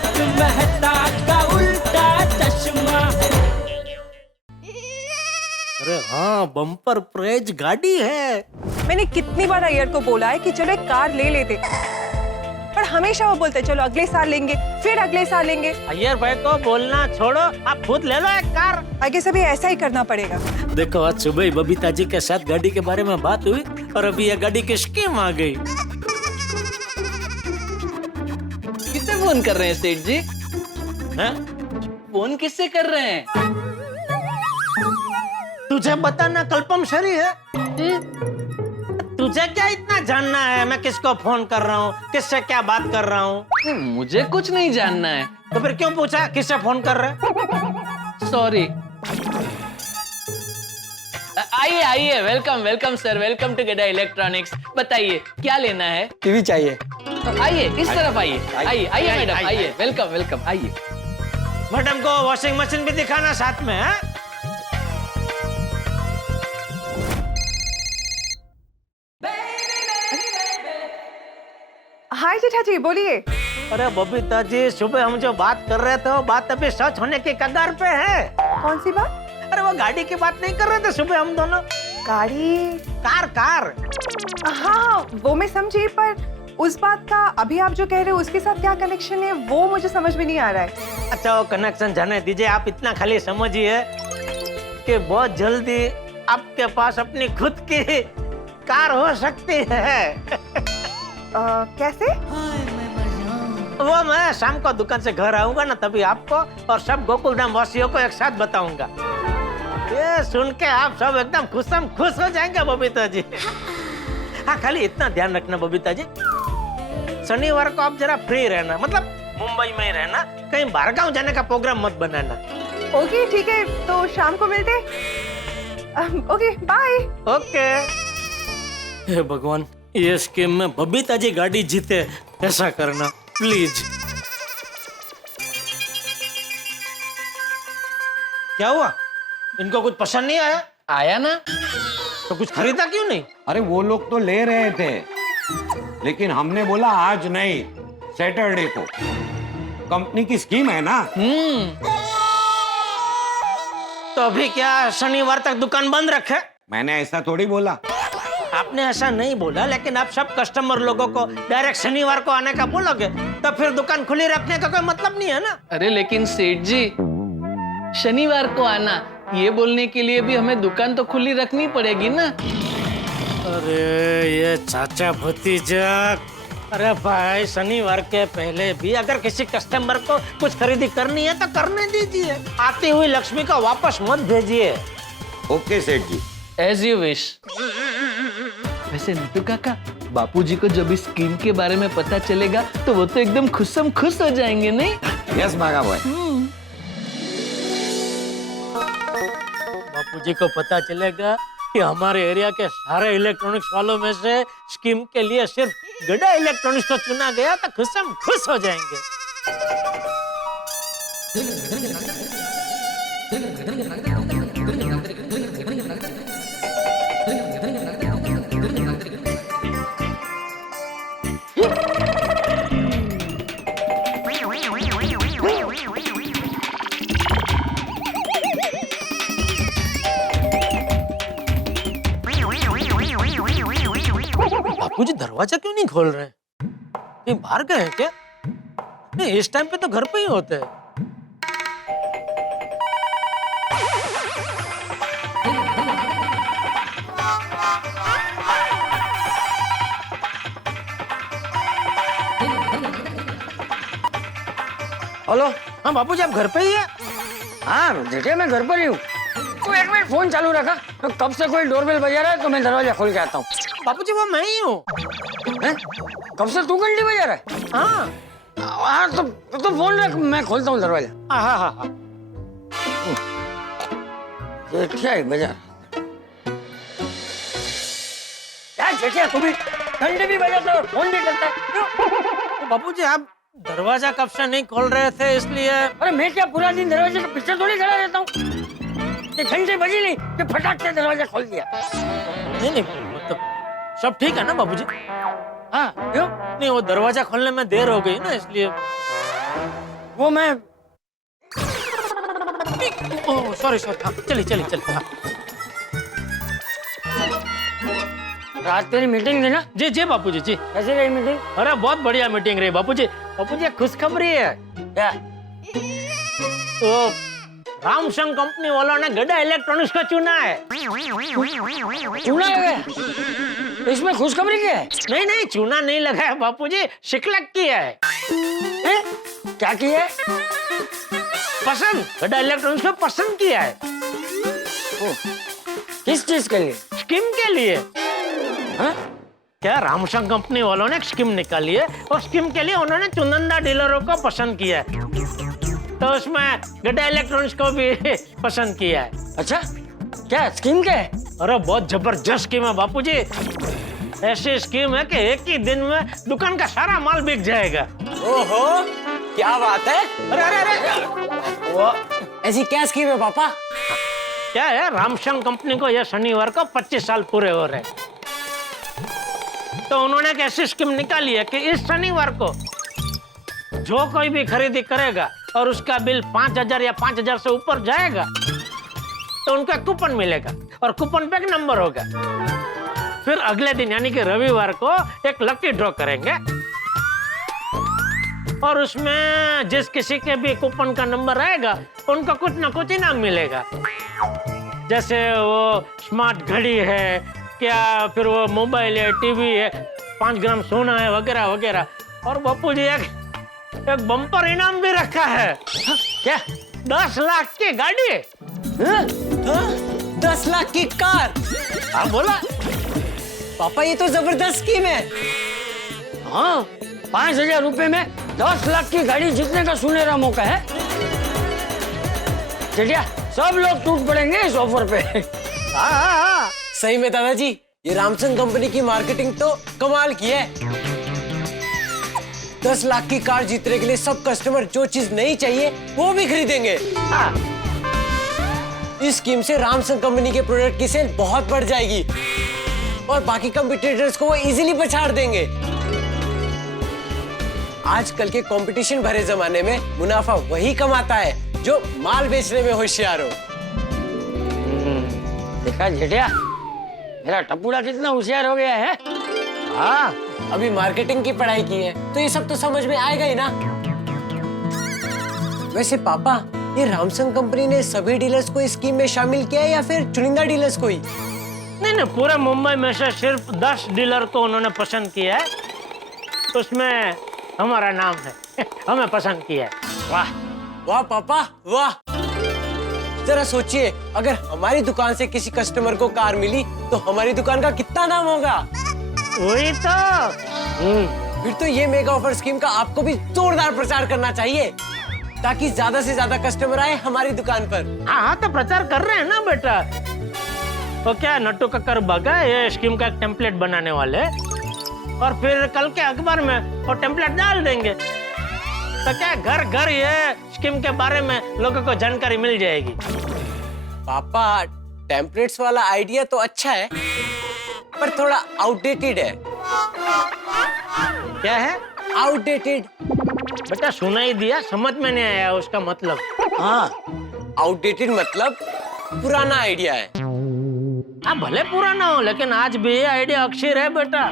तारक मेहता का उल्टा चश्मा। अरे हाँ, बम्पर प्राइज गाड़ी है। मैंने कितनी बार अय्यर को बोला है कि चलो एक कार ले लेते, पर हमेशा वो बोलते चलो अगले साल लेंगे, फिर अगले साल लेंगे। अय्यर भाई को बोलना छोड़ो, आप खुद ले लो एक कार। आगे से भी ऐसा ही करना पड़ेगा। देखो आज सुबह ही बबीता जी के साथ गाड़ी के बारे में बात हुई और अभी ये गाड़ी की स्कीम आ गई। किससे फोन कर रहे हैं सेठ जी? हैं? फोन किससे कर रहे हैं? तुझे बताना कल्पम शरी है। तुझे क्या इतना जानना है मैं किसको फोन कर रहा हूँ, किससे क्या बात कर रहा हूँ? मुझे कुछ नहीं जानना है। तो फिर क्यों पूछा किससे फोन कर रहे? सॉरी। आइए आइए, welcome welcome sir, welcome to Gada electronics. बताइए क्या लेना है? टीवी चाहिए। तो आइए इस तरफ आइए, आइए आइए मैडम, आइए, वेलकम वेलकम, आइए। मैडम को वॉशिंग मशीन भी दिखाना साथ में है? हाय जेठा जी, बोलिए। अरे बबीता जी, सुबह हम जो बात कर रहे थे वो बात अभी सच होने की कगार पे है। कौन सी बात? अरे वो गाड़ी की बात नहीं कर रहे थे सुबह हम दोनों? गाड़ी? Car car. हाँ वो मैं समझी, पर उस बात का अभी आप जो कह रहे हो उसके साथ क्या कनेक्शन है वो मुझे समझ में नहीं आ रहा है। अच्छा वो कनेक्शन जाने दीजिए, आप इतना खाली समझिए कि बहुत जल्दी आपके पास अपनी खुद की कार हो सकती है। कैसे? वो मैं शाम को दुकान से घर आऊंगा ना, तभी आपको और सब गोकुलधाम वासियों को एक साथ बताऊंगा। ये सुन के आप सब एकदम खुश हो जाएंगे बबीता जी। हाँ खाली इतना ध्यान रखना बबीता जी, शनिवार को आप जरा फ्री रहना, मतलब मुंबई में ही रहना, कहीं बाहरगांव जाने का प्रोग्राम मत बनाना। ओके ठीक है, तो शाम को मिलते। Okay bye. ओके। हे भगवान, ये स्कीम में बबीता जी गाड़ी जीते ऐसा करना प्लीज। क्या हुआ, इनको कुछ पसंद नहीं आया? आया ना? तो कुछ खरीदा क्यों नहीं? अरे वो लोग तो ले रहे थे, लेकिन हमने बोला आज नहीं, सैटरडे को। कंपनी की स्कीम है ना। तो अभी क्या शनिवार तक दुकान बंद रखे? मैंने ऐसा थोड़ी बोला। आपने ऐसा नहीं बोला, लेकिन आप सब कस्टमर लोगों को डायरेक्ट शनिवार को आने का बोलोगे तो फिर दुकान खुली रखने का कोई मतलब नहीं है ना। अरे लेकिन सेठ जी, शनिवार को आना ये बोलने के लिए भी हमें दुकान तो खुली रखनी पड़ेगी ना। अरे ये चाचा भतीजा, अरे भाई शनिवार के पहले भी अगर किसी कस्टमर को कुछ खरीदी करनी है तो करने दीजिए, आती हुई लक्ष्मी को वापस मत भेजिए। ओके सेठ जी। As you wish. वैसे नीतू काका, बापूजी को जब इस स्कीम के बारे में पता चलेगा तो वो तो एकदम खुश हो जाएंगे, नहीं? यस बागा बॉय। बापूजी को पता चलेगा कि हमारे एरिया के सारे इलेक्ट्रॉनिक्स वालों में से स्कीम के लिए सिर्फ गड्ढा इलेक्ट्रॉनिक्स को चुना गया तो खुश हो जाएंगे। बापूजी दरवाजा क्यों नहीं खोल रहे? कहीं बाहर गए हैं क्या? नहीं, इस टाइम पे तो घर पे ही होते हैं। हेलो। हाँ बापूजी आप घर पे ही है? हाँ जेठे मैं घर पर ही हूँ। तो एक मिनट फोन चालू रखा, तो कब से कोई डोरबेल बजा रहा है तो मैं दरवाजा खोल के आता हूँ। बापूजी वो मैं ही हूँ। कब से तू घंटी बजा रहा है? हाँ हाँ तो फोन रख, मैं खोलता हूँ दरवाजा। हाँ हाँ हाँ। जेठिया ही बजा। क्या जेठिया, तू भी घंटी भी बजाता है और फोन भी करता है, क्यों? बापूजी आप दरवाजा कब से नहीं खोल रहे थे इसलिए। अरे मैं क्या पूरा दिन दरवाजे के पीछे थोड़ी खड़ा रहता हूँ? घंटे बजी नहीं कि फटाक से दरवाजा खोल दिया। नहीं मतलब सब ठीक है ना बाबूजी? हाँ क्यों? नहीं वो दरवाजा खोलने में देर हो गई ना इसलिए। वो मैं ओह सॉरी सॉरी, हाँ चलिए चलिए चलिए। हाँ। रात तेरी मीटिंग थी ना? जी जी बापूजी जी। कैसी रही मीटिंग? अरे बहुत बढ़िया मीटिंग रही बापूजी। बापूजी एक खुशखबरी है। क्या? तो रामसंग कंपनी वालों ने गड्ढा इलेक्ट्रॉनिक्स का चुना है। चूना लगा? इसमें खुशखबरी क्या है? नहीं नहीं, चूना नहीं लगा है बापूजी, शिकलक किया है। हैं? क्या किया है? पसंद, गड्ढा इलेक्ट्रॉनिक्स को पसंद किया है। किस चीज के लिए? स्कीम के लिए। हाँ? क्या रामसंग कंपनी वालों ने एक स्कीम निकाली है और स्कीम के लिए उन्होंने चुनिंदा डीलरों को पसंद किया है, तो उसमें गड्ढा इलेक्ट्रॉनिक्स को भी पसंद किया है। अच्छा, क्या स्कीम क्या है? अरे बहुत जबरदस्त स्कीम है बापूजी। ऐसी स्कीम है कि एक ही दिन में दुकान का सारा माल बिक जाएगा। ओहो, क्या बात है। अरे अरे अरे, वो ऐसी क्या स्कीम है पापा? क्या है, रामसंग कंपनी को यह शनिवार को 25 साल पूरे हो रहे हैं, तो उन्होंने एक ऐसी स्कीम निकाली है कि इस शनिवार को जो कोई भी खरीदी करेगा और उसका बिल 5,000 या 5,000 से ऊपर जाएगा तो उनको एक कूपन मिलेगा और कूपन पे एक नंबर होगा। फिर अगले दिन यानी कि रविवार को एक लकी ड्रॉ करेंगे और उसमें जिस किसी के भी कूपन का नंबर आएगा उनको कुछ ना कुछ इनाम मिलेगा, जैसे वो स्मार्ट घड़ी है, क्या फिर वो मोबाइल है, टीवी है, 5 ग्राम सोना है, वगैरह वगैरह। और बापू जी एक बम्पर इनाम भी रखा है। क्या? 10 लाख की गाड़ी। हाँ? 10 लाख की कार। हाँ बोला पापा ये तो जबरदस्त स्कीम है। हाँ, 5,000 रुपए में 10 लाख की गाड़ी जीतने का सुनहरा मौका है। चलिए, सब लोग टूट पड़ेंगे इस ऑफर पे। हाँ। सही में दादाजी, ये रामसंग कंपनी की मार्केटिंग तो कमाल की है। 10 लाख की कार जीतने के लिए सब कस्टमर जो चीज नहीं चाहिए वो भी खरीदेंगे। हाँ। इस स्कीम से रामसंग कंपनी के प्रोडक्ट की सेल बहुत बढ़ जाएगी और बाकी कंपटीटर्स को वो इजीली पछाड़ देंगे। आजकल के कंपटीशन भरे जमाने में मुनाफा वही कमाता है जो माल बेचने में होशियार हो। देखा जेठिया, मेरा टप्पूड़ा कितना होशियार हो गया है। हाँ, अभी मार्केटिंग की पढ़ाई की है तो ये सब तो समझ में आएगा ही ना। वैसे पापा, ये रामसंग कंपनी ने सभी डीलर्स को इस स्कीम में शामिल किया है या फिर चुनिंदा डीलर्स को ही? नहीं नहीं, पूरे मुंबई में से सिर्फ 10 डीलर को उन्होंने पसंद किया है, उसमें हमारा नाम है। हमें पसंद किया है। वाह वाह पापा वाह। जरा सोचिए, अगर हमारी दुकान से किसी कस्टमर को कार मिली तो हमारी दुकान का कितना नाम होगा। वही तो। फिर तो ये मेगा ऑफर स्कीम का आपको भी जोरदार प्रचार करना चाहिए ताकि ज्यादा से ज्यादा कस्टमर आए हमारी दुकान पर। हाँ तो प्रचार कर रहे हैं ना बेटा। तो क्या नट्टू कक्कर बागा ये स्कीम का एक टेम्पलेट बनाने वाले और फिर कल के अखबार में वो टेम्पलेट डाल देंगे, तो क्या घर घर ये स्कीम के बारे में लोगों को जानकारी मिल जाएगी। पापा, टेम्पलेट्स वाला आइडिया तो अच्छा है पर थोड़ा आउटडेटेड है। क्या है? आउटडेटेड। बेटा सुना ही दिया, समझ में नहीं आया उसका मतलब। हाँ, आउटडेटेड मतलब पुराना आइडिया है। हाँ भले पुराना हो लेकिन आज भी ये आइडिया अक्षर है बेटा,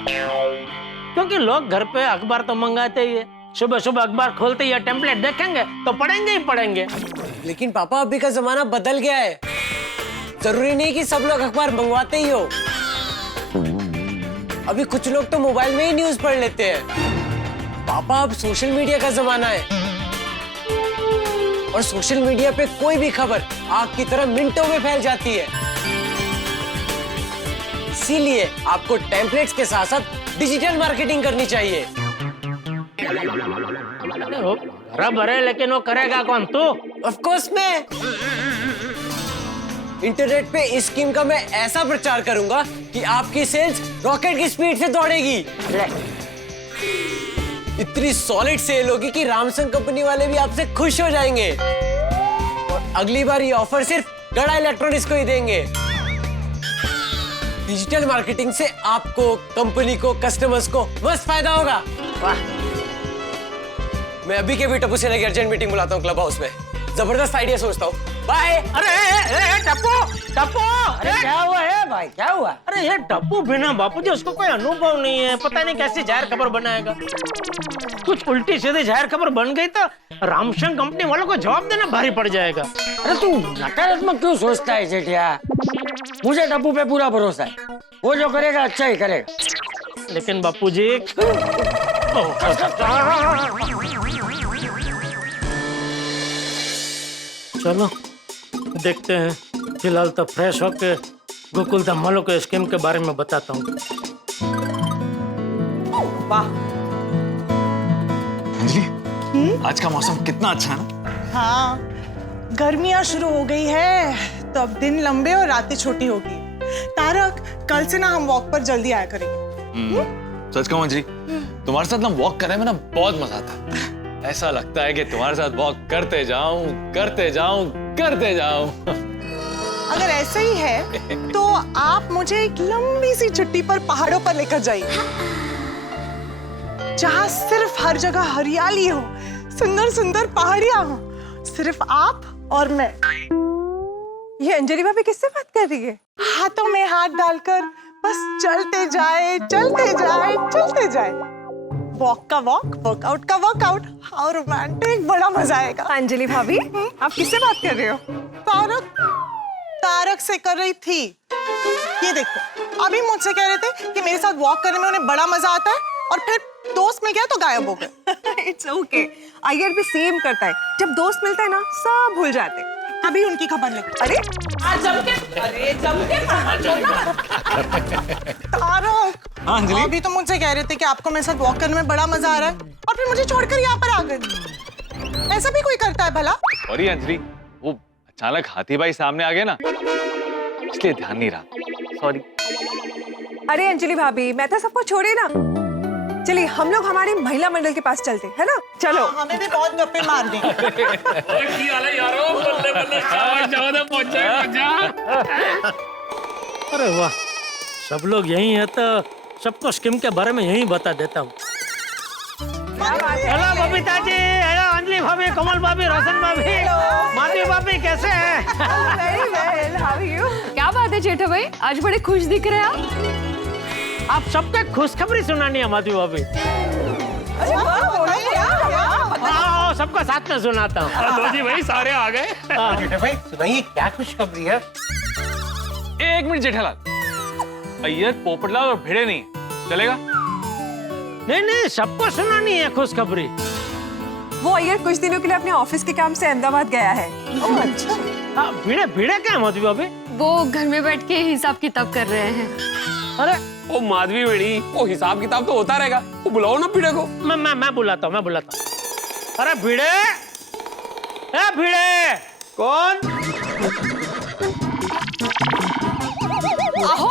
क्योंकि लोग घर पे अखबार तो मंगाते ही है। सुबह सुबह अखबार खोलते ही टेम्पलेट देखेंगे तो पढ़ेंगे ही पढ़ेंगे। लेकिन पापा, अभी का जमाना बदल गया है। जरूरी नहीं कि सब लोग अखबार मंगवाते ही हो। अभी कुछ लोग तो मोबाइल में ही न्यूज पढ़ लेते हैं। पापा, अब सोशल मीडिया का जमाना है और सोशल मीडिया पे कोई भी खबर आग की तरह मिनटों में फैल जाती है। इसीलिए आपको टेम्पलेट्स के साथ साथ डिजिटल मार्केटिंग करनी चाहिए। बराबर है, लेकिन वो करेगा कौन? तू? ऑफ कोर्स मैं। इंटरनेट पे इस स्कीम का मैं ऐसा प्रचार करूंगा कि आपकी सेल्स रॉकेट की स्पीड से दौड़ेगी। इतनी सॉलिड सेल होगी कि रामसंग कंपनी वाले भी आपसे खुश हो जाएंगे और अगली बार ये ऑफर सिर्फ गड़ा इलेक्ट्रॉनिक्स को ही देंगे। डिजिटल मार्केटिंग से आपको, कंपनी को, कस्टमर्स को मस्त फायदा होगा। वाह, मैं अभी के भी टप्पू से लेके अर्जेंट मीटिंग बुलाता हूँ क्लब हाउस में। जबरदस्त आइडिया सोचता हूँ। बाय। अरे टप्पू अरे क्या हुआ है भाई, क्या हुआ? अरे ये टप्पू बिना बापूजी उसको कोई अनुभव नहीं है, पता नहीं कैसी जाहिर खबर बनाएगा। कुछ उल्टी सीधी जाहिर खबर बन गई तो रामशन कंपनी वालों को जवाब देना भारी पड़ जाएगा। अरे तू नकारात्मक क्यों सोचता है जेठिया? मुझे टप्पू पे पूरा भरोसा है, वो जो करेगा अच्छा ही करेगा। लेकिन बापूजी चलो देखते हैं। फिलहाल तो फ्रेश होके गोकुलधाम वालों को स्कीम के बारे में बताता हूँ। वाह, अंजलि, आज का मौसम कितना अच्छा है ना? हाँ, गर्मियाँ शुरू हो गई है तो अब दिन लंबे और रातें छोटी होगी। तारक, कल से ना हम वॉक पर जल्दी आया करेंगे। सच कहूं अंजलि, तुम्हारे साथ ना वॉक करने में ना बहुत मजा आता है। ऐसा लगता है कि तुम्हारे साथ वॉक करते जाऊं, करते जाऊं, करते जाऊं। अगर ऐसा ही है तो आप मुझे एक लंबी सी छुट्टी पर पहाड़ों पर लेकर जाइए, जहाँ सिर्फ हर जगह हरियाली हो, सुंदर सुंदर पहाड़ियाँ हो, सिर्फ आप और मैं। ये अंजलि भाभी किससे बात कर रही है? हाथों में हाथ डालकर बस चलते जाए, चलते जाए, चलते जाए। वॉक का वॉक, वर्कआउट का वर्कआउट। हाउ रोमांटिक, बड़ा मजा आएगा। अंजलि भाभी, आप किससे बात कर रहे हो? तारक से कर रही थी। ये देखो, अभी मुझसे कह रहे थे कि मेरे साथ वॉक करने में उन्हें बड़ा मजा आता है, और फिर दोस्त मिल गया तो गायब हो गए। इट्स ओके, आयर भी सेम करता है। जब दोस्त मिलता है ना, सब भूल जाते हैं। अभी उनकी खबर ले। अरे तारक, हाँ, अंजलि? अभी तो मुझसे कह रहे थे कि आपको मेरे साथ वॉक करने में बड़ा मजा आ रहा है, और फिर मुझे छोड़कर यहाँ पर आ गए। ऐसा भी कोई करता है भला? सॉरी अंजलि, वो अचानक हाथी भाई सामने आ गए ना, इसलिए ध्यान नहीं रहा। सॉरी। अरे अंजलि भाभी, मैं तो सबको छोड़े ना। चलिए हम लोग हमारे महिला मंडल के पास चलते हैं ना। चलो। हमें भी बहुत गप्पे मारनी। अरे वाह, सब लोग यही है तो सबको स्कीम के बारे में यही बता देता हूँ। हेलो बबीता जी, हेलो अंजलि भाभी, कमल भाभी, रोशन भाभी, माधवी भाभी, कैसे हैं? Very well, how are you? क्या बात है जेठा भाई, आज बड़े खुश दिख रहे हैं आप। आप सबको खुशखबरी सुनानी है माधवी भाभी। हाँ, सबको साथ में सुनाता हूँ। जी भाई, सारे आ गए। भाई सुनाइए, क्या खुशखबरी है? एक मिनट जेठालाल, अय्यर, पोपटलाल और भिड़े नहीं, चलेगा? नहीं नहीं, सबको सुनानी है खुशखबरी। वो अय्यर कुछ दिनों के लिए अपने ऑफिस के काम से अहमदाबाद गया है। हाँ, भिड़े भिड़े क्या है माधवी भाभी? वो घर में बैठ के हिसाब किताब कर रहे हैं। अरे ओ माधवी बेड़ी, वो हिसाब किताब तो होता रहेगा, वो बुलाओ ना भिड़े को। मैं बुलाता हूँ। अरे भिड़े, ए भिड़े, कौन? आहो!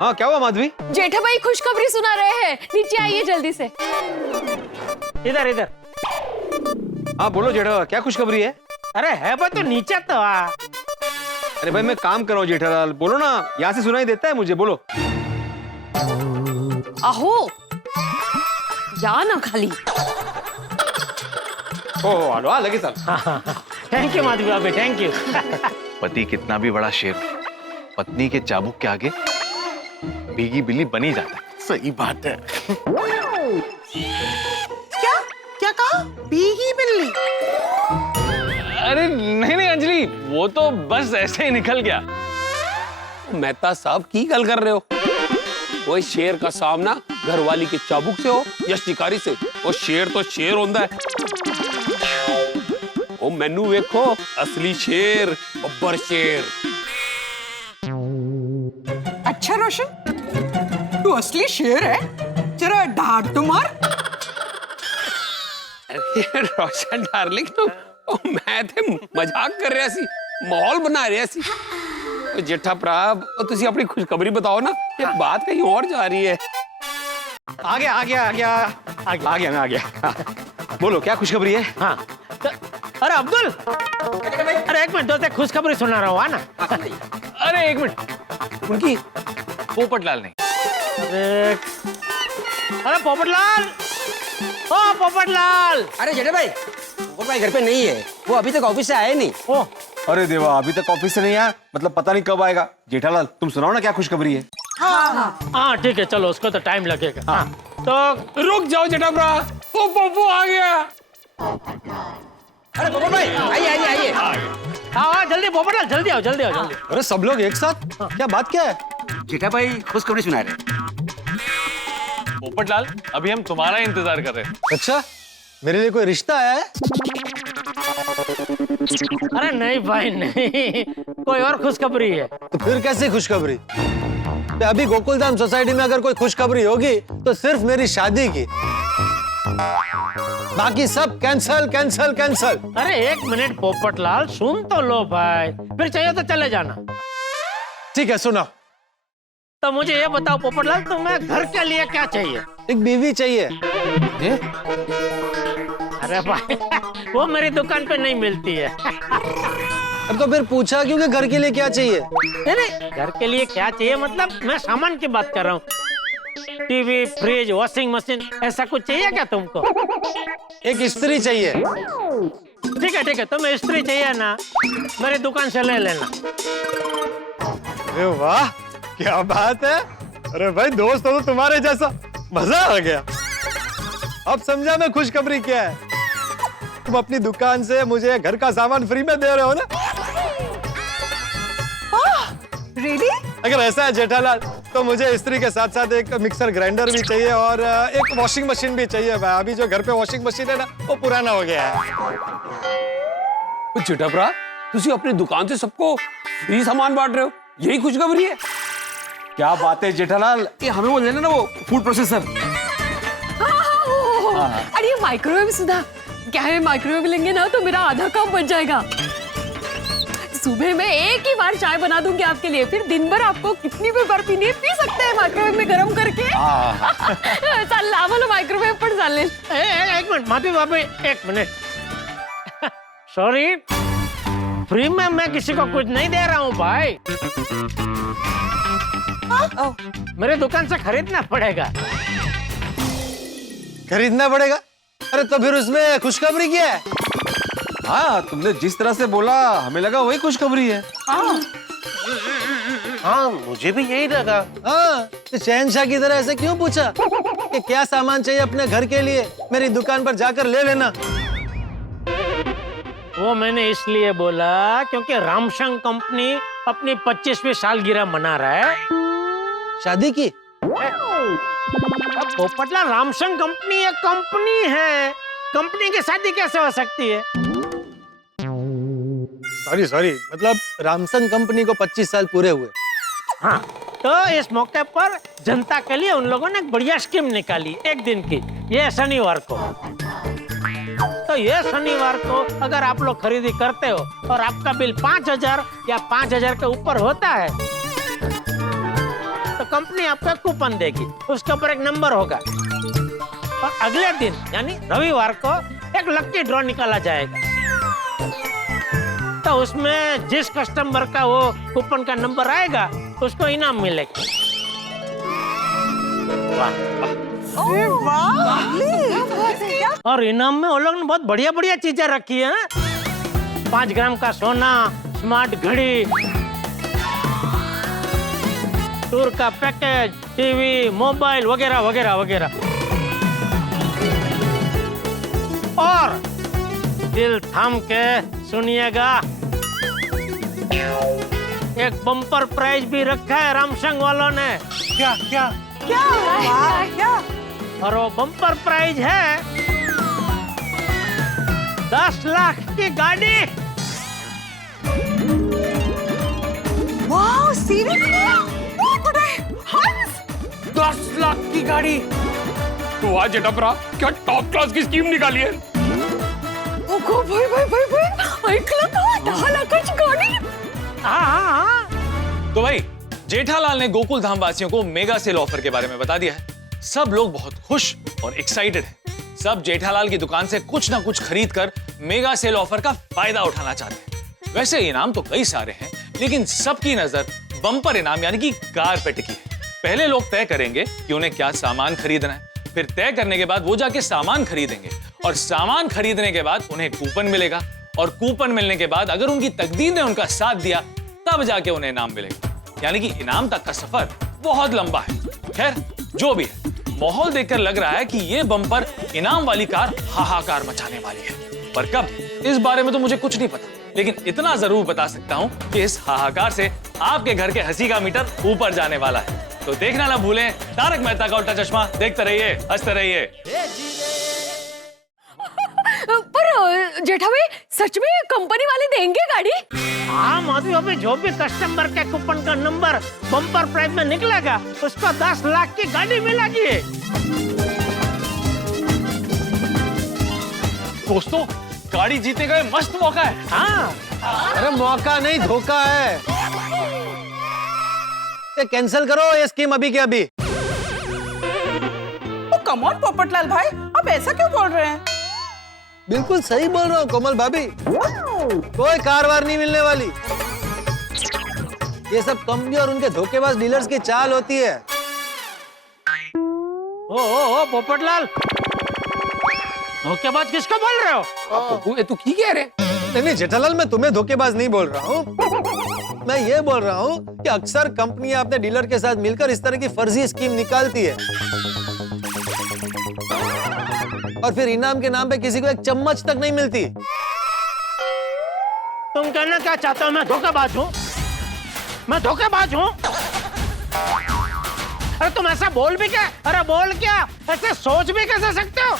हाँ, क्या हुआ माधवी? जेठा भाई खुशखबरी सुना रहे हैं, नीचे आइए जल्दी से। इधर। हाँ बोलो जेठा, क्या खुशखबरी है? अरे है भाई तो नीचे तो आ। अरे भाई मैं काम कर रहा हूँ जेठालाल, बोलो ना, यहाँ से सुनाई देता है मुझे, बोलो। आहो! जा ना खाली। ओह हेलो, लगे साहब। थैंक यू माधवी भाभी, थैंक यू। पति कितना भी बड़ा शेर, पत्नी के चाबुक के आगे भीगी बिल्ली बनी जाता है। सही बात है। क्या कहा? भीगी बिल्ली? अरे नहीं अंजलि, वो तो बस ऐसे ही निकल गया। मेहता साहब की गल कर रहे हो? कोई शेर का सामना घरवाली के चाबुक से हो या शिकारी से, वो शेर तो शेर होता है। ओ मैनू वेखो, असली शेर, बब्बर शेर। अच्छा रोशन, तू असली शेर है? जरा डांट तो मार। अरे रोशन डार्लिंग, तो मैं थे मजाक कर रहा सी, माहौल बना रहा सी। ओ जेठा भरा, तुसी अपनी खुशखबरी बताओ ना, ये बात कहीं और जा रही है। आ गया। बोलो क्या खुशखबरी है? हाँ तो, अरे अब्दुल, अरे एक मिनट, दोस्त खुशखबरी सुना रहा हूँ ना। अरे एक मिनट, उनकी पोपटलाल नहीं। अरे पोपटलाल, ओ पोपटलाल। अरे जेठा भाई, वो भाई घर पे नहीं है, वो अभी तक ऑफिस से आया नहीं। ओ अरे देवा, अभी तक ऑफिस से नहीं आया, मतलब पता नहीं कब आएगा। जेठालाल तुम सुनाओ ना क्या खुशखबरी है। हाँ ठीक है, चलो उसको तो टाइम लगेगा। हाँ तो रुक जाओ जेठाब्रा, वो पप्पू आ गया। अरे पोपट भाई, आइए आइए आइए। हाँ जल्दी पोपटलाल, जल्दी आओ जल्दी आओ जल्दी। अरे सब लोग एक साथ, क्या बात क्या है? जेठा भाई खुशखबरी सुना रहे। पोपटलाल, अभी हम तुम्हारा इंतजार कर रहे हैं। अच्छा, मेरे लिए कोई रिश्ता आया है? अरे नहीं भाई नहीं, कोई और खुशखबरी है। तो फिर कैसी खुशखबरी? तो अभी गोकुलधाम सोसाइटी में अगर कोई खुशखबरी होगी तो सिर्फ मेरी शादी की, बाकी सब कैंसल कैंसल कैंसल। अरे एक मिनट पोपटलाल, सुन तो लो भाई, फिर चाहिए तो चले जाना। ठीक है सुना। तो मुझे ये बताओ पोपटलाल, तुम्हें घर के लिए क्या चाहिए? एक बीवी चाहिए। अरे भाई वो मेरी दुकान पे नहीं मिलती है। अब तो फिर पूछा क्यों कि घर के लिए क्या चाहिए? नहीं घर के लिए क्या चाहिए मतलब मैं सामान की बात कर रहा हूँ। टीवी, फ्रिज, वॉशिंग मशीन, ऐसा कुछ चाहिए क्या तुमको? एक स्त्री चाहिए। ठीक है, तुम्हें स्त्री चाहिए ना, मेरी दुकान से ले लेना। अरे वाह, क्या बात है। अरे भाई दोस्त हो तो तुम्हारे जैसा, मजा आ गया। अब समझा मैं खुशखबरी क्या है। तुम अपनी दुकान से मुझे घर का सामान फ्री में दे रहे हो ना? रियली? अगर ऐसा है जेठालाल, तो मुझे स्त्री के साथ साथ एक मिक्सर ग्राइंडर भी चाहिए और एक वॉशिंग मशीन भी चाहिए। भाई अभी जो घर पे वॉशिंग मशीन है ना, वो पुराना हो गया है। जेठाब्रा, तुसी अपनी दुकान से सबको फ्री सामान बांट रहे हो, यही खुशखबरी है? क्या बात है जेठालाल, ये हमें वो लेना ना, वो फूड प्रोसेसर। अरे ये माइक्रोवेव सुधा, क्या है माइक्रोवेव लेंगे ना तो मेरा आधा काम बच जाएगा। सुबह में एक ही बार चाय बना दूंगी आपके लिए, फिर दिन भर आपको कितनी भी बार पीनी है पी सकते हैं माइक्रोवेव में गरम करके। चल आम्हाला माइक्रोवेव पण चालेल। एक मिनट माफी, एक मिनट। सॉरी, फ्री में मैं किसी को कुछ नहीं दे रहा हूँ भाई। मेरे दुकान से खरीदना पड़ेगा। खरीदना पड़ेगा? अरे तो फिर उसमें खुशखबरी क्या है? हाँ, तुमने जिस तरह से बोला हमें लगा वही खुशखबरी है। हाँ मुझे भी यही लगा। हाँ, तो शहंशाह की तरह ऐसे क्यों पूछा कि क्या सामान चाहिए अपने घर के लिए, मेरी दुकान पर जाकर ले लेना। वो मैंने इसलिए बोला क्योंकि रामशंग कंपनी अपनी 25वीं सालगिरह मना रहा है। शादी की? अब पोपटलाल, रामशंग कंपनी एक कंपनी है, कंपनी की शादी कैसे हो सकती है? सॉरी, मतलब रामसंग कंपनी को 25 साल पूरे हुए। हाँ, तो इस मौके पर जनता के लिए उन लोगों ने एक बढ़िया स्कीम निकाली, एक दिन की, ये शनिवार को। तो ये शनिवार को अगर आप लोग खरीदी करते हो और आपका बिल 5000 या 5000 के ऊपर होता है, तो कंपनी आपको कूपन देगी, उसके ऊपर एक नंबर होगा और अगले दिन यानी रविवार को एक लकी ड्रॉ निकाला जाएगा। तो उसमें जिस कस्टमर का वो कूपन का नंबर आएगा उसको इनाम मिलेगा। और इनाम में वो लोग ने बहुत बढ़िया बढ़िया चीजें रखी है। 5 ग्राम का सोना, स्मार्ट घड़ी, टूर का पैकेज, टीवी, मोबाइल वगैरह वगैरह वगैरह। और दिल थाम के सुनिएगा, एक बम्पर प्राइज भी रखा है रामसंग वालों ने। क्या क्या क्या क्या? और वो बम्पर प्राइज है 10 लाख की गाड़ी। वाह, सीरियसली? 10 लाख की गाड़ी? तो आज जेठाब्रा, क्या टॉप क्लास की स्कीम निकाली है? ओगो भाई ऐकलं का? 10 लाखाची गाडी? हाँ। तो भाई जेठालाल ने गोकुल धाम वासियों को मेगा सेल ऑफर के बारे में बता दिया है। सब लोग बहुत खुश और एक्साइटेड हैं। सब जेठालाल की दुकान से कुछ ना कुछ खरीद कर मेगा सेल ऑफर का फायदा उठाना चाहते हैं। वैसे इनाम तो कई सारे हैं, लेकिन सबकी नजर बम्पर इनाम यानी कि कार पे टिकी है। पहले लोग तय करेंगे कि उन्हें क्या सामान खरीदना है, फिर तय करने के बाद वो जाके सामान खरीदेंगे और सामान खरीदने के बाद उन्हें कूपन मिलेगा और कूपन मिलने के बाद अगर उनकी तकदीर ने उनका साथ दिया तब जाके उन्हें इनाम मिलेगा। यानी कि इनाम तक का सफर बहुत लंबा है। खैर जो भी है, माहौल देखकर लग रहा है कि ये बम्पर इनाम वाली कार हाहाकार मचाने वाली है, पर कब इस बारे में तो मुझे कुछ नहीं पता, लेकिन इतना जरूर बता सकता हूं कि इस हाहाकार से आपके घर के हंसी का मीटर ऊपर जाने वाला है। तो देखना ना भूलें तारक मेहता का उल्टा चश्मा। देखते रहिए, हंसते रहिए। पर जेठा भाई सच में कंपनी वाले देंगे गाड़ी? हाँ मोदी, अभी जो भी कस्टमर के कूपन का नंबर बम्पर प्राइस में निकलेगा उसको 10 लाख की गाड़ी मिलेगी। दोस्तों गाड़ी जीतने का ये मस्त मौका है। हाँ अरे मौका नहीं, धोखा है। ये कैंसिल करो ये स्कीम अभी के अभी। कम ऑन पोपटलाल भाई, आप ऐसा क्यों बोल रहे हैं? बिल्कुल सही बोल रहा हूँ कोमल भाभी, कोई कारवार नहीं मिलने वाली। ये सब कंपनी और उनके धोखेबाज डीलर्स की चाल होती है। ओ पोपटलाल, धोखेबाज किसको बोल रहे हो? ये तू की कह रहे? नहीं जेठालाल, मैं तुम्हें धोखेबाज नहीं बोल रहा हूँ। मैं ये बोल रहा हूँ कि अक्सर कंपनियां अपने डीलर के साथ मिलकर इस तरह की फर्जी स्कीम निकालती है और फिर इनाम के नाम पे किसी को एक चम्मच तक नहीं मिलती। तुम कहना क्या चाहते हो? मैं धोखेबाज हूँ? मैं धोखेबाज हूँ? अरे तुम ऐसा बोल भी क्या? अरे बोल क्या, ऐसे सोच भी कैसे सकते हो?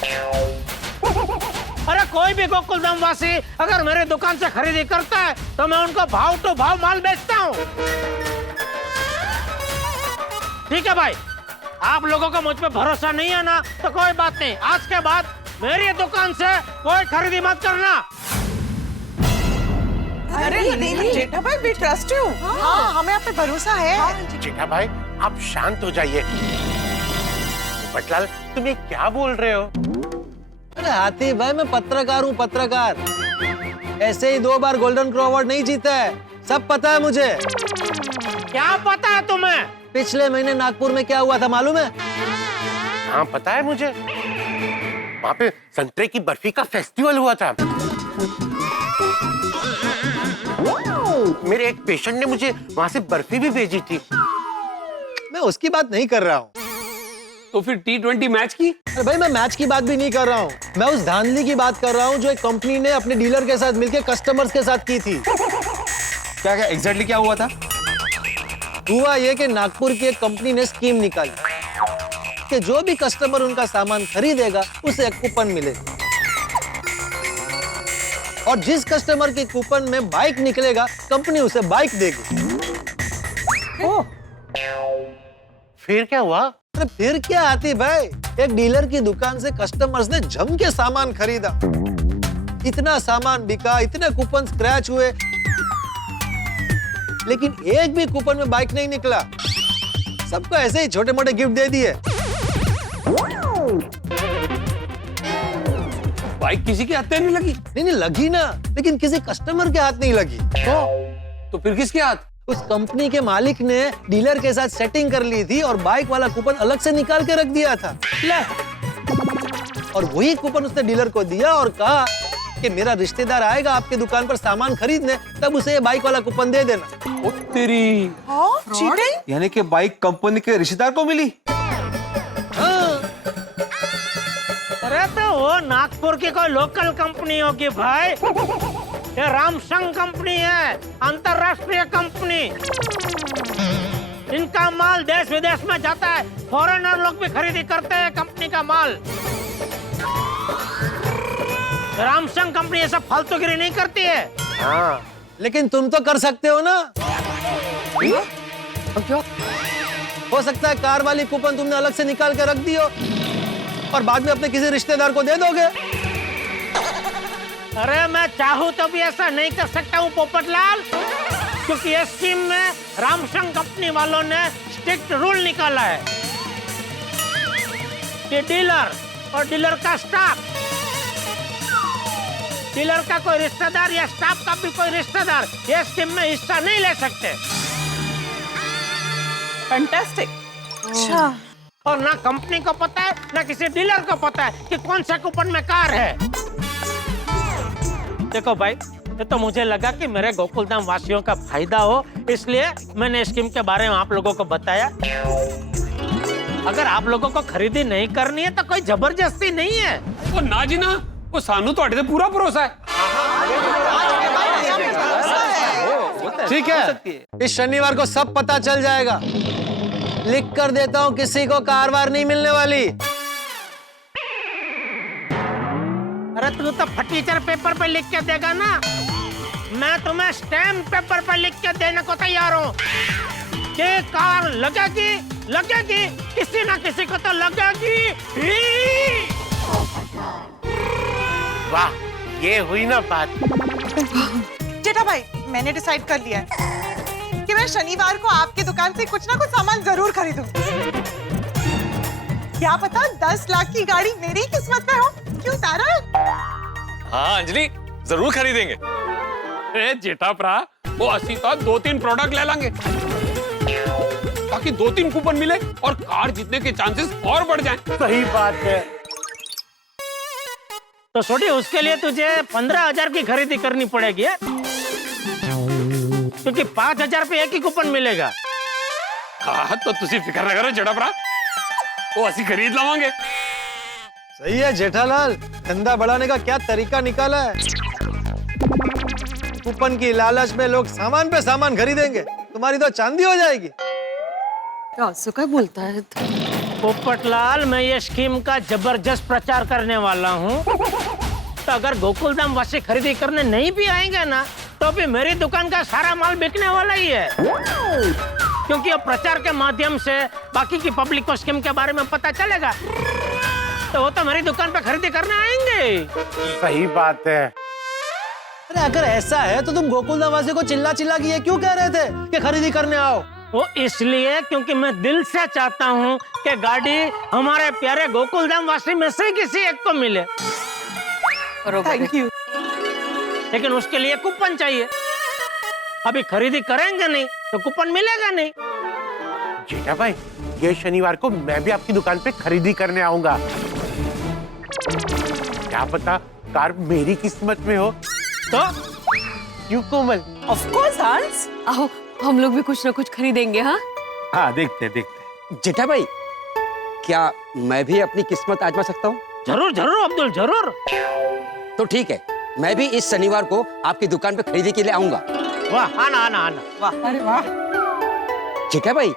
अरे कोई भी गोकुलधाम वासी अगर मेरे दुकान से खरीदी करता है तो मैं उनको भाव टू भाव माल बेचता हूँ। ठीक है भाई, आप लोगों को मुझ पे भरोसा नहीं है ना, तो कोई बात नहीं, आज के बाद मेरी दुकान से कोई खरीदी मत करना। अरे नहीं जेठा भाई, वी ट्रस्ट यू। हाँ, हमें आप पे भरोसा है। जेठा भाई आप शांत हो जाइए। पटलाल तुम ये क्या बोल रहे हो? अरे हाथी भाई, मैं पत्रकार हूँ, पत्रकार। ऐसे ही 2 बार गोल्डन क्रो अवार्ड नहीं जीता है, सब पता है मुझे। क्या पता है तुम्हें? पिछले महीने नागपुर में क्या हुआ था मालूम है? हाँ पता है मुझे, वहाँ पे संतरे की बर्फी का फेस्टिवल हुआ था। मेरे एक पेशेंट ने मुझे वहाँ से बर्फी भी भेजी थी। मैं उसकी बात नहीं कर रहा हूँ। तो फिर T20 मैच की? अरे भाई मैं मैच की बात भी नहीं कर रहा हूँ, मैं उस धांधली की बात कर रहा हूँ जो एक कंपनी ने अपने डीलर के साथ मिलकर कस्टमर्स के साथ की थी। क्या क्या एग्जैक्टली क्या हुआ था? हुआ ये कि नागपुर की एक कंपनी ने स्कीम निकाली कि जो भी कस्टमर उनका सामान खरीदेगा उसे एक कूपन मिलेगा और जिस कस्टमर के कूपन में बाइक निकलेगा कंपनी उसे बाइक देगी। फिर क्या हुआ? अरे फिर क्या आती भाई, एक डीलर की दुकान से कस्टमर्स ने जम के सामान खरीदा, इतना सामान बिका, इतने कूपन स्क्रैच हुए, लेकिन एक भी कूपन में बाइक नहीं निकला। सबको ऐसे ही छोटे मोटे गिफ्ट दे दिए। बाइक किसी के हाथ में नहीं लगी? नहीं लगी ना, लेकिन किसी कस्टमर के हाथ नहीं लगी। तो फिर किसके हाथ? उस कंपनी के मालिक ने डीलर के साथ सेटिंग कर ली थी और बाइक वाला कूपन अलग से निकाल के रख दिया था। ले। और वही कूपन उसने डीलर को दिया और कहा कि मेरा रिश्तेदार आएगा आपके दुकान पर सामान खरीदने, तब उसे ये बाइक वाला कूपन दे देना। ओ तेरी, चीटिंग? यानी कि बाइक कंपनी के रिश्तेदार को मिली? हाँ। अरे तो वो नागपुर की कोई लोकल कंपनी होगी भाई, ये रामसंग कंपनी है, अंतरराष्ट्रीय कंपनी। इनका माल देश विदेश में जाता है, फॉरेनर लोग भी खरीदी करते हैं कंपनी का माल। रामसंग कंपनी ऐसा फालतूगिरी नहीं करती है। हाँ, लेकिन तुम तो कर सकते हो ना। क्या हो सकता है कार वाली कूपन तुमने अलग से निकाल के रख दी हो और बाद में अपने किसी रिश्तेदार को दे दोगे। अरे मैं चाहूँ तो भी ऐसा नहीं कर सकता हूँ पोपटलाल, क्योंकि ये स्कीम में रामसंग कंपनी वालों ने स्ट्रिक्ट रूल निकाला है कि डीलर और डीलर का स्टाफ, डीलर का कोई रिश्तेदार या स्टाफ का भी कोई रिश्तेदार ये स्कीम में हिस्सा नहीं ले सकते। फैंटास्टिक। अच्छा। और ना कंपनी को पता है ना किसी डीलर को पता है कि कौन सा कूपन में कार है। देखो भाई, ये तो मुझे लगा कि मेरे गोकुलधाम वासियों का फायदा हो, इसलिए मैंने स्कीम के बारे में आप लोगों को बताया। अगर आप लोगों को खरीदी नहीं करनी है तो कोई जबरदस्ती नहीं है। वो ना जी ना, वो सानू तो अड़े पूरा भरोसा है। ठीक है, इस शनिवार को सब पता चल जाएगा। लिख कर देता हूँ, किसी को कार वार नहीं मिलने वाली। अरे तू तो फटीचर पेपर पे लिख के देगा ना, मैं तुम्हें स्टैम्प पेपर पे लिख के देने को तैयार हूँ कि कार लगेगी लगेगी, किसी ना किसी को तो लगेगी ही। वाह, ये हुई ना बात। जेठा भाई, मैंने डिसाइड कर लिया है कि मैं शनिवार को आपकी दुकान से कुछ ना कुछ सामान जरूर खरीदूंगी। क्या पता 10 लाख की गाड़ी मेरी किस्मत में हो। क्यों तारा? हाँ अंजलि, जरूर खरीदेंगे। जेठा भरा, वो 80 का 2-3 प्रोडक्ट ले लेंगे ताकि 2-3 कूपन मिले और कार जीतने के चांसेस और बढ़ जाएं। सही बात है। तो छोटी, उसके लिए तुझे 15,000 की खरीदी करनी पड़ेगी है? क्योंकि 5,000 पे एक ही कूपन मिलेगा। हाँ, तो तुसी फिक्र ना करो जेठा भरा, वो 80 खरीद लवांगे। सही है जेठालाल, धंधा बढ़ाने का क्या तरीका निकाला है। कूपन की लालच में लोग सामान पे सामान खरीदेंगे, तुम्हारी तो चांदी हो जाएगी। क्या बोलता है? पोपटलाल, मैं ये स्कीम का जबरदस्त प्रचार करने वाला हूँ। तो अगर गोकुलधाम वासी खरीदी करने नहीं भी आएंगे ना, तो भी मेरी दुकान का सारा माल बिकने वाला ही है। क्योंकि अब प्रचार के माध्यम से बाकी की पब्लिक को स्कीम के बारे में पता चलेगा, तो वो तो मेरी दुकान पे खरीदी करने आएंगे। सही बात है। अरे अगर ऐसा है तो तुम गोकुलधाम वासी को चिल्ला चिल्ला के ये क्यों कह रहे थे कि खरीदी करने आओ? वो इसलिए क्योंकि मैं दिल से चाहता हूँ कि गाड़ी हमारे प्यारे गोकुलधाम वासी में से किसी एक को मिले। Thank you. लेकिन उसके लिए कूपन चाहिए। अभी खरीदी करेंगे नहीं तो कूपन मिलेगा नहीं। जेठा भाई, ये शनिवार को मैं भी आपकी दुकान पे खरीदी करने आऊंगा। क्या पता कार मेरी किस्मत में हो। तो क्यों कोमल? ऑफ कोर्स हंस। आओ, हम लोग भी कुछ ना कुछ खरीदेंगे। हाँ हाँ, देखते देखते। जेठा भाई, क्या मैं भी अपनी किस्मत आजमा सकता हूँ? जरूर जरूर अब्दुल, जरूर। तो ठीक है, मैं भी इस शनिवार को आपकी दुकान पे खरीदी के लिए आऊंगा। वाह, आना आना आना। वाह, अरे वाह। जेठा भाई,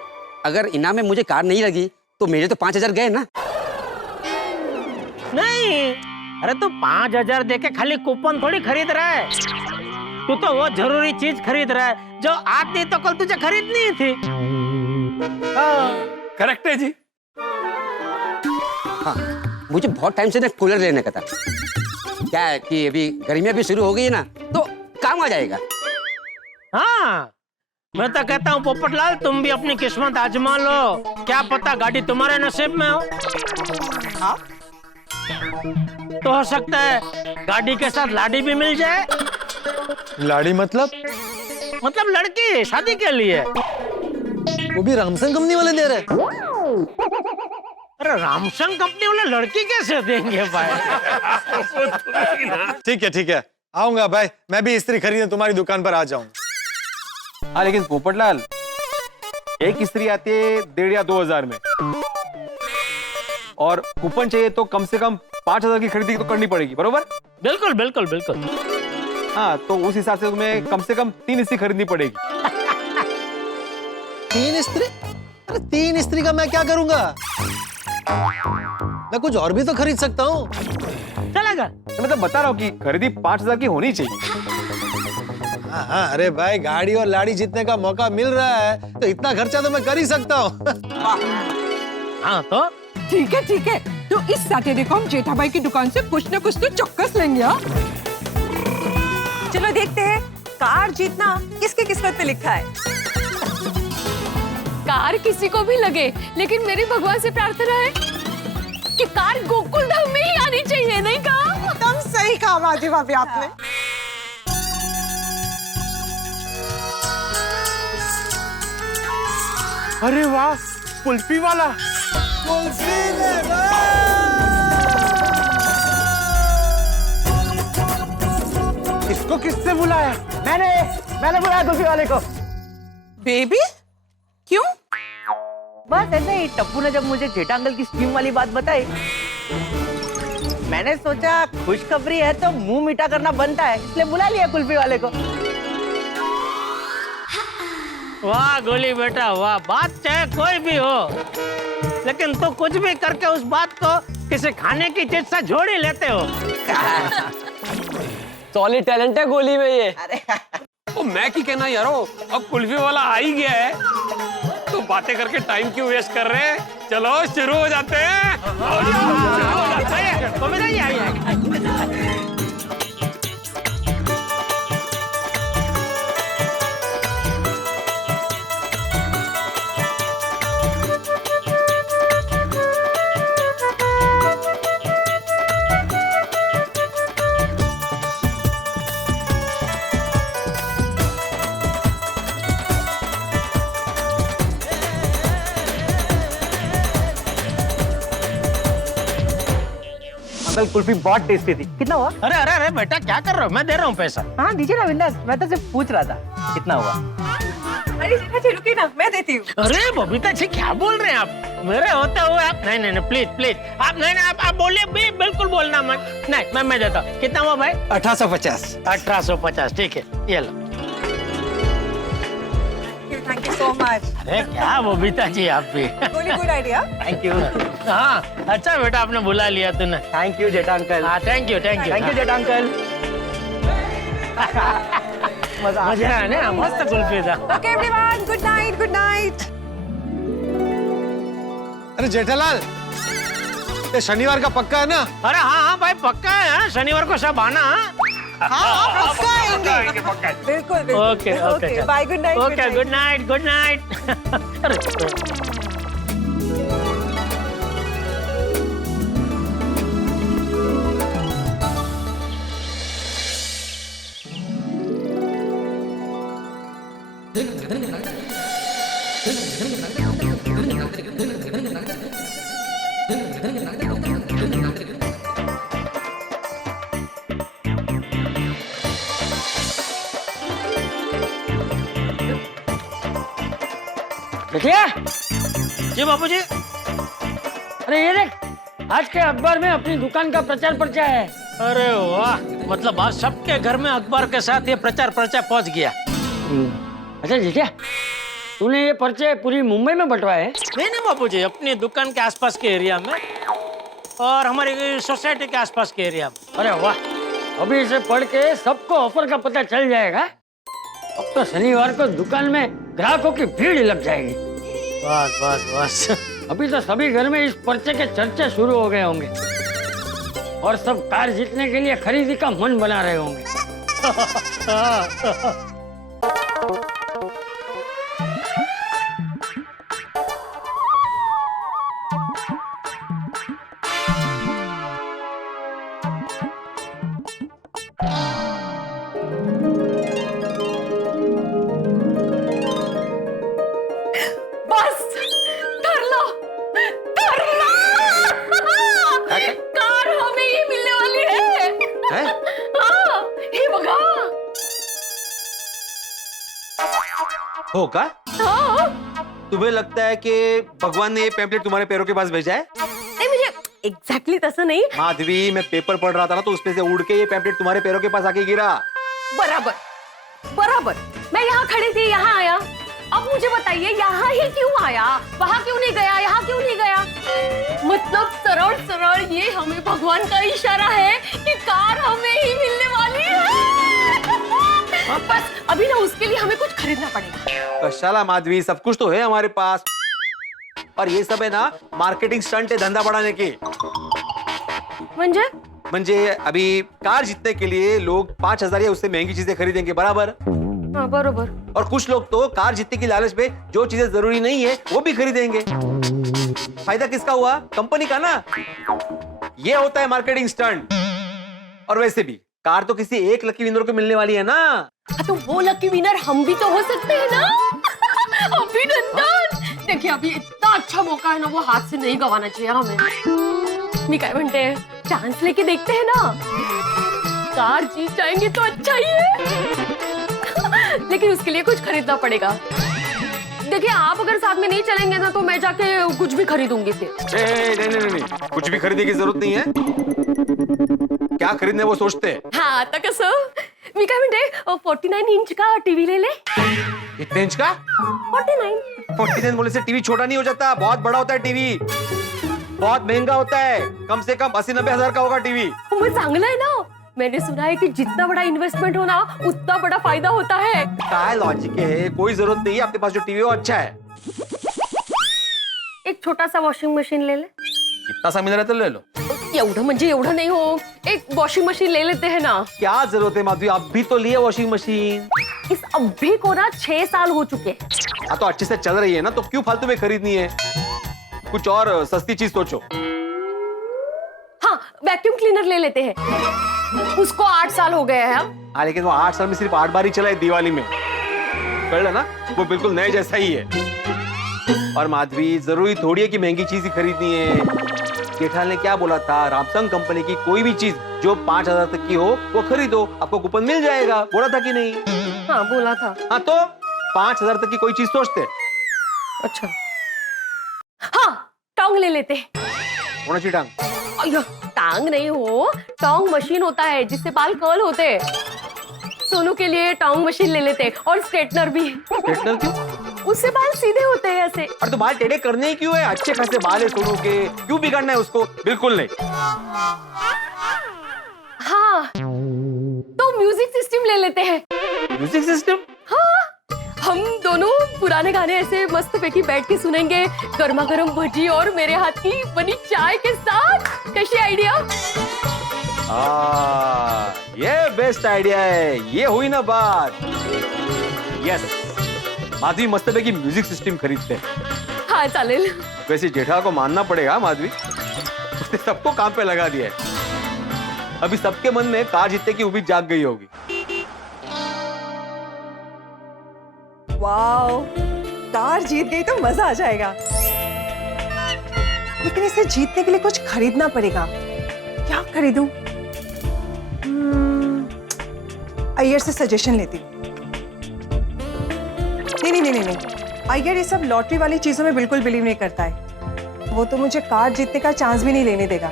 अगर इनाम में मुझे कार नहीं लगी तो मेरे तो 5,000 गए ना। नहीं, अरे तू 5,000 देके खाली कूपन थोड़ी खरीद रहा है। तू तो वो जरूरी चीज खरीद रहा है जो आज नहीं तो कल तुझे खरीदनी थी। करेक्ट है जी। हाँ, मुझे बहुत टाइम से ना कूलर लेने का था। क्या है कि अभी गर्मियाँ भी शुरू हो गई है ना, तो काम आ जाएगा। हाँ, मैं तो कहता हूँ पोपटलाल, तुम भी अपनी किस्मत आजमा लो। क्या पता गाड़ी तुम्हारे नसीब में हो। हाँ? तो हो सकता है गाड़ी के साथ लाड़ी भी मिल जाए। लाड़ी मतलब लड़की शादी के लिए। वो भी रामसन कंपनी वाले दे रहे? अरे रामसन कंपनी वाले लड़की कैसे देंगे भाई? ठीक है, आऊंगा भाई। मैं भी इस्त्री खरीदने तुम्हारी दुकान पर आ जाऊंगा। हाँ, लेकिन पोपटलाल, एक इस्त्री आती है 1,500 या 2,000 में, और कूपन चाहिए तो कम से कम 5,000 की खरीदी तो करनी पड़ेगी, बरोबर? बिल्कुल बिल्कुल बिल्कुल। हाँ, तो उस हिसाब से तुम्हें कम से कम 3 इस्त्री खरीदनी पड़ेगी। 3 इस्त्री? अरे 3 इस्त्री का मैं क्या करूंगा? मैं कुछ और भी तो खरीद सकता हूँ। चलेगा। मतलब बता रहा हूँ कि खरीदी 5,000 की होनी चाहिए। हाँ, अरे भाई, गाड़ी और लाड़ी जीतने का मौका मिल रहा है तो इतना खर्चा तो मैं कर ही सकता हूँ। हाँ, तो ठीक है। तो इस सैटरडे को हम जेठा भाई की दुकान से कुछ ना कुछ तो चौक्कस लेंगे। हाँ? चलो देखते हैं कार जीतना किसकी किस्मत पे लिखा है। कार किसी को भी लगे, लेकिन मेरी भगवान से प्रार्थना है कि कार गोकुलधाम में ही आनी चाहिए। नहीं कहा? एकदम सही कहा माजी भाभी आपने। अरे वाह, कुल्फी वाला। इसको किसने बुलाया? मैंने बुलाया कुल्फी वाले को। बेबी क्यों? बस ऐसे ही टप्पू ने जब मुझे जेठा अंकल की स्कीम वाली बात बताई, मैंने सोचा खुशखबरी है तो मुंह मीठा करना बनता है, इसलिए बुला लिया कुल्फी वाले को। वाह गोली बेटा वाह, बात चाहे कोई भी हो, लेकिन तो कुछ भी करके उस बात को किसी खाने की चीज से जोड़ ही लेते हो। सॉलिड टैलेंट है गोली में ये। तो मैं की कहना यारो, अब कुल्फी वाला आ ही गया है तो बातें करके टाइम क्यों वेस्ट कर रहे हैं? चलो शुरू हो जाते हैं। अंकल कुल्फी बहुत टेस्टी थी। कितना हुआ? अरे अरे अरे बेटा क्या कर रहे हो? मैं दे रहा हूँ पैसा। हाँ दीजिए ना बिंदास, मैं तो सिर्फ पूछ रहा था कितना हुआ। अरे जेठा जी रुकिए ना, मैं देती हूँ। अरे बबीता जी क्या बोल रहे हैं आप? मेरे होते हुए आप नहीं नहीं नहीं प्लीज प्लीज आप नहीं आप बोलिए बिल्कुल बोलना मत। नहीं मैं देता हूँ। कितना हुआ भाई? 1850। 1850 ठीक है ये लो। Thank you so much. अरे क्या बबीता जी आप भी। Good idea. Thank you. हाँ अच्छा बेटा आपने बुला लिया तूने। Thank you Jetha uncle. हाँ थैंक यू जेठा अंकल। मजा है ना, मस्त कुल्फी था। Okay everyone, good night good night. अरे जेठालाल, ये शनिवार का पक्का है ना? अरे हाँ हाँ भाई पक्का है, शनिवार को सब आना। हाँ पक्का आएंगे। बिल्कुल बिल्कुल। Okay okay bye, good night. Okay good night good night. अरे देखिए जी बापू जी। अरे ये देख, आज के अखबार में अपनी दुकान का प्रचार प्रचार है। अरे वाह, मतलब आज सबके घर में अखबार के साथ ये प्रचार प्रचार पहुंच गया। अच्छा जीजा, तूने ये पर्चे पूरी मुंबई में बंटवाए हैं? नहीं बापू जी, अपनी दुकान के आसपास के एरिया में और हमारी सोसाइटी के आसपास के एरिया में। अरे वाह, अभी इसे पढ़ के सबको ऑफर का पता चल जाएगा। अब तो शनिवार को दुकान में ग्राहकों की भीड़ लग जाएगी। बस बस बस। अभी तो सभी घर में इस पर्चे के चर्चे शुरू हो गए होंगे और सब कार जीतने के लिए खरीदी का मन बना रहे होंगे। कार हमें ही मिलने वाली है। हाँ, ये बघा। हो का? हाँ। तुम्हें लगता है कि भगवान ने ये पैम्पलेट तुम्हारे पैरों के पास भेजा है? नहीं मुझे एग्जैक्टली तसा नहीं। माधवी, मैं पेपर पढ़ रहा था ना, तो उसमें से उड़ के ये पैम्पलेट तुम्हारे पैरों के पास आके गिरा। बराबर बराबर, मैं यहाँ खड़ी थी, यहाँ आया। अब मुझे बताइए यहाँ ही क्यों आया, वहाँ क्यों नहीं गया, यहाँ क्यों नहीं गया? मतलब सरल सरल ये हमें भगवान का इशारा है कि कार हमें ही मिलने वाली है। बस अभी ना उसके लिए हमें कुछ खरीदना पड़ेगा। कशाला माधवी, सब कुछ तो है हमारे पास, और ये सब है ना मार्केटिंग स्टंट है, धंधा बढ़ाने की। म्हणजे अभी कार जीतने के लिए लोग 5,000 या उससे महंगी चीजें खरीदेंगे, बराबर? हाँ बरोबर। और कुछ लोग तो कार जीतने की लालच में जो चीजें जरूरी नहीं है वो भी खरीदेंगे। फायदा किसका हुआ? कंपनी का ना। ये होता है मार्केटिंग स्टंट। और वैसे भी कार तो किसी एक लकी विनर को मिलने वाली है ना। तो वो लकी विनर हम भी तो हो सकते हैं ना। अभिनंदन। देखिए अभी इतना अच्छा मौका है ना वो हाथ से नहीं गंवाना चाहिए हमें। मी काय म्हणते चांस लेके देखते हैं ना, कार जीत जाएंगे तो अच्छा ही है। लेकिन उसके लिए कुछ खरीदना पड़ेगा। देखिए आप अगर साथ में नहीं चलेंगे ना तो मैं जाके कुछ भी खरीदूंगी फिर। नहीं, कुछ भी खरीदने की जरूरत नहीं है। क्या खरीदने वो सोचते हैं। हाँ आता कसं मी काय म्हणते 49 इंच का टीवी ले ले। कितने इंच का? 49 बोलने से टीवी छोटा नहीं हो जाता, बहुत बड़ा होता है टीवी, बहुत महंगा होता है, कम से कम 80-90 हजार का होगा टीवी। वो चांगला है ना, मैंने सुना है कि जितना बड़ा इन्वेस्टमेंट हो ना उतना बड़ा फायदा होता है। क्या लॉजिक है, कोई जरूरत नहीं है, आपके पास जो टीवी है वो अच्छा है। एक छोटा सा वॉशिंग मशीन ले ले। कितना सा मिल रहा है तो ले लो। एवढं म्हणजे एवढं नहीं हो, एक वॉशिंग मशीन ले लेते हैं ना। क्या जरूरत है माधवी, अब भी तो लिए वॉशिंग मशीन। इस अभी को ना 6 साल हो चुके हैं। हाँ तो अच्छे से चल रही है ना, तो क्यों फालतू में खरीदनी है, कुछ और सस्ती चीज सोचो। हाँ वैक्यूम क्लीनर ले लेते हैं, उसको 8 साल हो गए हैं। हाँ लेकिन वो 8 साल में सिर्फ 8 बार ही चला है दिवाली में, कर ना, वो बिल्कुल नए जैसा ही है। और माधवी जरूरी थोड़ी है कि महंगी चीज ही खरीदनी है। जेठाल ने क्या बोला था, रामसंग कंपनी की कोई भी चीज जो 5000 तक की हो वो खरीदो, आपको कूपन मिल जाएगा, बोला था कि नहीं? हाँ बोला था। हाँ तो 5000 तक की कोई चीज सोचते। अच्छा हाँ टोंग ले लेते। होना चाहिए टांग। अयो टांग नहीं हो, टोंग मशीन होता है जिससे बाल कर्ल होते हैं। सोनू के लिए टोंग मशीन ले लेते और स्ट्रेटनर भी। स्ट्रेटनर क्यों? उससे बाल सीधे होते हैं ऐसे। और तो बाल टेढ़े करने ही क्यों है, अच्छे खासे बाल है सोनू के, क्यों बिगाड़ना है उसको? बिल्कुल नहीं। हाँ तो म्यूजिक सिस्टम ले लेते हैं। Music system? हाँ हम दोनों पुराने गाने ऐसे मस्त पैकी बैठ के सुनेंगे, गर्मा गर्म भजी और मेरे हाथ की बनी चाय के साथ। कैसी आइडिया? ये बेस्ट आइडिया है, ये हुई ना बात। यस माधवी मस्त पैकी म्यूजिक सिस्टम खरीदते हैं। हाँ चालेल। वैसे जेठा को मानना पड़ेगा माधवी, उसने सबको काम पे लगा दिया है। अभी सबके मन में कार जीतने की उम्मीद जाग गई होगी। वाओ, कार जीत गई तो मजा आ जाएगा। लेकिन इसे जीतने के लिए कुछ खरीदना पड़ेगा। क्या खरीदूं? अय्यर से सजेशन लेती हूँ। नहीं, अय्यर ये सब लॉटरी वाली चीजों में बिल्कुल बिलीव नहीं करता है। वो तो मुझे कार जीतने का चांस भी नहीं लेने देगा।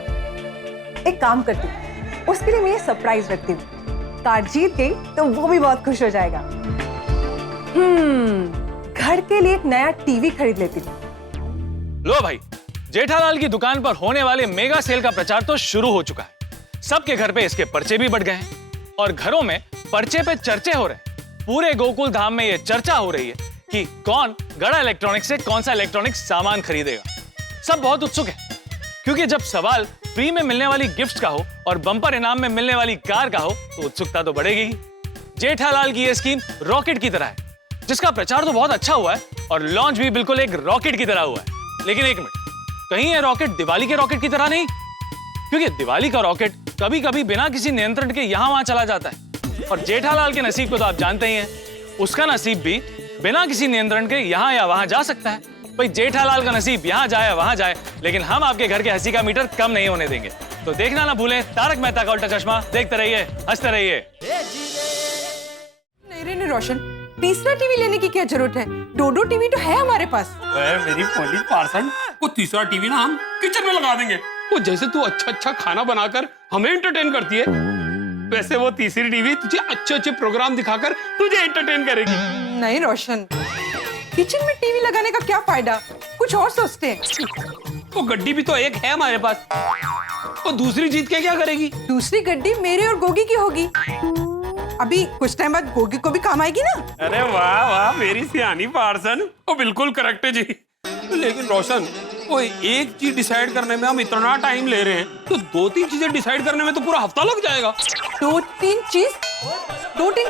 एक काम करती हूँ, उसके लिए मैं ये सरप्राइज रखती हूँ। कार जीत गई तो वो भी बहुत खुश हो जाएगा। घर के लिए एक नया टीवी खरीद लेती हूँ। लो भाई, जेठालाल की दुकान पर होने वाले मेगा सेल का प्रचार तो शुरू हो चुका है। सबके घर पे इसके पर्चे भी बढ़ गए हैं और घरों में पर्चे पे चर्चे हो रहे हैं। पूरे गोकुल धाम में ये चर्चा हो रही है कि कौन गड़ा इलेक्ट्रॉनिक्स से कौन सा इलेक्ट्रॉनिक सामान खरीदेगा। सब बहुत उत्सुक है क्योंकि जब सवाल फ्री में मिलने वाली गिफ्ट्स का हो और बम्पर इनाम में मिलने वाली कार का हो तो उत्सुकता तो बढ़ेगी ही। जेठालाल की ये स्कीम रॉकेट की तरह है, जिसका प्रचार तो बहुत अच्छा हुआ है और लॉन्च भी बिल्कुल एक रॉकेट की तरह हुआ है। लेकिन एक मिनट, कहीं ये रॉकेट दिवाली के रॉकेट की तरह नहीं? क्योंकि दिवाली का रॉकेट कभी कभी बिना किसी नियंत्रण के यहां वहां चला जाता है और जेठालाल के नसीब को तो आप जानते ही हैं, उसका नसीब भी बिना किसी नियंत्रण के यहां या वहां जा सकता है। भाई जेठालाल का नसीब यहां जाए या वहां जाए, लेकिन हम आपके घर के हंसी का मीटर कम नहीं होने देंगे। तो देखना ना भूलें तारक मेहता का उल्टा चश्मा। देखते रहिए, हंसते रहिए। नहीं रोशन, तीसरा टीवी लेने की क्या जरूरत है? दो टीवी तो है हमारे पास। मेरी पोली पार्सन, वो तीसरा टीवी ना हम किचन में लगा देंगे। वो जैसे तू अच्छा खाना बनाकर हमें एंटरटेन करती है, वैसे वो तीसरी टीवी तुझे अच्छे प्रोग्राम दिखाकर तुझे एंटरटेन करेगी। नहीं रोशन, किचन में टीवी लगाने का क्या फायदा? कुछ और सोचते हैं। वो गड्डी भी तो एक है हमारे पास, वो दूसरी जीत के क्या करेगी? दूसरी गड्डी मेरे और गोगी की होगी। अभी कुछ टाइम बाद गोगी को भी काम आएगी ना। अरे वाह वाह मेरी सियानी पार्सन, वो बिल्कुल करेक्ट है जी। लेकिन रोशन, वो एक चीज डिसाइड करने में हम इतना टाइम ले रहे हैं, तो 2-3 चीजें डिसाइड करने में तो पूरा हफ्ता लग जाएगा। 2-3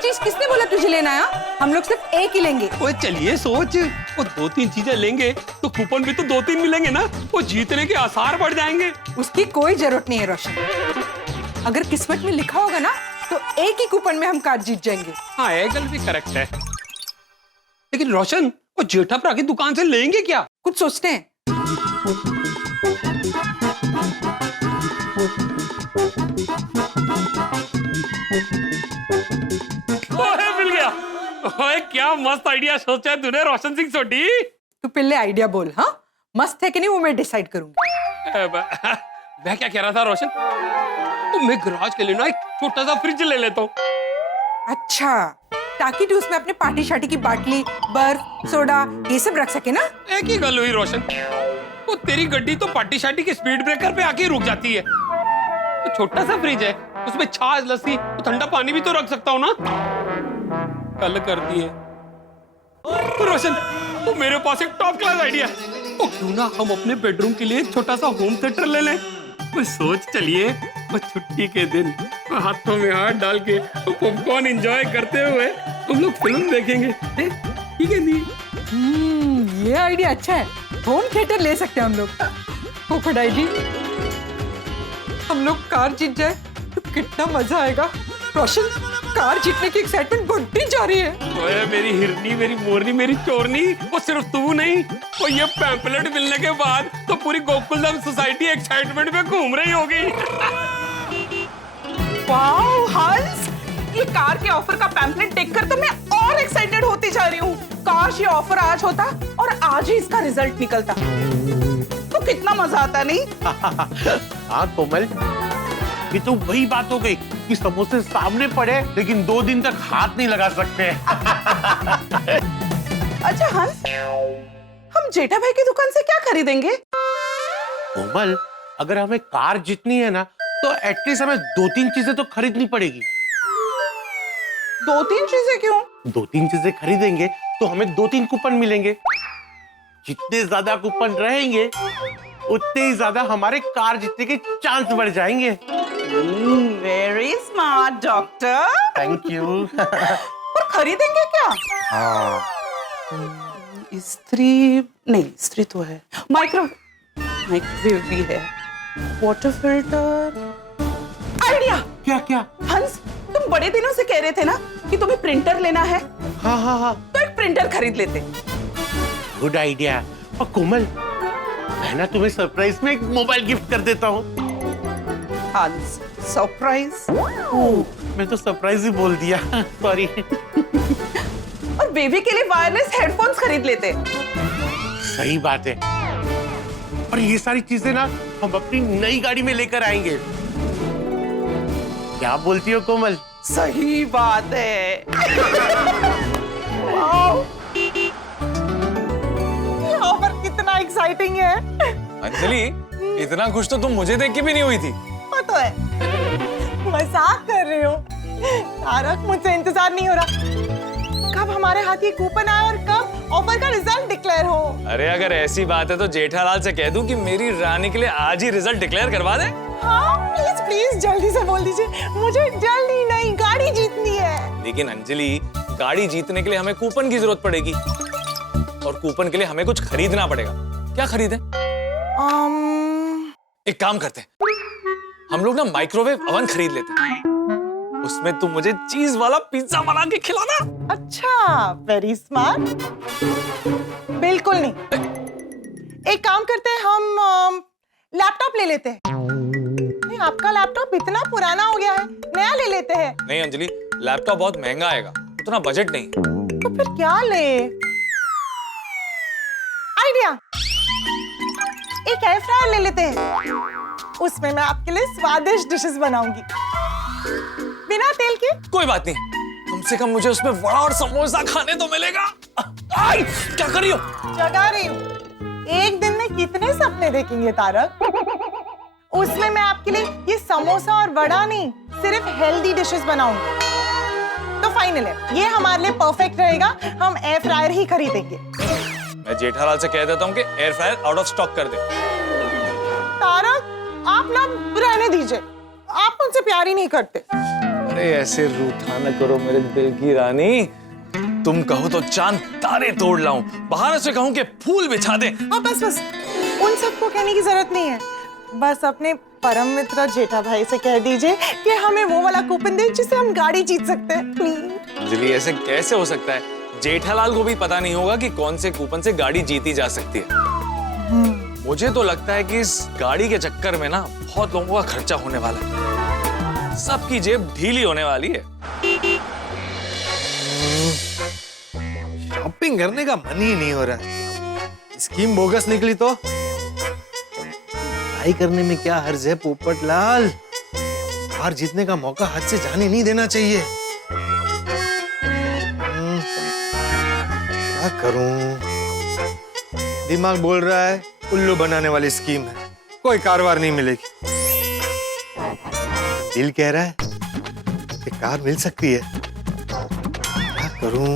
चीज किसने बोला तुझे लेना है? हम लोग सिर्फ एक ही लेंगे। ओए चलिए सोच, वो 2-3 चीजें लेंगे तो कूपन भी तो 2-3 मिलेंगे ना, वो जीतने के आसार बढ़ जाएंगे। उसकी कोई जरूरत नहीं है रोशन, अगर किस्मत में लिखा होगा ना तो एक ही कूपन में हम कार जीत जाएंगे। हाँ ये गल भी करेक्ट है। लेकिन रोशन, वो जेठाप्रा की दुकान से लेंगे क्या? कुछ सोचते हैं। ओए मिल गया। ओए क्या मस्त आइडिया सोचा है तूने रोशन सिंह सोटी। तू पहले आइडिया बोल। हाँ मस्त है कि नहीं वो मैं डिसाइड करूंगी। मैं क्या कह रहा था रोशन, तो मैं गराज के लिए ना एक छोटा सा फ्रिज ले लेता हूँ। अच्छा ताकि तू उसमें अपने पार्टी शार्टी की बाटली, बर्फ, सोडा ये सब रख सके ना। एक ही गल हुई रोशन, तो तेरी गड्डी तो पार्टी शार्टी के स्पीड ब्रेकर पे आके रुक जाती है। तो छोटा सा फ्रिज है, उसमें छाछ, लस्सी, तो ठंडा पानी भी तो रख सकता हूँ ना। कल कर दिए रोशन, तो मेरे पास एक टॉप क्लास आइडिया है। तो क्यों ना हम अपने बेडरूम के लिए एक छोटा सा होम थिएटर ले लें। बस सोच चलिए, बस छुट्टी के दिन हाथों में हाथ डाल के पॉपकॉर्न एंजॉय करते हुए हम लोग फिल्म देखेंगे। ठीक है दी? ये आइडिया अच्छा है। होम थिएटर ले सकते हैं हम लोग। पोपटाई जी, हम लोग कार जीत जाए तो कितना मजा आएगा। रोशन, कार जीतने की एक्साइटमेंट बढ़ती जा रही है। ओए मेरी हिरनी, मेरी मोरनी, मेरी चोरनी, वो सिर्फ तू नहीं, वो ये पैम्पलेट मिलने के बाद तो पूरी गोकुलधाम सोसाइटी एक्साइटमेंट में घूम रही होगी। वाओ हंस, ये कार के ऑफर का पैम्पलेट देखकर तो मैं और एक्साइटेड होती जा रही हूँ। काश ये ऑफर आज होता और आज ही इसका रिजल्ट निकलता तो कितना मजा आता नहीं। हाँ कोमल, ये तो वही बात हो गई कि समोसे सामने पड़े लेकिन 2 दिन तक हाथ नहीं लगा सकते। अच्छा हंस, हम जेठा भाई की दुकान से क्या खरीदेंगे? कोमल, अगर हमें कार जीतनी है ना तो एटलीस्ट हमें 2-3 चीजें तो खरीदनी पड़ेगी। 2-3 चीजें क्यों? 2-3 चीजें खरीदेंगे तो हमें 2-3 कूपन मिलेंगे। जितने ज्यादा कूपन रहेंगे उतने ही ज्यादा हमारे कार जीतने के चांस बढ़ जाएंगे। Very smart doctor. Thank you. और खरीदेंगे क्या? हाँ, इस्त्री नहीं, इस्त्री तो है। माइक्रोवेव भी है, वाटर फिल्टर। आइडिया। क्या क्या? हंस, तुम बड़े दिनों से कह रहे थे ना कि तुम्हें प्रिंटर लेना है। हाँ हाँ हाँ, तो एक प्रिंटर खरीद लेते। Good idea. और कोमल, मैं ना तुम्हें सरप्राइज में एक मोबाइल गिफ्ट कर देता हूँ। हंस, सरप्राइज? मैं तो सरप्राइज ही बोल दिया, सॉरी। और बेबी के लिए वायरलेस हेडफोन्स खरीद लेते। सही बात है। और ये सारी चीजें ना हम अपनी नई गाड़ी में लेकर आएंगे। क्या बोलती हो कोमल? सही बात है। वाओ, ये ऑफर कितना एक्साइटिंग है। अंजलि, इतना खुश तो तुम मुझे देख के भी नहीं हुई थी। वो तो है, मजाक कर रहे हो तारक, मुझसे इंतजार नहीं हो रहा कब हमारे हाथ ये कूपन आए और कब ऑफर का रिजल्ट डिक्लेयर हो। अरे अगर ऐसी बात है तो जेठालाल से कह दूं कि मेरी रानी के लिए आज ही रिजल्ट डिक्लेयर करवा दे। हाँ प्लीज प्लीज जल्दी से बोल दीजिए, मुझे जल्दी नहीं गाड़ी जीतनी है। लेकिन अंजलि, गाड़ी जीतने के लिए हमें कूपन की जरूरत पड़ेगी और कूपन के लिए हमें कुछ खरीदना पड़ेगा। क्या खरीदें? एक काम करते हैं, हम लोग ना माइक्रोवेव ओवन खरीद लेते हैं, उसमें तुम मुझे चीज वाला पिज्जा बना के खिलाना। अच्छा, वेरी स्मार्ट। बिल्कुल नहीं, एक काम करते हैं, हम लैपटॉप ले लेते हैं। नहीं, आपका लैपटॉप इतना पुराना हो गया है, नया ले लेते हैं। नहीं अंजलि, लैपटॉप बहुत महंगा आएगा, उतना बजट नहीं। तो फिर क्या ले? आइडिया, एक एयर फ्रायर ले लेते हैं, उसमें मैं आपके लिए स्वादिष्ट डिशेस बनाऊंगी बिना तेल के। कोई बात नहीं, कम से कम मुझे उसमें वड़ा और समोसा खाने तो मिलेगा। आई, क्या कर रही हो? जगा रही हूँ। एक दिन में कितने सपने देखेंगे तारक? उसमें मैं आपके लिए ये समोसा और वड़ा नहीं, सिर्फ हेल्दी डिशेस बनाऊंगी। तो फाइनल है, ये हमारे लिए परफेक्ट रहेगा, हम एयर फ्रायर ही खरीदेंगे। मैं जेठालाल से कह देता हूँ कि air fryer out of stock कर दे। तारक, आप ना रहने दीजिए, आप मुझसे प्यार ही नहीं करते। अरे ऐसे रूठा न करो मेरे दिल की रानी, तुम कहो तो चांद तारे तोड़ लाऊं, बाहर से कहूं कि फूल बिछा दे। बस बस, उन सबको कहने की जरूरत नहीं है। बस अपने परम मित्र जेठा भाई से कह दीजिए कि हमें वो वाला कूपन दे जिससे हम गाड़ी जीत सकते हैं, प्लीज। अंजलि, ऐसे कैसे हो सकता है? जेठालाल को भी पता नहीं होगा कि कौन से कूपन से गाड़ी जीती जा सकती है। मुझे तो लगता है कि इस गाड़ी के चक्कर में ना बहुत लोगों का खर्चा होने वाला है, सबकी जेब ढीली होने वाली है। शॉपिंग करने का मन ही नहीं हो रहा है। स्कीम बोगस निकली तो ट्राई करने में क्या हर्ज है पोपटलाल। हार जीतने का मौका हाथ से जाने नहीं देना चाहिए। क्या करूं? दिमाग बोल रहा है उल्लू बनाने वाली स्कीम है, कोई कारवार नहीं मिलेगी। दिल कह रहा है कि कार मिल सकती है। क्या करूं?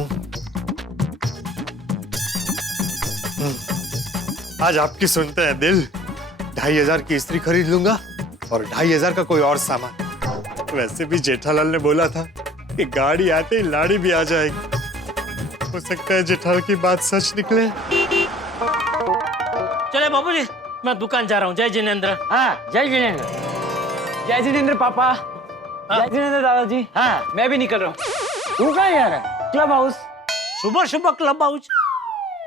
आज आपकी सुनते हैं दिल। 2500 की इस्त्री खरीद लूंगा और 2500 का कोई और सामान। वैसे भी जेठालाल ने बोला था कि गाड़ी आते ही लाड़ी भी आ जाएगी। हो सकता है जेठालाल की बात सच निकले। चले बाबूजी, मैं दुकान जा रहा हूँ। जय जिनेंद्र। हाँ, जय जिनेंद्र। जय जिनेंद्र पापा। जय जिनेंद्र दादाजी। हाँ, मैं भी निकल रहा हूँ। तू कहाँ जा रहा है? Club house. सुबह सुबह क्लब हाउस?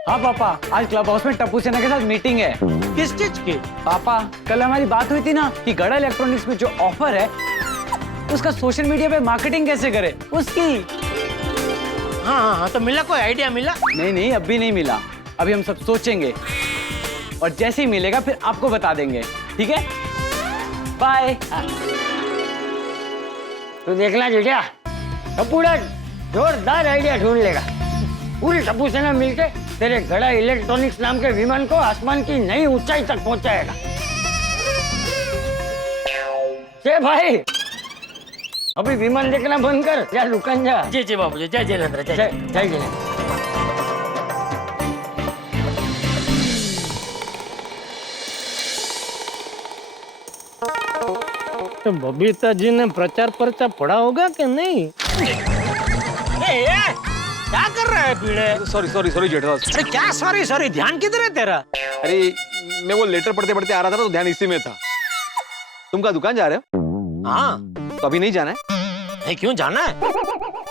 हाँ पापा, आज क्लब हाउस में टप्पू सेना के साथ मीटिंग है। किस चीज की? पापा, कल हमारी बात हुई थी ना कि गड़ा इलेक्ट्रॉनिक्स में जो ऑफर है उसका सोशल मीडिया पे मार्केटिंग कैसे करे, उसकी। हाँ, तो मिला कोई आइडिया मिला? नहीं, अभी नहीं मिला। अभी हम सब सोचेंगे और जैसे ही मिलेगा फिर आपको बता देंगे, ठीक है? बाय। तू देखना जेठिया, टप्पूड़ा जोरदार आइडिया ढूंढ लेगा। पूरी टप्पू सेना मिलके तेरे गड़ा इलेक्ट्रॉनिक्स नाम के विमान को आसमान की नई ऊंचाई तक पहुंचाएगा। जय भाई, अभी विमान देखना बंद कर, या दुकान जा। जी जी बाबूजी, जय जिनेंद्र। जय जिनेंद्र। तो बबीता जी ने प्रचार पर्चा पढ़ा होगा कि नहीं? क्या कर रहा है पीड़े? सॉरी जेठालाल। अरे क्या सॉरी, ध्यान किधर है तेरा? अरे मैं वो लेटर पढ़ते पढ़ते आ रहा था ना, तो ध्यान इसी में था। तुम क्या दुकान जा रहे हो? हाँ। तो अभी नहीं जाना है? नहीं, क्यों जाना है?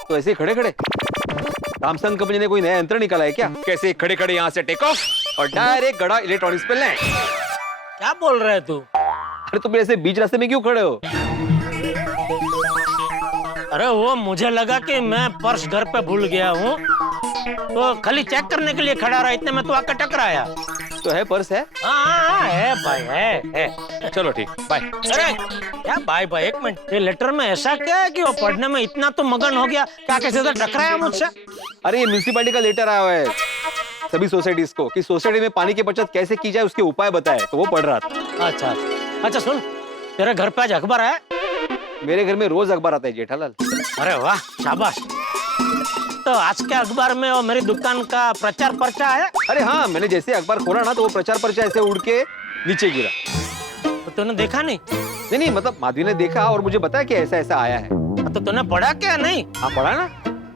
तो ऐसे खड़े खड़े सैमसंग कंपनी ने कोई नया यंत्र निकाला है क्या? कैसे खड़े खड़े यहाँ से टेक ऑफ और डायरेक्ट गड़ा इलेक्ट्रॉनिक्स पे लैंड। क्या बोल रहे तू? अरे तुम ऐसे बीच रास्ते में क्यों खड़े हो? अरे वो मुझे लगा कि मैं पर्स घर पे भूल गया हूँ, तो खाली चेक करने के लिए खड़ा रहा, इतने में तो आकर टकराया। तो है पर्स है? हाँ, है भाई, है। चलो ठीक, बाय। अरे क्या बाय? एक मिनट, ये लेटर में ऐसा क्या है कि वो पढ़ने में इतना तो मगन हो गया, क्या कैसे तो टकराया मुझसे? अरे ये म्यूनिसिपैलिटी का लेटर आया हुआ है सभी सोसाइटीज को कि सोसाइटी में पानी की बचत कैसे की जाए, उसके उपाय बताए, तो वो पढ़ रहा था। अच्छा, सुन, तेरे घर पे आज अखबार है? मेरे घर में रोज अखबार आता है जेठालाल। अरे वाह, शाबाश। तो आज के अखबार में वो मेरी दुकान का प्रचार पर्चा है? अरे हाँ, मैंने जैसे अखबार खोला ना तो वो प्रचार पर्चा ऐसे उड़ के नीचे गिरा। तो तूने देखा नहीं? नहीं, मतलब माधवी ने देखा और मुझे बताया कि ऐसा ऐसा आया है। तो तूने पढ़ा क्या? नहीं। हाँ, पढ़ा ना।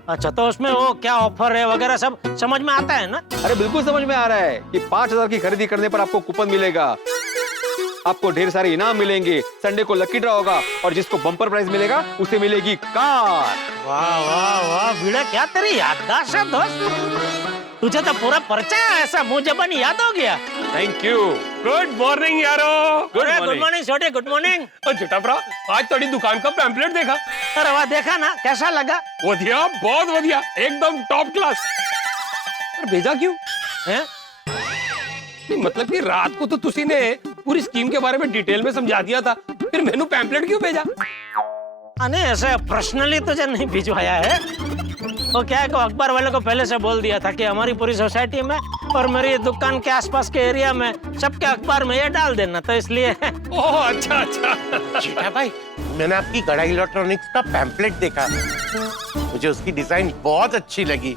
अच्छा, तो उसमें वो क्या ऑफर है वगैरह सब समझ में आता है ना? अरे बिल्कुल समझ में आ रहा है कि 5000 की खरीदी करने पर आपको कूपन मिलेगा, आपको ढेर सारे इनाम मिलेंगे, संडे को लकी ड्रॉ होगा और जिसको बम्पर प्राइज मिलेगा उसे मिलेगी कार। वाह वाह वाह वीड़ा, क्या तेरी याददाश्त है दोस्त। तुझे तो पूरा पर्चा ऐसा मुंह जबान याद हो गया। Thank you. गुड मॉर्निंग यारो। गुड मॉर्निंग छोटे, गुड मॉर्निंग। और झुटापरा, आज तेरी दुकान का पैम्पलेट देखा? अरे वाह, देखा ना, कैसा लगा? बढ़िया, बहुत बढ़िया, एकदम टॉप क्लास। पर भेजा क्यों है? मतलब कि रात को तो तुसी ने पूरी स्कीम के बारे में डिटेल में समझा दिया था, फिर मैंने पैम्पलेट क्यों भेजा? अरे ऐसे पर्सनली तुझे नहीं भिजवाया है, वो क्या है कि अखबार वाले को पहले से बोल दिया था कि हमारी पूरी सोसाइटी में और मेरी दुकान के आसपास के एरिया में सबके अखबार में ये डाल देना, तो इसलिए। ओह अच्छा। जीठा भाई, मैंने आपकी गड़ा इलेक्ट्रॉनिक्स का पैम्पलेट देखा, मुझे उसकी डिजाइन बहुत अच्छी लगी।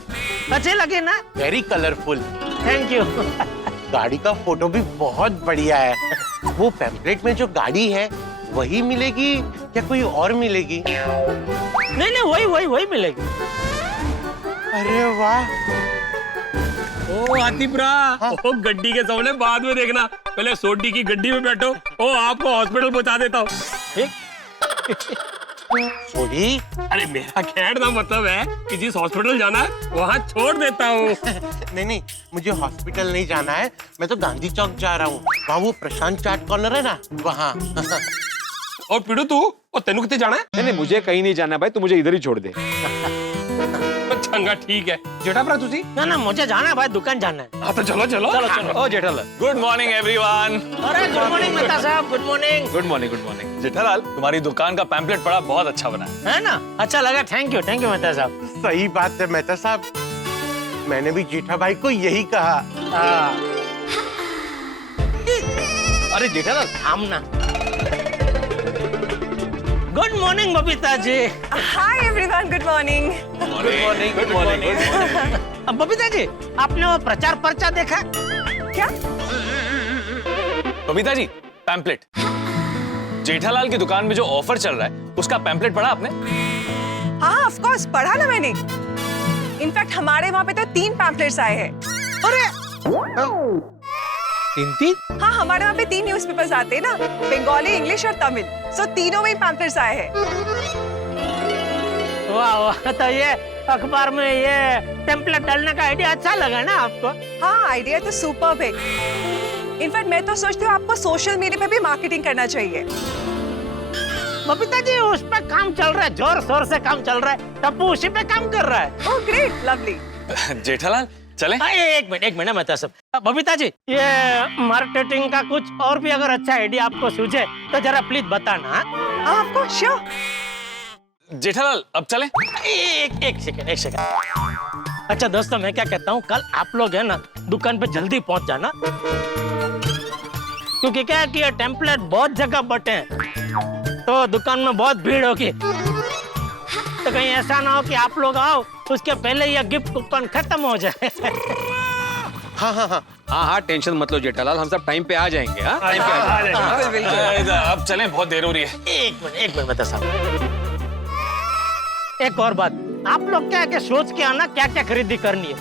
अच्छी लगी ना? Very colourful. Thank you. गाड़ी का फोटो भी बहुत बढ़िया है। वो पैम्पलेट में जो गाड़ी है वही मिलेगी या कोई और मिलेगी? नहीं, वही मिलेगी। अरे वाह। ओ हाथीपुरा, ओ गड्डी के सामने बाद में देखना, पहले सोडी की गड्डी में बैठो, ओ आपको हॉस्पिटल पहुंचा देता हूँ। ठीक। सॉरी। अरे मेरा कहना मतलब है कि जिस हॉस्पिटल जाना है वहाँ छोड़ देता हूँ। नहीं नहीं, मुझे हॉस्पिटल नहीं जाना है, मैं तो गांधी चौक जा रहा हूँ। वहाँ वो प्रशांत चाट कॉर्नर है ना, वहाँ। और पिड़ू तू और तेनू कितने जाना है? नहीं, मुझे कहीं नहीं जाना भाई, तू मुझे इधर ही छोड़ दे। चंगा ठीक है। जेठा भरा तुसी? ना मुझे जाना है भाई, दुकान जाना है। हाँ तो चलो चलो। ओ जेठालाल। Good morning everyone. अरे गुड मॉर्निंग मेहता साहब, good morning. Good morning, good morning. Jethalal, तुम्हारी दुकान का पैम्पलेट पढ़ा, बहुत अच्छा बना है ना? अच्छा लगा, थैंक यू मेहता साहब। सही बात है मेहता साहब, मैंने भी जेठा भाई को यही कहा। अरे जेठालाल, हम ना। Good morning Babita ji. Hi everyone, good morning. Good morning. अब बबीता जी, आपने वो प्रचार पर्चा देखा? क्या? बबीता जी, पैम्पलेट। जेठालाल की दुकान में जो ऑफर चल रहा है उसका पैम्पलेट पढ़ा आपने? हाँ ऑफ कोर्स, पढ़ा ना मैंने। इनफैक्ट हमारे वहाँ पे तो 3 पैम्पलेट्स आए हैं। अरे तीन? हाँ, हमारे वहाँ पे 3 न्यूज़पेपर्स आते हैं ना, बंगाली, इंग्लिश और तमिल। सो तीनों में पैम्पलेट्स आए हैं। वाह वाह, तो ये अखबार में ये टेम्पलेट डालने का आइडिया अच्छा लगा ना आपको? हाँ, आइडिया तो सुपर्ब है। इनफैक्ट मैं तो सोचती हूँ आपको सोशल मीडिया पे भी मार्केटिंग करना चाहिए। बबीता जी, उस पे काम चल रहा है, जोर शोर से काम चल रहा है। टप्पू उसी पे काम कर रहा है। Oh great, lovely. जेठालाल चले? एक मिनट मेहता साहब। बबीता जी, ये मार्केटिंग का कुछ और भी अगर अच्छा आइडिया आपको सूझे तो जरा प्लीज बताना। आपको श्योर। जेठालाल अब चले? एक सेकंड। अच्छा दोस्तों, मैं क्या कहता हूँ, कल आप लोग है ना दुकान पे जल्दी पहुंच जाना, क्योंकि क्या है कि ये टेम्पलेट बहुत जगह बटे हैं, तो दुकान में बहुत भीड़ होगी। तो कहीं ऐसा ना हो कि आप लोग आओ उसके पहले ये गिफ्ट कूपन खत्म हो जाए। हाँ, टेंशन मत लो जेठालाल, हम सब टाइम पे आ जाएंगे। हाँ, टाइम पे आ जाएंगे। अब चलें, बहुत देर हो रही है। एक मिनट बता साहब, एक और बात, आप लोग क्या है कि सोच के आना क्या क्या खरीदी करनी है,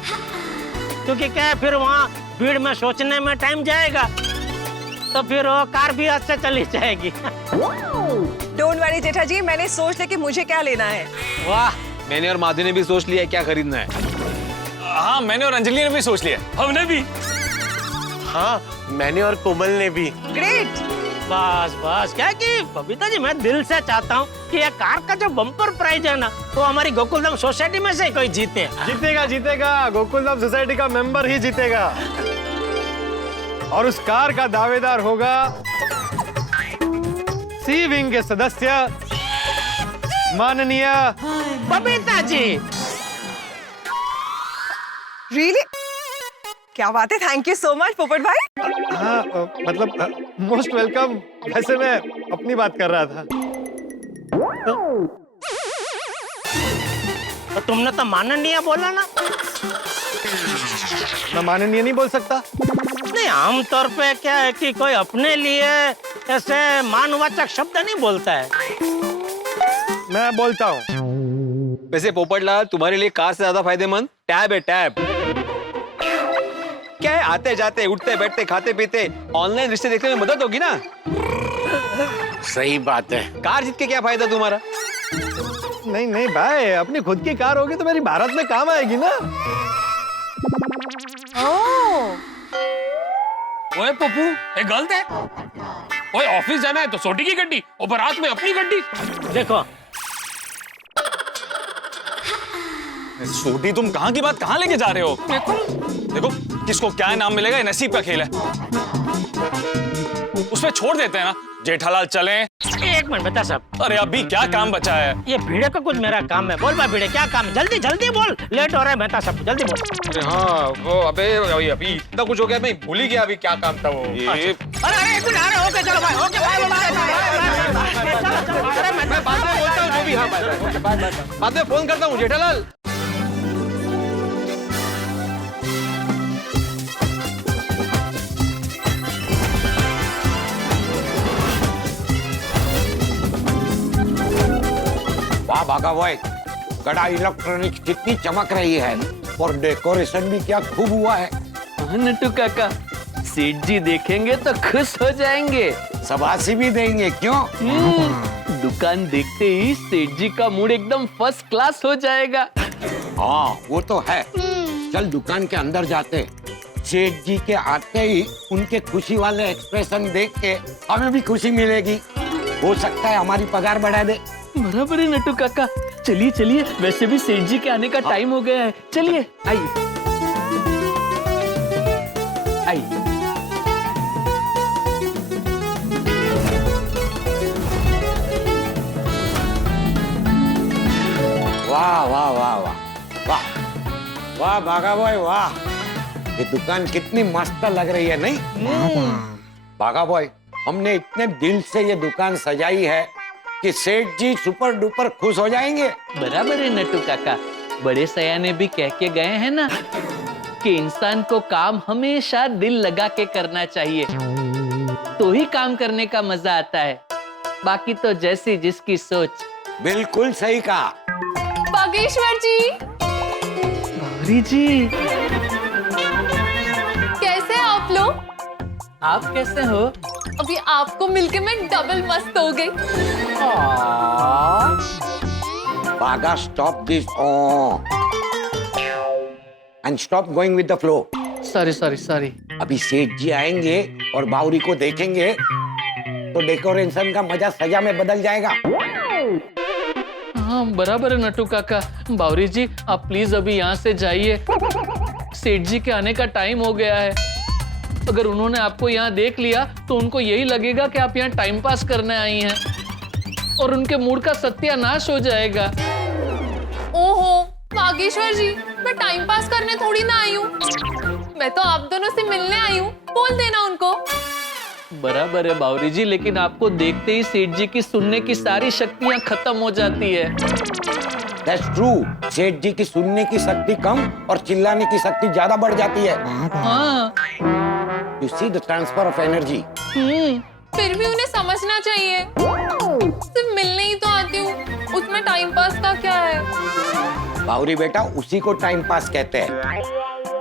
क्योंकि क्या है फिर वहाँ भीड़ में सोचने में टाइम जाएगा, तो फिर वो कार भी हाथ से चली जाएगी। डोंट वरी जेठा जी, मैंने सोच लिया कि मुझे क्या लेना है। वाह, मैंने और माधु ने भी सोच लिया है क्या खरीदना है। हाँ, मैंने और अंजलि ने भी सोच लिया। हमने भी। हाँ, मैंने और कोमल ने भी। ग्रेट। बस क्या कि बबीता जी, मैं दिल से चाहता हूँ कि ये कार का जो बम्पर प्राइज है ना, वो हमारी गोकुलधाम सोसाइटी में से कोई जीते। जीतेगा, गोकुलधाम सोसाइटी का मेंबर ही जीतेगा। और उस कार का दावेदार होगा सी विंग के सदस्य माननीय बबीता जी। रियली? क्या बात है, थैंक यू सो मच पोपट भाई। हाँ, मतलब मोस्ट वेलकम। वैसे मैं अपनी बात कर रहा था। तो तुमने तो माननीय बोला ना? मैं माननीय नहीं बोल सकता। नहीं, आमतौर पे क्या है कि कोई अपने लिए ऐसे मानवाचक शब्द नहीं बोलता है। मैं बोलता हूँ। वैसे पोपटलाल, तुम्हारे लिए कार से ज्यादा फायदेमंद टैब है, टैब। क्या है, आते जाते, उठते बैठते, खाते पीते, ऑनलाइन रिश्ते देखने में मदद होगी ना। सही बात है। कार जीत के क्या फायदा तुम्हारा? नहीं भाई, अपनी खुद की कार होगी तो मेरी भारत में काम आएगी ना। ओए पप्पू, ये गलत है। ओए ऑफिस जाना है तो सोटी की गड्डी और बारात में अपनी गड्डी। देखो सोटी, तुम कहाँ की बात कहाँ लेके जा रहे हो? देखो किसको क्या इनाम मिलेगा, ये नसीब का खेल है। उसमें छोड़ देते हैं ना। जेठालाल चलें? एक मिनट बता साहब। अरे अभी क्या काम बचा है? ये भिड़े का कुछ मेरा काम है। बोल भाई भिड़े, क्या काम है? जल्दी जल्दी बोल, लेट हो रहा है मेहता साहब, जल्दी बोल। अरे हाँ, वो अभी इतना कुछ हो गया, मैं भूल ही गया अभी क्या काम था वो। अरे एक मिनट, अरे ओके चलो भाई, ओके बाय। मैं बाद में बोलता हूँ जो भी। हाँ, बाद में फोन करता हूँ जेठालाल। वाह भागा भाई, गड़ा इलेक्ट्रॉनिक्स कितनी चमक रही है और डेकोरेशन भी क्या खूब हुआ है। नट्टू काका, सेठ जी देखेंगे तो खुश हो जाएंगे। शाबाशी भी देंगे, क्यों? दुकान देखते ही सेठ जी का मूड एकदम फर्स्ट क्लास हो जाएगा। हाँ वो तो है। चल दुकान के अंदर जाते। सेठ जी के आते ही उनके खुशी वाले एक्सप्रेशन देख के हमें भी खुशी मिलेगी। हो सकता है हमारी पगार बढ़ा दे। बराबर है नट्टू काका, चलिए चलिए, वैसे भी सेठ जी के आने का टाइम हो गया है, चलिए। आइए आइए। वाह वाह वाह वाह वाह वाह बागा बॉय वाह, ये दुकान कितनी मस्त लग रही है नहीं? बागा बॉय, हमने इतने दिल से ये दुकान सजाई है कि सेठ जी सुपर डुपर खुश हो जाएंगे। बराबर है नट्टू काका, बड़े सयाने भी कह के गए हैं ना कि इंसान को काम हमेशा दिल लगा के करना चाहिए, तो ही काम करने का मजा आता है। बाकी तो जैसी जिसकी सोच। बिल्कुल सही कहा। बागेश्वर जी, गौरी जी, कैसे हैं आप लोग? आप कैसे हो? अभी आपको मिलके मैं डबल मस्त हो गई। बागा, stop this and stop going with the flow. Sorry. अभी सेठ जी आएंगे और बावरी को देखेंगे तो डेकोरेशन का मजा सजा में बदल जाएगा। हाँ बराबर है नट्टू काका। बावरी जी आप प्लीज अभी यहाँ से जाइए, सेठ जी के आने का टाइम हो गया है। अगर उन्होंने आपको यहाँ देख लिया तो उनको यही लगेगा कि आप यहाँ टाइम पास करने आई हैं और उनके मूड का सत्यानाश हो जाएगा। ओहो बागेश्वर जी, मैं टाइम पास करने थोड़ी ना आई हूँ, मैं तो आप दोनों से मिलने आई हूँ, बोल देना उनको। बराबर है बावरी जी, लेकिन आपको देखते ही सेठ जी की सुनने की सारी शक्तियाँ खत्म हो जाती है। That's true. सेठ जी की सुनने की शक्ति कम और चिल्लाने की शक्ति ज्यादा बढ़ जाती है। हाँ। You see the transfer of energy. फिर भी उन्हें समझना चाहिए, सिर्फ मिलने ही तो आती हूँ, उसमें टाइम पास का क्या है? बावरी बेटा, उसी को टाइम पास कहते हैं।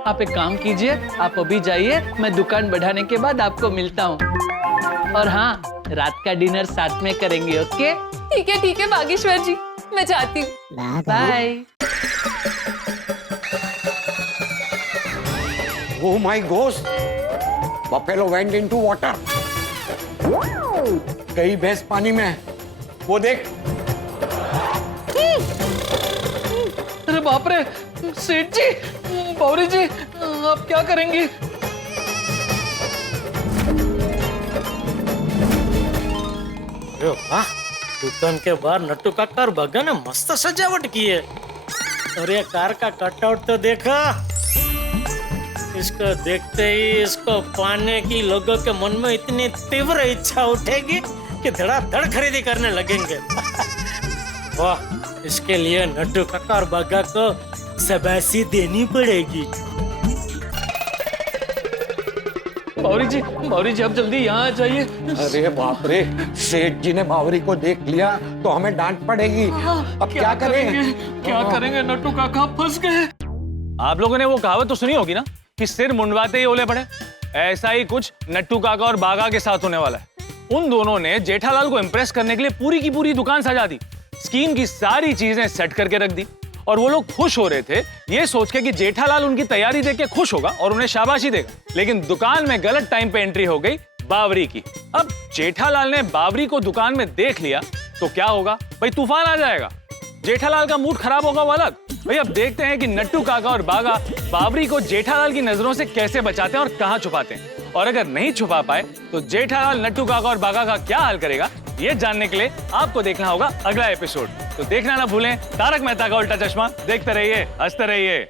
आप एक काम कीजिए, आप अभी जाइए, मैं दुकान बढ़ाने के बाद आपको मिलता हूँ। और हाँ, रात का डिनर साथ में करेंगे, ओके? ठीक है बागेश्वर जी, मैं जाती हूँ। Bye. Oh my gosh! Buffalo went into water. कई भैंस पानी में है, वो देख। अरे बाप रे, सेठ जी, बावरी जी, आप क्या करेंगी? अरे वाह, दुकान के बाहर नट्टू काका और बग्गा ने मस्त सजावट की है। और ये कार का कटआउट तो देखो, इसको देखते ही इसको पाने की लोगों के मन में इतनी तीव्र इच्छा उठेगी कि धड़ाधड़ खरीदी करने लगेंगे। वाह, इसके लिए नट्टू काका और बग्गा को शाबाशी देनी पड़ेगी। बावरी जी आप जल्दी यहाँ आ जाइए। अरे बाप रे, सेठ जी ने बावरी को देख लिया तो हमें डांट पड़ेगी। अब क्या करेंगे? क्या करेंगे नट्टू काका, फंस गए। आप लोगों ने वो कहावत तो सुनी होगी ना कि सिर मुंडवाते ही ओले पड़े। ऐसा ही कुछ नट्टू काका और बागा के साथ होने वाला है। उन दोनों ने जेठालाल को इम्प्रेस करने के लिए पूरी की पूरी दुकान सजा दी, स्कीम की सारी चीजें सेट करके रख दी और वो लोग खुश हो रहे थे ये सोच के कि जेठालाल उनकी तैयारी देख के खुश होगा और उन्हें शाबाशी देगा। लेकिन दुकान में गलत टाइम पे एंट्री हो गई बावरी की। अब जेठालाल ने बावरी को दुकान में देख लिया तो क्या होगा भाई, तूफान आ जाएगा। जेठालाल का मूड खराब होगा वो अलग। भाई अब देखते हैं कि नट्टू काका और बागा बावरी को जेठालाल की नजरों से कैसे बचाते हैं और कहां छुपाते हैं। और अगर नहीं छुपा पाए तो जेठालाल नट्टू काका और बागा का क्या हाल करेगा, ये जानने के लिए आपको देखना होगा अगला एपिसोड। तो देखना ना भूलें तारक मेहता का उल्टा चश्मा। देखते रहिए, हंसते रहिए।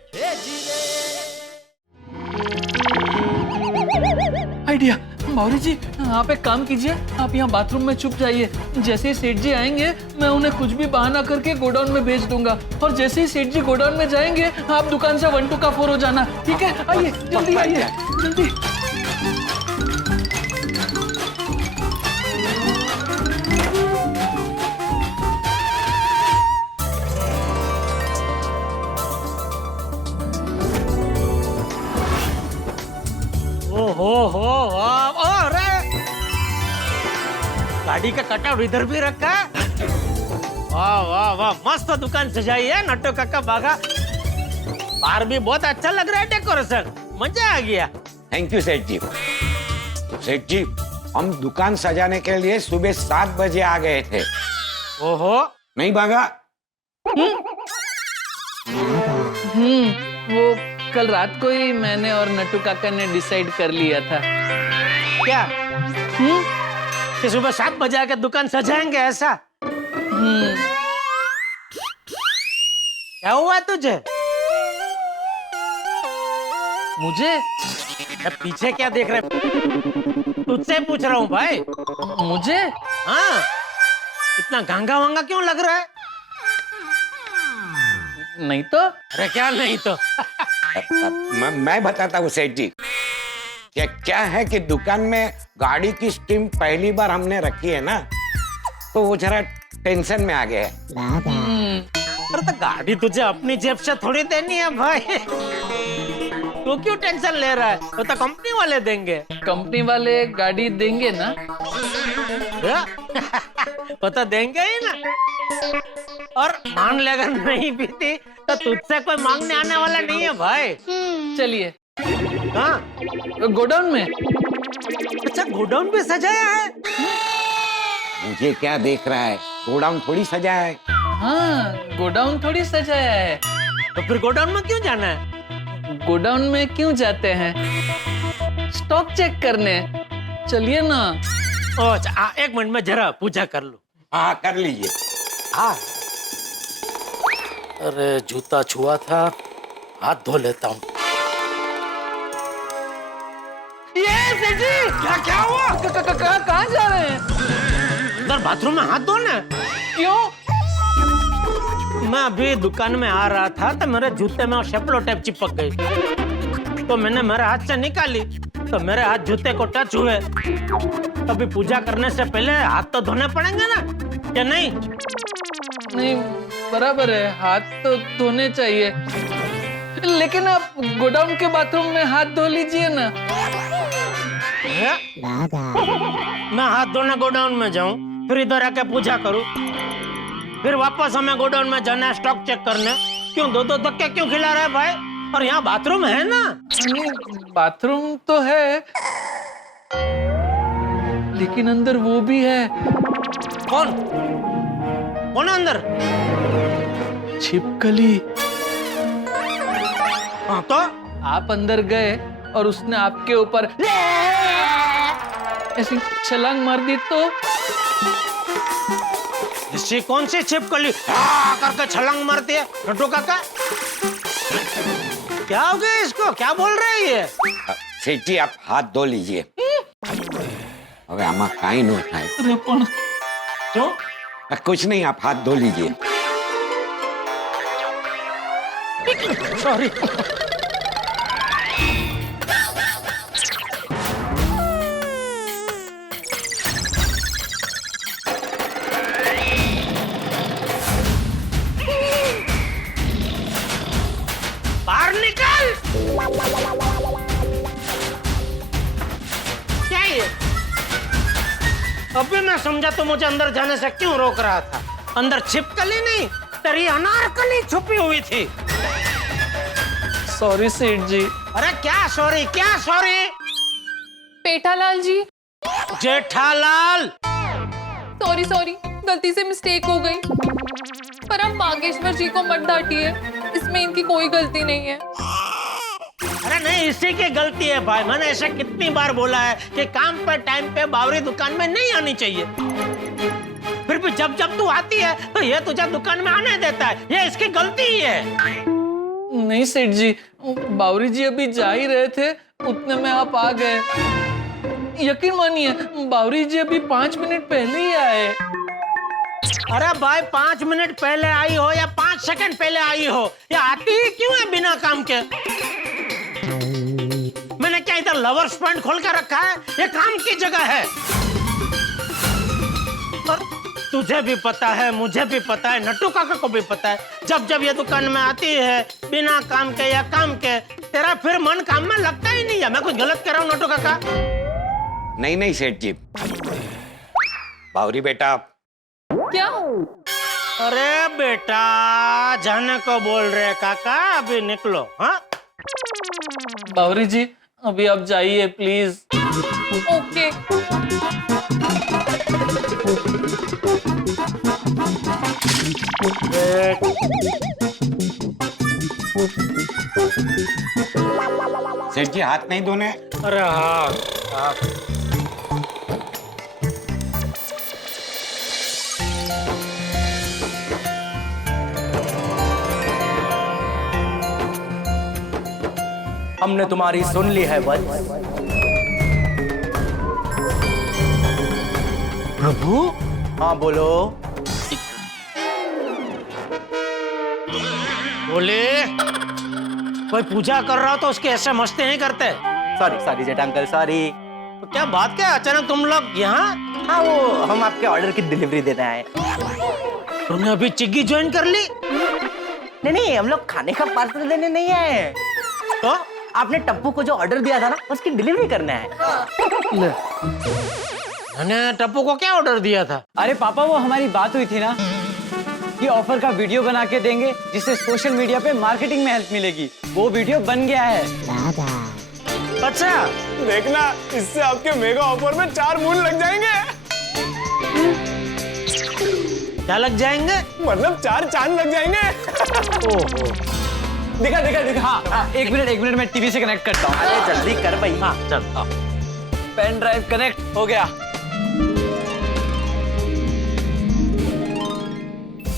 आइडिया। बावरी जी आप एक काम कीजिए, आप यहाँ बाथरूम में छुप जाइए। जैसे ही सेठ जी आएंगे मैं उन्हें कुछ भी बहाना करके गोडाउन में भेज दूंगा और जैसे ही सेठ जी गोडाउन में जाएंगे आप दुकान से 1 2 का 4 हो जाना, ठीक है? आइए जल्दी, आइए जल्दी। ओहो हो, अरे गाड़ी का कटआउट इधर भी रखा है। वाह वाह वाह, मस्त दुकान सजाई है नट्टू काका बागा। बाहर भी बहुत अच्छा लग रहा है डेकोरेशन, मजा आ गया। थैंक यू सेठ जी। सेठ जी, हम दुकान सजाने के लिए सुबह 7 बजे आ गए थे। ओहो, नहीं भागा? वो कल रात को ही मैंने और नट्टू काका ने डिसाइड कर लिया था। क्या कि सुबह 7 बजे आके दुकान सजाएंगे ऐसा? क्या हुआ तुझे? मुझे? अब पीछे क्या देख रहे? तुझसे पूछ रहा हूँ भाई। मुझे? हाँ, इतना गांगा वांगा क्यों लग रहा है? नहीं तो? अरे क्या नहीं तो? मैं बताता हूँ सेठ जी। क्या है कि दुकान में गाड़ी की स्टीम पहली बार हमने रखी है ना, तो वो जरा टेंशन में आ गया है। अरे तो गाड़ी तुझे अपनी जेब से थोड़ी देनी है भाई। तू क्यों टेंशन ले रहा है? वो तो कंपनी वाले देंगे। कंपनी वाले गाड़ी देंगे ना? वो तो देंगे ही ना। और मान ले अगर नहीं भी थी तो तुझसे कोई मांगने आने वाला नहीं है भाई। चलिए। हाँ, गोडाउन में। अच्छा, गोडाउन भी सजाया है? मुझे क्या देख रहा है? गोडाउन थोड़ी सजाया है। हाँ, गोडाउन थोड़ी सजाया है। तो फिर गोडाउन में क्यों जाना है? गोडाउन में क्यों जाते हैं? स्टॉक चेक करने। चलिए ना। अच्छा, 1 मिनट में जरा पूजा कर लूं। हाँ, कर लीजिए। हाँ। अरे जूता छुआ था, हाथ धो लेता हूँ। ये सेठ जी, क्या हुआ? कहाँ जा रहे हैं? अंदर बाथरूम में हाथ धोना। क्यों? मैं अभी दुकान में आ रहा था तो मेरे जूते में शेपलो टेप चिपक गई, तो मैंने मेरे हाथ से निकाली तो मेरे हाथ जूते को टच हुए। अभी पूजा करने से पहले हाथ तो धोने पड़ेंगे ना, क्या नहीं? नहीं, बराबर है, हाथ तो धोने चाहिए, लेकिन आप गोडाउन के बाथरूम में हाथ धो लीजिए ना। मैं हाथ धोने गोडाउन में जाऊं, फिर इधर आके पूजा करूं, फिर वापस हमें गोडाउन में जाना है स्टॉक चेक करने? क्यों दो धक्के क्यों खिला रहे भाई? और यहाँ बाथरूम है ना? बाथरूम तो है, लेकिन अंदर वो भी है। कौन कौन है अंदर? छिपकली। हाँ तो? आप अंदर गए और उसने आपके ऊपर ऐसी छलांग मार दी तो? इससे कौन सी छिपकली करके छलांग मारती है नट्टू काका? क्या हो गया इसको? क्या बोल रहे हैं ये? सेठ जी, आप हाथ धो लीजिए। अबे आमा काई नो થાય? क्यों? कुछ नहीं, आप हाथ धो लीजिए। सॉरी। बाहर निकल। क्या ये? अभी मैं समझा तो मुझे अंदर जाने से क्यों रोक रहा था। अंदर छिपकली नहीं, तेरी अनारकली छुपी हुई थी। सॉरी सेठ जी। अरे क्या सॉरी, क्या सॉरी? पेठालाल जी। जेठालाल। सॉरी सॉरी, गलती से मिस्टेक हो गई। पर आप बागेश्वर जी को मत डांटिए, इसमें इनकी कोई गलती नहीं है। अरे नहीं, इसी की गलती है भाई। मैंने ऐसा कितनी बार बोला है कि काम पे टाइम पे बावरी दुकान में नहीं आनी चाहिए, फिर भी जब जब तू आती है तो ये तुझे दुकान में आने देता है। ये इसकी गलती ही है। नहीं सेठ जी, बावरी जी अभी जा ही रहे थे, उतने में आप आ गए। यकीन मानिए, बावरी जी अभी 5 मिनट पहले ही आए। अरे भाई, 5 मिनट पहले आई हो या 5 सेकंड पहले आई हो, ये आती ही क्यों है बिना काम के? मैंने क्या इधर लवर्स पॉइंट खोल कर रखा है? ये काम की जगह है। और तुझे भी पता है, मुझे भी पता है, नट्टू काका को भी पता है, जब जब ये दुकान में आती है बिना काम के या काम के, तेरा फिर मन काम में लगता ही नहीं है। मैं कुछ गलत कर रहा हूँ नट्टू काका? नहीं नहीं सेठ जी, बावरी बेटा, क्या? अरे बेटा जाने को बोल रहे काका, अभी निकलो। हाँ बावरी जी अभी आप जाइए प्लीज। ओके। सेठ जी हाथ नहीं धोने? अरे हाँ हाँ। हमने तुम्हारी सुन ली है वत्स। प्रभु, हाँ बोलो। बोले कोई पूजा कर रहा हो तो उसके ऐसे मस्ती नहीं करते। सॉरी सॉरी जेठ अंकल, सॉरी। तो क्या बात, क्या अचानक तुम लोग यहाँ? हाँ वो हम आपके ऑर्डर की डिलीवरी देने आए। तुमने अभी चिग्गी ज्वाइन कर ली? नहीं नहीं, हम लोग खाने का पार्सल देने नहीं आए। तो आपने टप्पू को जो ऑर्डर दिया था ना, उसकी डिलीवरी करने आए। मैंने टप्पू को क्या ऑर्डर दिया था? अरे पापा, वो हमारी बात हुई थी ना कि ऑफर का वीडियो बना के देंगे जिससे सोशल मीडिया पे मार्केटिंग में हेल्प मिलेगी। वो वीडियो बन गया है। अच्छा देखना, इससे आपके मेगा ऑफर में 4 मून लग जाएंगे। क्या लग जाएंगे? मतलब 4 चांद लग जाएंगे। दिखा दिखा दिखा। हाँ, एक मिनट मैं टीवी से कनेक्ट करता हूँ। अरे जल्दी कर भाई। हाँ चल। पेन ड्राइव कनेक्ट हो गया।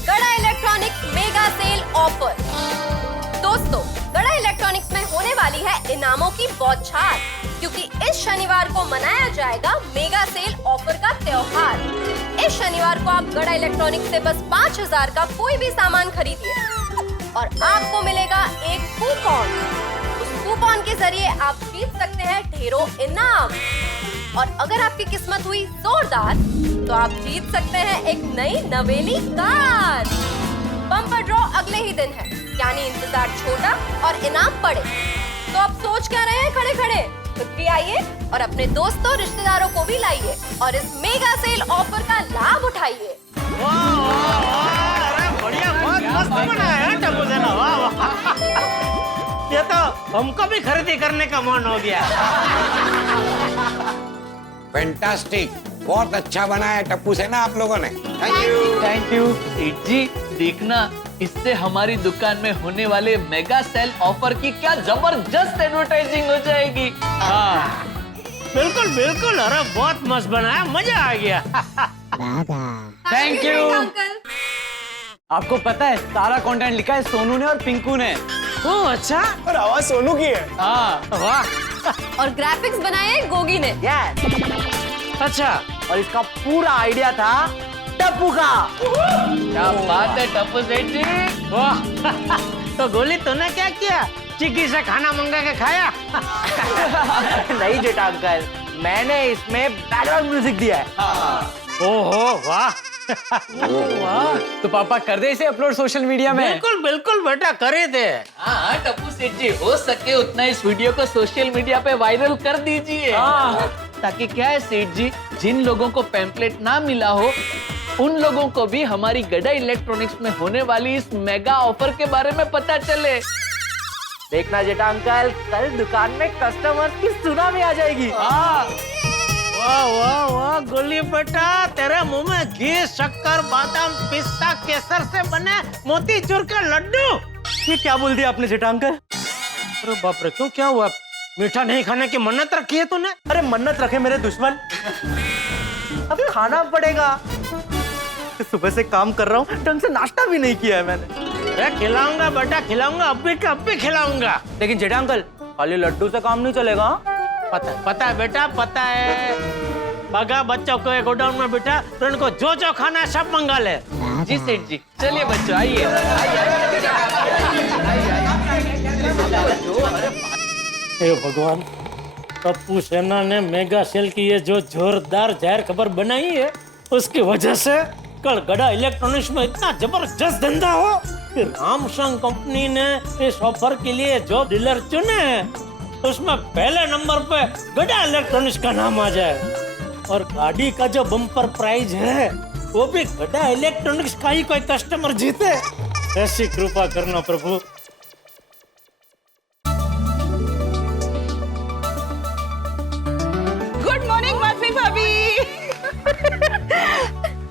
गड़ा इलेक्ट्रॉनिक्स मेगा सेल ऑफर। दोस्तों, गड़ा इलेक्ट्रॉनिक्स में होने वाली है इनामों की बौछार, क्योंकि इस शनिवार को मनाया जाएगा मेगा सेल ऑफर का त्योहार। इस शनिवार को आप गड़ा इलेक्ट्रॉनिक्स से बस 5000 का कोई भी सामान खरीदिए और आपको मिलेगा एक कूपन। उस कूपन के जरिए आप जीत सकते हैं ढेरों इनाम। और अगर आपकी किस्मत हुई जोरदार तो आप जीत सकते हैं एक नई नवेली कार। बम्पर ड्रॉ अगले ही दिन है, यानी इंतजार छोटा और इनाम बड़े। तो आप सोच क्या रहे हैं खड़े खड़े? खुद भी आइए और अपने दोस्तों रिश्तेदारों को भी लाइए और इस मेगा सेल ऑफर का लाभ उठाइए। बढ़िया, बहुत मस्त बनाया है टप्पू सेना। वाह वाह, ये तो हमको भी खरीदी करने का मन हो गया। फैंटास्टिक, बहुत अच्छा बनाया टप्पू सेना आप लोगों ने। थैंक यू सेठ जी। देखना, इससे हमारी दुकान में होने वाले मेगा सेल ऑफर की क्या जबरदस्त एडवर्टाइजिंग हो जाएगी। हाँ बिल्कुल बिल्कुल, अरे बहुत मस्त बनाया, मजा आ गया। Thank you. आपको पता है, सारा कंटेंट लिखा है सोनू ने और पिंकू ने। ओह अच्छा, और आवाज सोनू की है। हाँ वाह। और ग्राफिक्स बनाए गोगी ने। अच्छा, और इसका पूरा आइडिया था टप्पू का। क्या बात है टप्पू सेठ जी। वाह। तो गोली तूने क्या किया? चिक्की से खाना मंगा के खाया? नहीं जेठा अंकल, मैंने इसमें बैकग्राउंड म्यूजिक दिया है। ओहो वाह। वाह, तो पापा कर दे इसे अपलोड सोशल मीडिया में। बिल्कुल बिल्कुल बेटा, करे दे। हाँ टप्पू सेठ जी, हो सके उतना इस वीडियो को सोशल मीडिया पे वायरल कर दीजिए। ताकि क्या है सेठ जी, जिन लोगों को पैम्पलेट ना मिला हो उन लोगों को भी हमारी गड़ा इलेक्ट्रॉनिक्स में होने वाली इस मेगा ऑफर के बारे में पता चले। देखना जेठा अंकल, कल दुकान में कस्टमर्स की सुनामी आ जाएगी। वाह वाह वाह गोली बेटा, तेरे मुंह में घी, शक्कर, बादाम, पिस्ता, केसर से बने मोतीचूर का लड्डू। ये क्या बोल दिया आपने जेठा अंकल? अरे बाप रे, क्यों, क्या हुआ? मीठा नहीं खाने की मन्नत रखी है तूने? अरे मन्नत रखे मेरे दुश्मन, अब खाना पड़ेगा। सुबह से काम कर रहा हूँ, ढंग से नाश्ता भी नहीं किया है मैंने। अरे खिलाऊंगा बेटा, खिलाऊंगा, अब भी खिलाऊंगा। लेकिन जेठा अंकल, खाली लड्डू से काम नहीं चलेगा। पता है बेटा, पता है। बगा बच्चों को एक गोडाउन में बिठा, तो इनको जो जो खाना है सब मंगा ले। जी सेठ जी, चलिए बच्चों आइए। हे भगवान, टप्पू सेना ने मेगा सेल की ये जो जोरदार जाहिर खबर बनाई है, उसकी वजह से कल गड़ा इलेक्ट्रॉनिक्स में इतना जबरदस्त धंधा हो कि रामसंग कंपनी ने इस ऑफर के लिए जो डीलर चुने हैं उसमें पहले नंबर पे गड़ा इलेक्ट्रॉनिक्स का नाम आ जाए। और गाड़ी का जो बम्पर प्राइज है वो भी गड्ढा इलेक्ट्रॉनिक्स का ही कोई कस्टमर जीते। ऐसी कृपा करना प्रभु। गुड मॉर्निंग माधवी भाभी।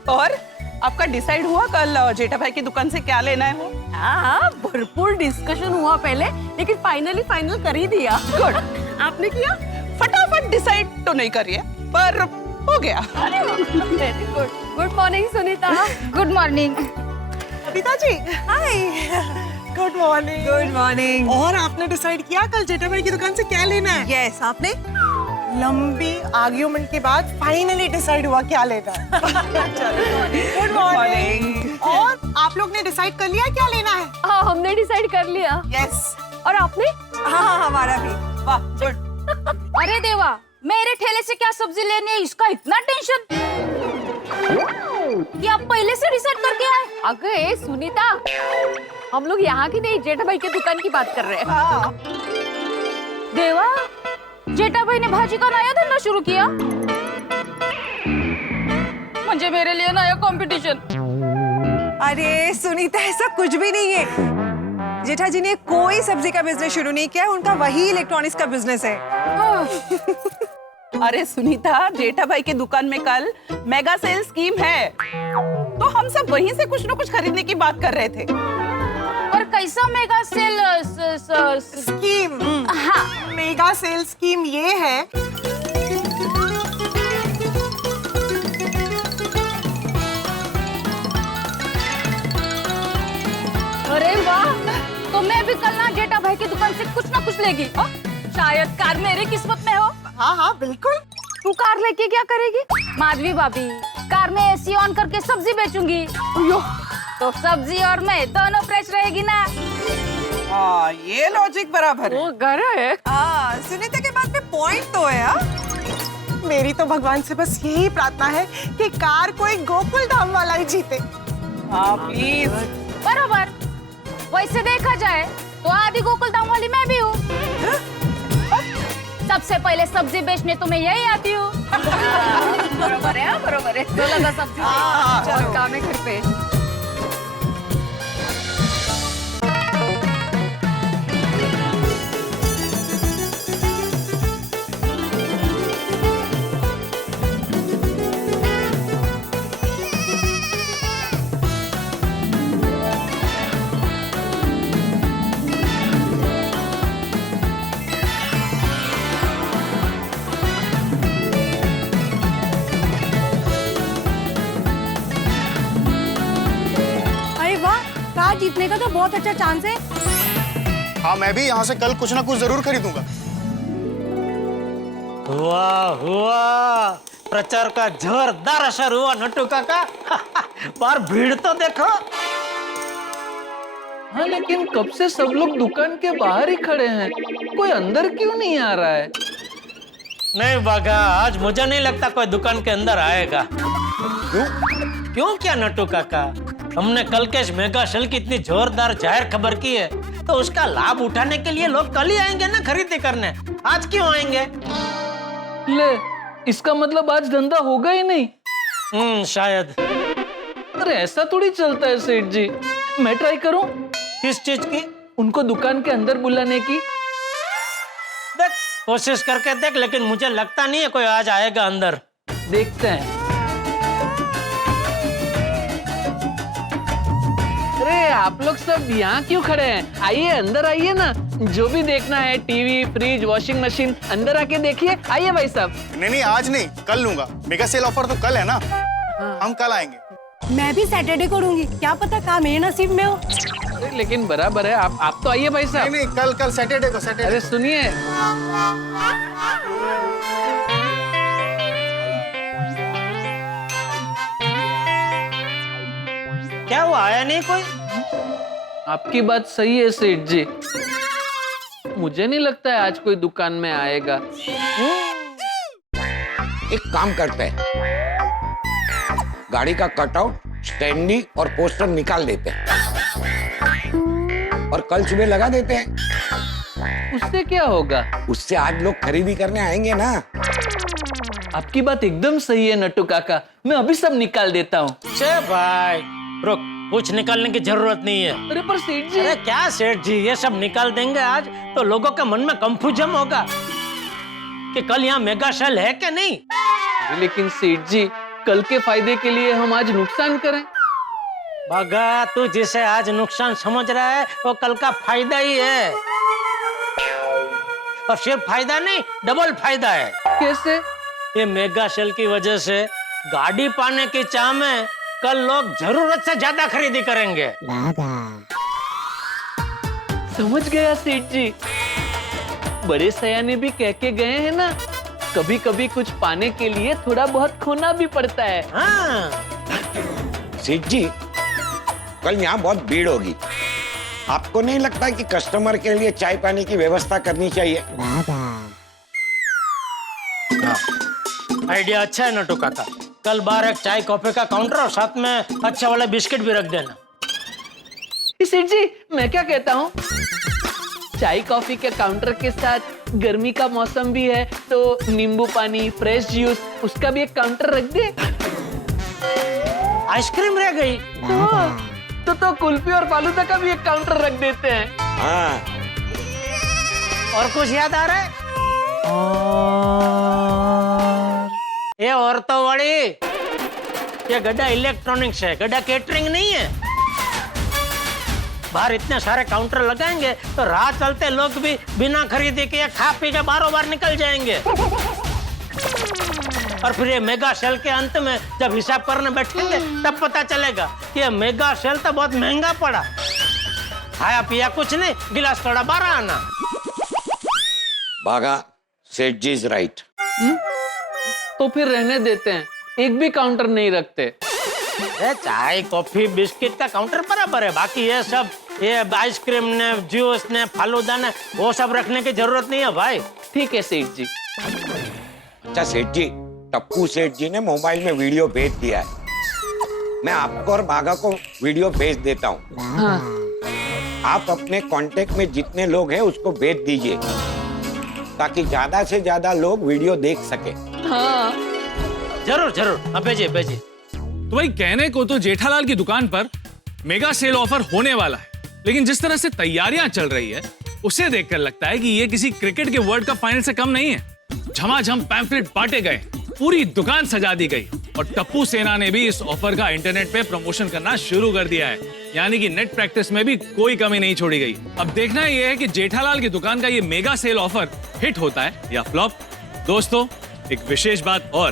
और आपका डिसाइड हुआ कल जेठा भाई की दुकान से क्या लेना है वो? हाँ, भरपूर डिस्कशन हुआ पहले, लेकिन फाइनल कर ही दिया। गुड। आपने किया? फटाफट डिसाइड तो नहीं करिए पर हो गया। Very good. Good morning Sunita. Good morning. पिताजी hi. Good morning. Good morning. और आपने डिसाइड किया कल जेठा भाई की दुकान से क्या लेना है? यस, आपने? लंबी आर्ग्यूमेंट के बाद फाइनली डिसाइड हुआ क्या लेना है। Good morning. और आप लोग ने डिसाइड कर लिया क्या लेना है? हाँ, हमने डिसाइड कर लिया। यस। और आपने? हाँ, हमारा भी। वाह, गुड। अरे देवा, मेरे ठेले से क्या सब्जी लेनी है इसका इतना टेंशन? ये आप पहले से डिसाइड करके आए? अगे सुनीता, हम लोग यहाँ की नहीं, जेठा भाई की दुकान की बात कर रहे हैं। देवा, जेठा भाई ने भाजी का नया धंधा शुरू किया, मुझे मेरे लिए नया कंपटीशन। अरे सुनीता, ऐसा कुछ भी नहीं है। जेठा जी ने कोई सब्जी का बिजनेस शुरू नहीं किया है, उनका वही इलेक्ट्रॉनिक्स का बिजनेस है। अरे सुनीता, जेठा भाई की दुकान में कल मेगा सेल स्कीम है, तो हम सब वहीं से कुछ न कुछ खरीदने की बात कर रहे थे। और कैसा मेगा सेल स्कीम? हाँ, मेगा सेल स्कीम ये है अरे वाह, तो मैं भी कल ना जेठा भाई की दुकान से कुछ ना कुछ लेगी। शायद कार मेरी किस्मत में हो। हाँ हाँ बिल्कुल। तू कार लेके क्या करेगी? माधवी भाभी, कार में एसी ऑन करके सब्जी बेचूंगी। तो सब्जी और मैं दोनों फ्रेश रहेगी ना। हाँ, ये लॉजिक बराबर है। वो घर है। सुनीता के बात में पॉइंट तो है। मेरी तो भगवान से बस यही प्रार्थना है कि कार कोई गोकुल धाम वाला ही जीते। हाँ प्लीज। बराबर। वैसे देखा जाए तो आदि गोकुल धाम वाली मैं भी हूँ। सबसे पहले सब्जी बेचने तो मैं यही आती हूँ। बरोबर है, बरोबर है। तो लगा सब्जी चलो काम है घर पे। जीतने का तो बहुत अच्छा चांस है। हाँ, मैं भी यहाँ से कल कुछ ना कुछ जरूर खरीदूंगा। हुआ प्रचार का जोरदार असर हुआ नट्टू काका। पर भीड़ तो देखो। हाँ, लेकिन कब से सब लोग दुकान के बाहर ही खड़े हैं, कोई अंदर क्यों नहीं आ रहा है? नहीं बागा, आज मुझे नहीं लगता कोई दुकान के अंदर आएगा। क्यों क्या नट्टू काका, हमने कल के इस मेगा सेल की इतनी जोरदार जाहिर खबर की है, तो उसका लाभ उठाने के लिए लोग कल ही आएंगे ना खरीदी करने। आज क्यों आएंगे? ले, इसका मतलब आज धंधा होगा ही नहीं। शायद। अरे ऐसा थोड़ी चलता है सेठ जी। मैं ट्राई करूं? किस चीज की? उनको दुकान के अंदर बुलाने की। देख, कोशिश करके देख, लेकिन मुझे लगता नहीं है कोई आज आएगा अंदर। देखते हैं। अरे आप लोग सब यहाँ क्यों खड़े हैं? आइए अंदर आइए ना, जो भी देखना है, टीवी, फ्रिज, वॉशिंग मशीन, अंदर आके देखिए। आइए भाई साहब। नहीं, आज नहीं, कल लूंगा। मेगा सेल ऑफर तो कल है ना। हम कल आएंगे। मैं भी सैटरडे को लूंगी, क्या पता काम मेरे नसीब में हो। लेकिन बराबर है, आप तो आइए भाई साहब। नहीं, कल सैटरडे को। सैटरडे। अरे सुनिए, क्या वो आया नहीं कोई? आपकी बात सही है सेठ जी, मुझे नहीं लगता है आज कोई दुकान में आएगा। एक काम करते हैं, गाड़ी का कटआउट, स्टैंडी और पोस्टर निकाल देते हैं और कल सुबह लगा देते हैं। उससे क्या होगा? उससे आज लोग खरीदी करने आएंगे ना। आपकी बात एकदम सही है नट्टू काका, मैं अभी सब निकाल देता हूँ। छे भाई रुक, कुछ निकालने की जरूरत नहीं है। अरे पर सेठ जी। अरे क्या सेठ जी, ये सब निकाल देंगे आज तो लोगों के मन में कंफ्यूजन होगा कि कल यहाँ मेगा सेल है क्या नहीं। लेकिन सेठ जी, कल के फायदे के लिए हम आज नुकसान करें? भगा, तू जिसे आज नुकसान समझ रहा है वो कल का फायदा ही है, और सिर्फ फायदा नहीं डबल फायदा है। कैसे? ये मेगा सेल की वजह से गाड़ी पाने की चाह में कल लोग जरूरत से ज्यादा खरीदी करेंगे। समझ गया सेठ जी, बड़े सयाने भी कह के गए हैं ना, कभी कभी कुछ पाने के लिए थोड़ा बहुत खोना भी पड़ता है। हाँ। सेठ जी, कल यहाँ बहुत भीड़ होगी, आपको नहीं लगता कि कस्टमर के लिए चाय पानी की व्यवस्था करनी चाहिए? आइडिया अच्छा है नटू काका, कल बाहर एक चाय कॉफी का काउंटर और साथ में अच्छा वाला बिस्किट भी रख देना। सेठ जी, मैं क्या कहता हूँ, चाय कॉफी के काउंटर के साथ गर्मी का मौसम भी है तो नींबू पानी, फ्रेश जूस, उसका भी एक काउंटर रख दे। आइसक्रीम रह गई तो कुल्फी और फालूदा का भी एक काउंटर रख देते हैं। हाँ। और कुछ याद आ रहा है? ये औरतों वाली, ये गड्ढा इलेक्ट्रॉनिक्स है, गड्ढा केटरिंग नहीं है। बाहर इतने सारे काउंटर लगाएंगे तो राह चलते लोग भी बिना खरीदे के खा पी के बारों बार निकल जाएंगे, और फिर ये मेगा सेल के अंत में जब हिसाब करने बैठेंगे तब पता चलेगा कि ये मेगा सेल तो बहुत महंगा पड़ा, खाया पिया कुछ नहीं, गिलास थोड़ा 12 आना। बागा, सेठ जी इज राइट। तो फिर रहने देते हैं, एक भी काउंटर नहीं रखते। चाय कॉफी बिस्किट का काउंटर बराबर है, बाकी ये सब, ये आइसक्रीम ने, जूस ने, फालूदा ने, वो सब रखने की जरूरत नहीं है भाई। ठीक है सेठ जी। अच्छा सेठ जी, टप्पू सेठ जी ने मोबाइल में वीडियो भेज दिया है, मैं आपको और बागा को वीडियो भेज देता हूँ। हाँ। आप अपने कांटेक्ट में जितने लोग हैं उसको भेज दीजिए ताकि ज्यादा से ज्यादा लोग वीडियो देख सके। हाँ। जरूर जरूर, अब भेजिए भेजिए। तो भाई कहने को तो जेठालाल की दुकान पर मेगा सेल ऑफर होने वाला है, लेकिन जिस तरह से तैयारियां चल रही है उसे देखकर लगता है कि ये किसी क्रिकेट के वर्ल्ड कप फाइनल से कम नहीं है। झमाझम पैम्फलेट बांटे गए, पूरी दुकान सजा दी गई, और टप्पू सेना ने भी इस ऑफर का इंटरनेट पे प्रमोशन करना शुरू कर दिया है, यानी कि नेट प्रैक्टिस में भी कोई कमी नहीं छोड़ी गई। अब देखना यह है कि जेठालाल की दुकान का ये मेगा सेल ऑफर हिट होता है या फ्लॉप। दोस्तों, एक विशेष बात और,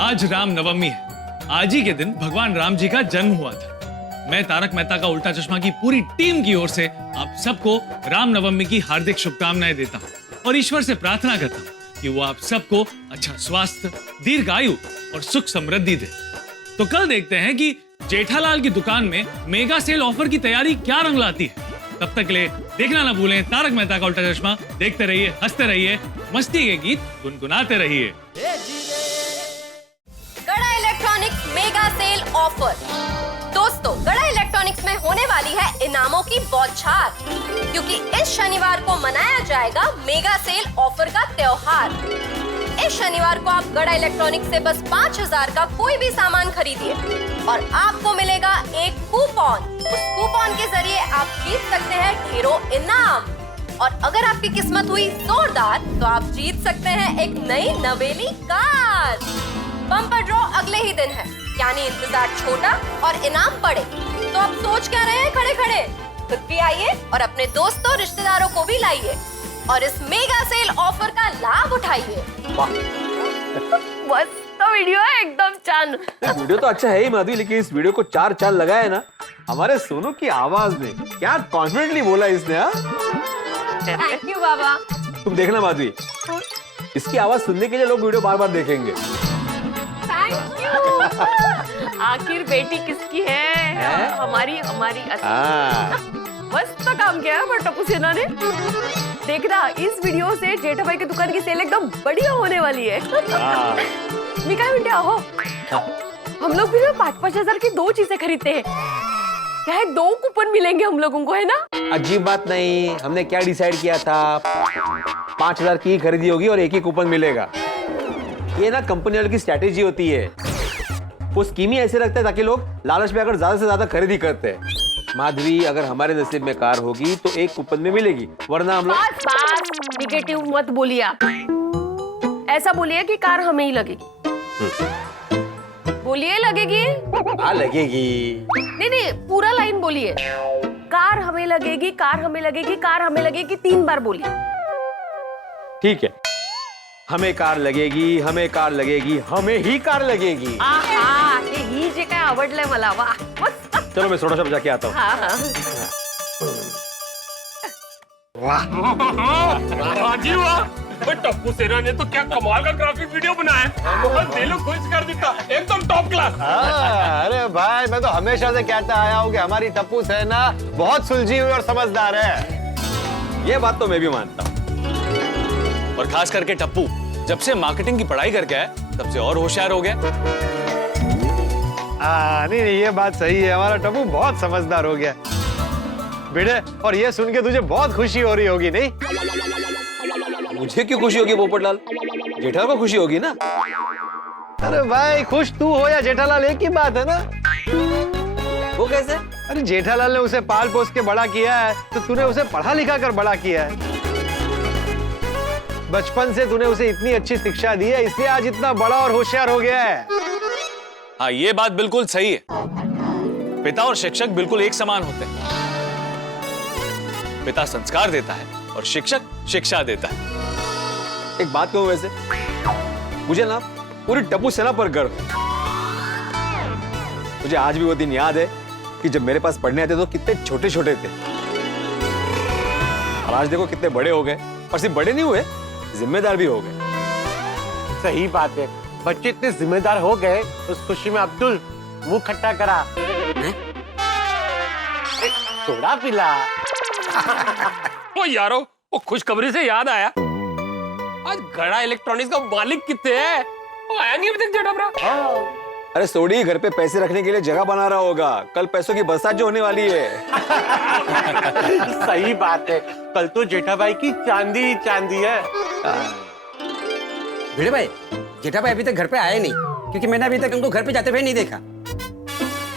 आज राम नवमी है। आज ही के दिन भगवान राम जी का जन्म हुआ था। मैं तारक मेहता का उल्टा चश्मा की पूरी टीम की ओर से आप सबको राम नवमी की हार्दिक शुभकामनाएं देता हूँ और ईश्वर से प्रार्थना करता हूँ कि वो आप सबको अच्छा स्वास्थ्य, दीर्घ आयु और सुख समृद्धि दे। तो कल देखते हैं कि जेठालाल की दुकान में मेगा सेल ऑफर की तैयारी क्या रंग लाती है। तब तक के लिए देखना ना भूलें तारक मेहता का उल्टा चश्मा। देखते रहिए, हंसते रहिए, मस्ती के गीत गुनगुनाते रहिए। गड़ा इलेक्ट्रॉनिक्स मेगा सेल ऑफर। दोस्तों, गड़ा इलेक्ट्रॉनिक्स में होने वाली है इनामों की बौछार, क्योंकि इस शनिवार को मनाया जाएगा मेगा सेल ऑफर का त्योहार। इस शनिवार को आप गड़ा इलेक्ट्रॉनिक्स से बस 5000 का कोई भी सामान खरीदिए और आपको मिलेगा एक कूपन। उस कूपन के जरिए आप जीत सकते हैं ढेरों इनाम, और अगर आपकी किस्मत हुई जोरदार तो आप जीत सकते हैं एक नई नवेली कार। बम्पर ड्रॉ अगले ही दिन है, यानी इंतजार छोटा और इनाम बड़े। तो आप सोच क्या रहे हैं खड़े खड़े? खुद भी आइए और अपने दोस्तों रिश्तेदारों को भी लाइए और इस मेगा सेल ऑफर का लाभ उठाइए। मस्त वीडियो है, एकदम चांद। वीडियो तो अच्छा है ही माधवी, लेकिन इस वीडियो को 4 चांद लगाए ना हमारे सोनू की आवाज ने। क्या कॉन्फिडेंटली बोला इसने। थैंक यू बाबा। तुम देखना माधवी, इसकी आवाज सुनने के लिए लोग वीडियो बार बार देखेंगे। Thank you. आखिर बेटी किसकी है? हमारी हमारी मस्त काम किया है टप्पू सेना ने। देखना, इस वीडियो से जेठा भाई की दुकान की सेल एकदम बढ़िया होने वाली है। मी काय म्हणते हो, हम लोग भी 5-5 हजार की 2 चीजें खरीदते हैं, क्या है 2 कूपन मिलेंगे हम लोगों को, है ना? अजीब बात नहीं, हमने क्या डिसाइड किया था, 5,000 की खरीदी होगी और एक ही कूपन मिलेगा। ये ना कंपनी वालों की स्ट्रैटेजी होती है। वो स्कीम ही ऐसे रखते हैं ताकि लोग लालच में आकर ज्यादा से ज्यादा खरीदी करते हैं। माधवी, अगर हमारे नसीब में कार होगी तो एक कूपन में मिलेगी, वरना हम लोग। बस निगेटिव मत बोलिए आप। ऐसा बोलिए कि कार हमें ही लगेगी। बोलिए लगेगी। हाँ लगेगी। नहीं, पूरा लाइन बोलिए। कार हमें लगेगी, कार हमें लगेगी, कार हमें लगेगी, 3 बार बोलिए। ठीक है, हमें कार लगेगी, हमें कार लगेगी, हमें ही कार लगेगी। हे ही जे काय आवडलंय मला। वाह, मस्त। चलो मैं थोड़ा सा जाके आता हूँ। वाह जी वाह, टप्पू सेना ने तो क्या कमाल का ग्राफिक वीडियो बनाया है। बहुत दिल को खुश कर देता, एकदम टॉप क्लास। अरे भाई, मैं तो हमेशा से कहता आया हूँ कि हमारी टप्पू सेना बहुत सुलझी हुई और समझदार है। ये बात तो मैं भी मानता हूँ। और खास करके टप्पू जब से मार्केटिंग की पढ़ाई करके आया तब से और होशियार हो गया। नहीं, ये बात सही है, हमारा टप्पू बहुत समझदार हो गया बेटे। और ये सुन के तुझे बहुत खुशी हो रही होगी, नहीं? मुझे क्यों खुशी होगी पोपटलाल? जेठालाल को खुशी होगी ना। अरे भाई, खुश तू हो या जेठालाल एक ही बात है ना। वो कैसे? अरे जेठालाल ने उसे पाल पोस के बड़ा किया है तो तूने उसे पढ़ा लिखा कर बड़ा किया है। बचपन से तूने उसे इतनी अच्छी शिक्षा दी है, इसलिए आज इतना बड़ा और होशियार हो गया है। हाँ, ये बात बिल्कुल सही है। पिता और शिक्षक बिल्कुल एक समान होते हैं। पिता संस्कार देता है और शिक्षक शिक्षा देता है। एक बात कहूं, वैसे मुझे ना पूरी टप्पू सेना पर गर्व है। मुझे आज भी वो दिन याद है कि जब मेरे पास पढ़ने आते तो कितने छोटे छोटे थे, और आज देखो कितने बड़े हो गए। और सिर्फ बड़े नहीं हुए, जिम्मेदार भी हो गए। सही बात है, बच्चे इतने जिम्मेदार हो गए। उस खुशी में अब्दुल मुंह खट्टा करा, सोडा पिला। ओ यारो, वो खुशखबरी से याद आया, आज गड़ा इलेक्ट्रॉनिक्स का मालिक कितने है? वो आया नहीं अभी तक जेठाभरा। अरे सोडी, घर पे पैसे रखने के लिए जगह बना रहा होगा। कल पैसों की बरसात जो होने वाली है। सही बात है, कल तो जेठा भाई की चांदी ही चांदी है। भिड़े भाई, जेठा भाई अभी तक घर पे आए नहीं, क्योंकि मैंने अभी तक उनको घर पे जाते हुए नहीं देखा।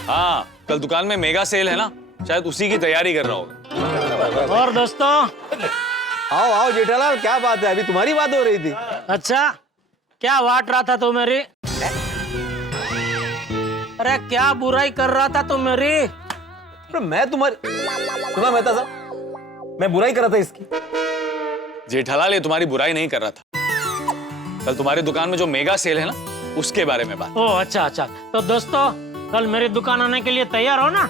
हाँ, कल दुकान में मेगा सेल है ना, शायद उसी की तैयारी कर रहा होगा। और दोस्तों, आओ आओ जेठालाल, क्या बात है? अभी तुम्हारी बात हो रही थी। अच्छा, क्या वाट रहा था तू मेरी? अरे क्या बुराई कर रहा था तू मेरी? अरे मैं तुम्हारा मेहता साहब, मैं बुराई कर रहा था इसकी? जेठालाल, ये तुम्हारी बुराई नहीं कर रहा था। कल तुम्हारी दुकान में जो मेगा सेल है ना, उसके बारे में बात। ओह अच्छा अच्छा, तो दोस्तों कल मेरी दुकान आने के लिए तैयार हो ना?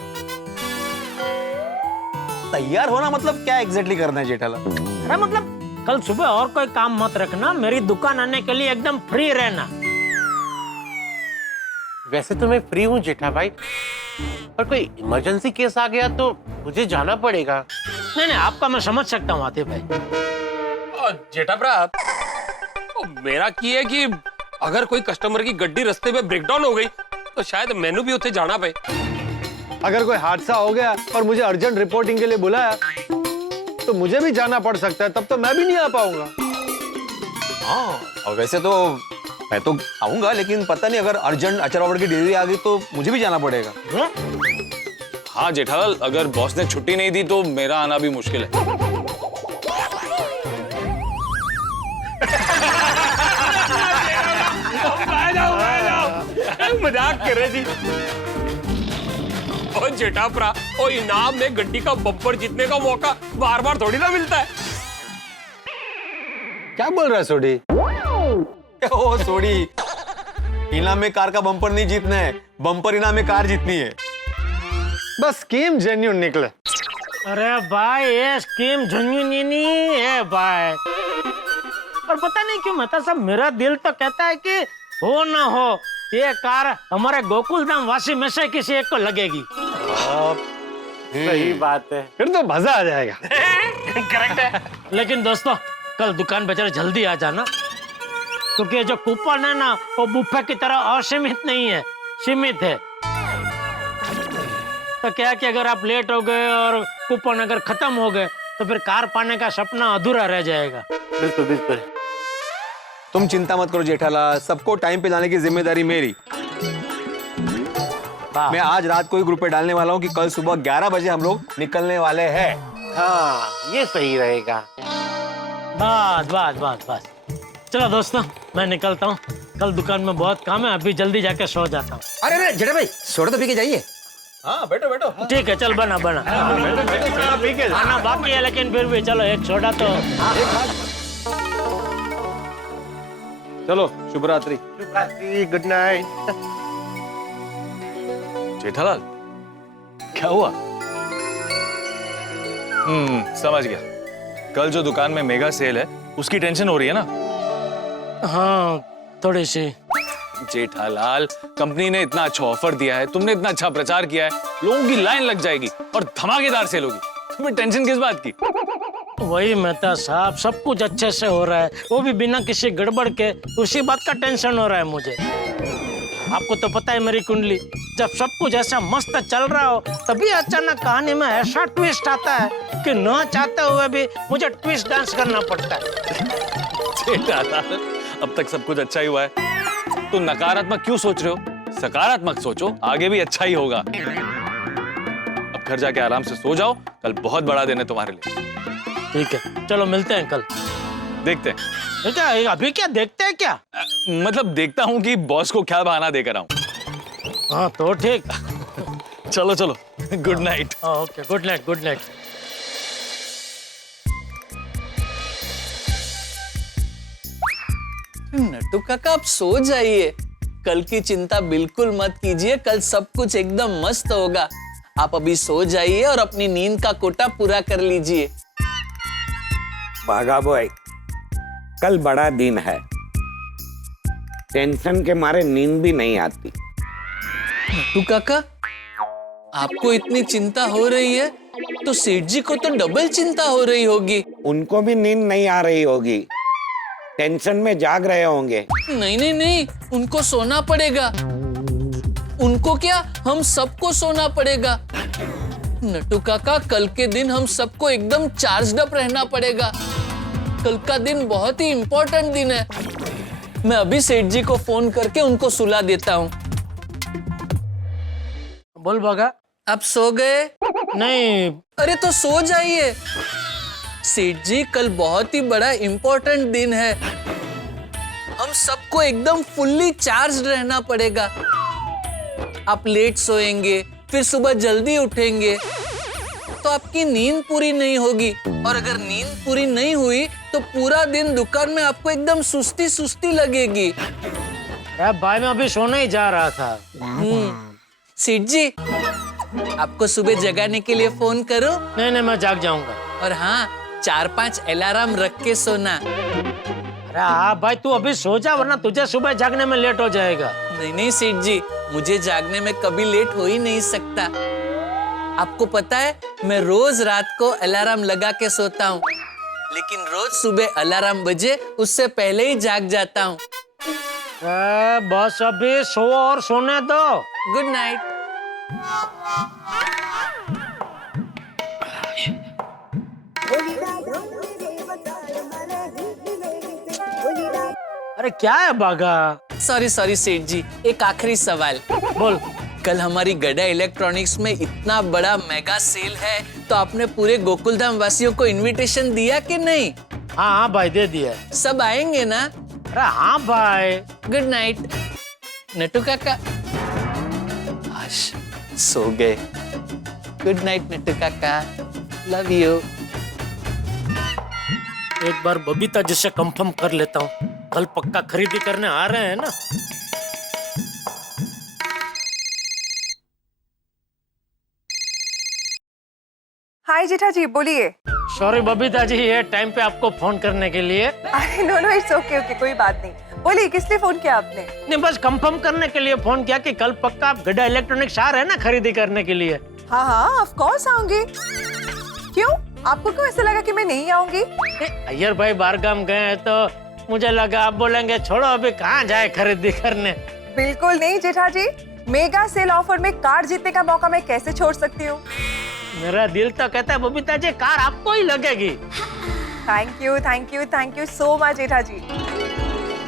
तैयार होना मतलब क्या एग्जैक्टली करना है जेठालाल? अरे मतलब कल सुबह और कोई काम मत रखना, मेरी दुकान आने के लिए एकदम फ्री रहना। वैसे तो मैं फ्री हूँ जेठा भाई, पर कोई इमरजेंसी केस आ गया तो मुझे जाना पड़ेगा। नहीं नहीं, आपका मैं समझ सकता हूँ आतिफ भाई। जेठाभरा, मेरा की है कि अगर कोई कस्टमर की गड्डी रास्ते में ब्रेकडाउन हो गई तो शायद मैनू भी उसे जाना पे। अगर कोई हादसा हो गया और मुझे अर्जेंट रिपोर्टिंग के लिए बुलाया तो मुझे भी जाना पड़ सकता है, तब तो मैं भी नहीं आ पाऊंगा। हाँ, और वैसे तो मैं तो आऊंगा, लेकिन पता नहीं अगर अर्जेंट अचार ऑर्डर की डिलीवरी आ गई तो मुझे भी जाना पड़ेगा। हाँ जेठालाल, अगर बॉस ने छुट्टी नहीं दी तो मेरा आना भी मुश्किल है। मजाक कर रहे जी। और जेठाभरा, और इनाम में गड्डी का बम्पर जीतने का मौका बार बार थोड़ी ना मिलता है। क्या बोल रहा है सोडी? ओ सोडी, इनाम में कार का बम्पर नहीं जीतना है, बम्पर इनाम में कार जीतनी है। बस स्कीम जेन्युइन निकले। अरे भाई, ये स्कीम जेन्युइन ही नहीं है भाई। और पता नहीं क्यों मेहता साहब, मेरा दिल तो कहता है कि हो ना हो ये कार हमारे गोकुल धाम वासी में से किसी एक को लगेगी। सही बात है, फिर तो मजा आ जाएगा। करेक्ट है। लेकिन दोस्तों, कल दुकान पे जरा जल्दी आ जाना, क्योंकि जो कूपन है ना वो बुफे की तरह असीमित नहीं है, सीमित है। तो क्या कि अगर आप लेट हो गए और कूपन अगर खत्म हो गए तो फिर कार पाने का सपना अधूरा रह जाएगा। बिल्कुल बिल्कुल। तुम चिंता मत करो जेठालाल, सबको टाइम पे लाने की जिम्मेदारी मेरी। मैं आज रात को ही ग्रुप पे डालने वाला हूँ कि कल सुबह 11 बजे हम लोग निकलने वाले हैं। हाँ ये सही रहेगा। बस बस बस बस, चलो दोस्तों मैं निकलता हूँ, कल दुकान में बहुत काम है, अभी जल्दी जाके सो जाता हूँ। अरे अरे जेठा भाई सोडा तो पी के जाइए। हाँ बैठो बैठो। ठीक है चल बना बना। खाना बाकी है लेकिन फिर भी चलो एक सोडा तो। चलो शुभ रात्रि। Good night. जेठालाल क्या हुआ? समझ गया। कल जो दुकान में मेगा सेल है उसकी टेंशन हो रही है ना? हाँ थोड़ी सी। जेठालाल कंपनी ने इतना अच्छा ऑफर दिया है, तुमने इतना अच्छा प्रचार किया है, लोगों की लाइन लग जाएगी और धमाकेदार सेल होगी। तुम्हें टेंशन किस बात की? वही मेहता साहब, सब कुछ अच्छे से हो रहा है, वो भी बिना किसी गड़बड़ के, उसी बात का टेंशन हो रहा है मुझे। आपको तो पता है मेरी कुंडली, जब सब कुछ ऐसा मस्त चल रहा हो तभी अचानक कहानी में ऐसा ट्विस्ट आता है कि न चाहते हुए भी मुझे ट्विस्ट डांस करना पड़ता है। जेठालाल अब तक सब कुछ अच्छा ही हुआ है, तो नकारात्मक क्यों सोच रहे हो? सकारात्मक सोचो, आगे भी अच्छा ही होगा। अब घर जाके आराम से सो जाओ, कल बहुत बड़ा दिन है तुम्हारे लिए। ठीक है चलो मिलते हैं कल। देखते हैं। क्या अभी क्या देखते हैं क्या? मतलब देखता हूँ कि बॉस को क्या बहाना देकर आऊं। हाँ तो ठीक। चलो चलो good night. Okay good night good night. Nattu काका आप सो जाइए, कल की चिंता बिल्कुल मत कीजिए, कल सब कुछ एकदम मस्त होगा। आप अभी सो जाइए और अपनी नींद का कोटा पूरा कर लीजिए। बागा बॉय कल बड़ा दिन है, टेंशन के मारे नींद भी नहीं आती। नट्टू काका आपको इतनी चिंता हो रही है तो सेठ जी को तो डबल चिंता हो रही होगी। उनको भी नींद नहीं आ रही होगी, टेंशन में जाग रहे होंगे। नहीं नहीं नहीं, उनको सोना पड़ेगा। उनको क्या, हम सबको सोना पड़ेगा। नट्टू काका कल के दिन हम सबको एकदम चार्ज्ड अप रहना पड़ेगा। कल का दिन बहुत ही इम्पोर्टेंट दिन है। मैं अभी सेठ जी को फोन करके उनको सुला देता हूँ। बोल बागा। आप सो गए? नहीं। अरे तो सो जाइए। सेठ जी कल बहुत ही बड़ा इम्पोर्टेंट दिन है, हम सबको एकदम फुल्ली चार्ज रहना पड़ेगा। आप लेट सोएंगे फिर सुबह जल्दी उठेंगे तो आपकी नींद पूरी नहीं होगी, और अगर नींद पूरी नहीं हुई तो पूरा दिन दुकान में आपको एकदम सुस्ती सुस्ती लगेगी। अरे भाई मैं अभी सोने ही जा रहा था। सेठ जी आपको सुबह जगाने के लिए फोन करो? नहीं नहीं मैं जाग जाऊंगा। और हाँ 4-5 अलार्म रख के सोना। अरे हाँ भाई तू अभी सो जा वरना तुझे सुबह जागने में लेट हो जाएगा। नहीं नहीं सेठ जी, मुझे जागने में कभी लेट हो ही नहीं सकता। आपको पता है मैं रोज रात को अलार्म लगा के सोता हूँ, लेकिन रोज सुबह अलार्म बजे उससे पहले ही जाग जाता हूँ। बस अभी सो और सोने दो। Good night. अरे क्या है बागा? सॉरी सॉरी सेठ जी, एक आखिरी सवाल। बोल। कल हमारी गड़ा इलेक्ट्रॉनिक्स में इतना बड़ा मेगा सेल है, तो आपने पूरे गोकुलधाम वासियों को इनविटेशन दिया कि नहीं? हाँ हाँ भाई दे दिया। सब आएंगे ना? अरे हाँ भाई। Good night. नट्टू काका आज सो गए। गुड नाइट नट्टू काका, लव यू। एक बार बबीता जिससे कंफर्म कर लेता हूँ, कल पक्का खरीदी करने आ रहे हैं ना। हाय जेठा जी बोलिए। सॉरी बबीता जी, ये टाइम पे आपको फोन करने के लिए। अरे no no it's okay okay, कोई बात नहीं। बोलिए किस लिए फोन किया आपने? नहीं बस कंफर्म करने के लिए फोन किया कि कल पक्का आप गड्ढा इलेक्ट्रॉनिक्स आ रहे हैं ना खरीदी करने के लिए। हाँ हाँ ऑफ कोर्स आऊंगी। क्यों, आपको क्यों ऐसा लगा कि मैं नहीं आऊंगी? अय्यर भाई बाहर गांव गए हैं तो मुझे लगा आप बोलेंगे छोड़ो अभी कहाँ जाए खरीदी करने। बिल्कुल नहीं जेठा जी, मेगा सेल ऑफर में कार जीतने का मौका मैं कैसे छोड़ सकती हूँ? मेरा दिल तो कहता है बबीता जी कार आपको ही लगेगी। थैंक यू सो मच जेठा जी।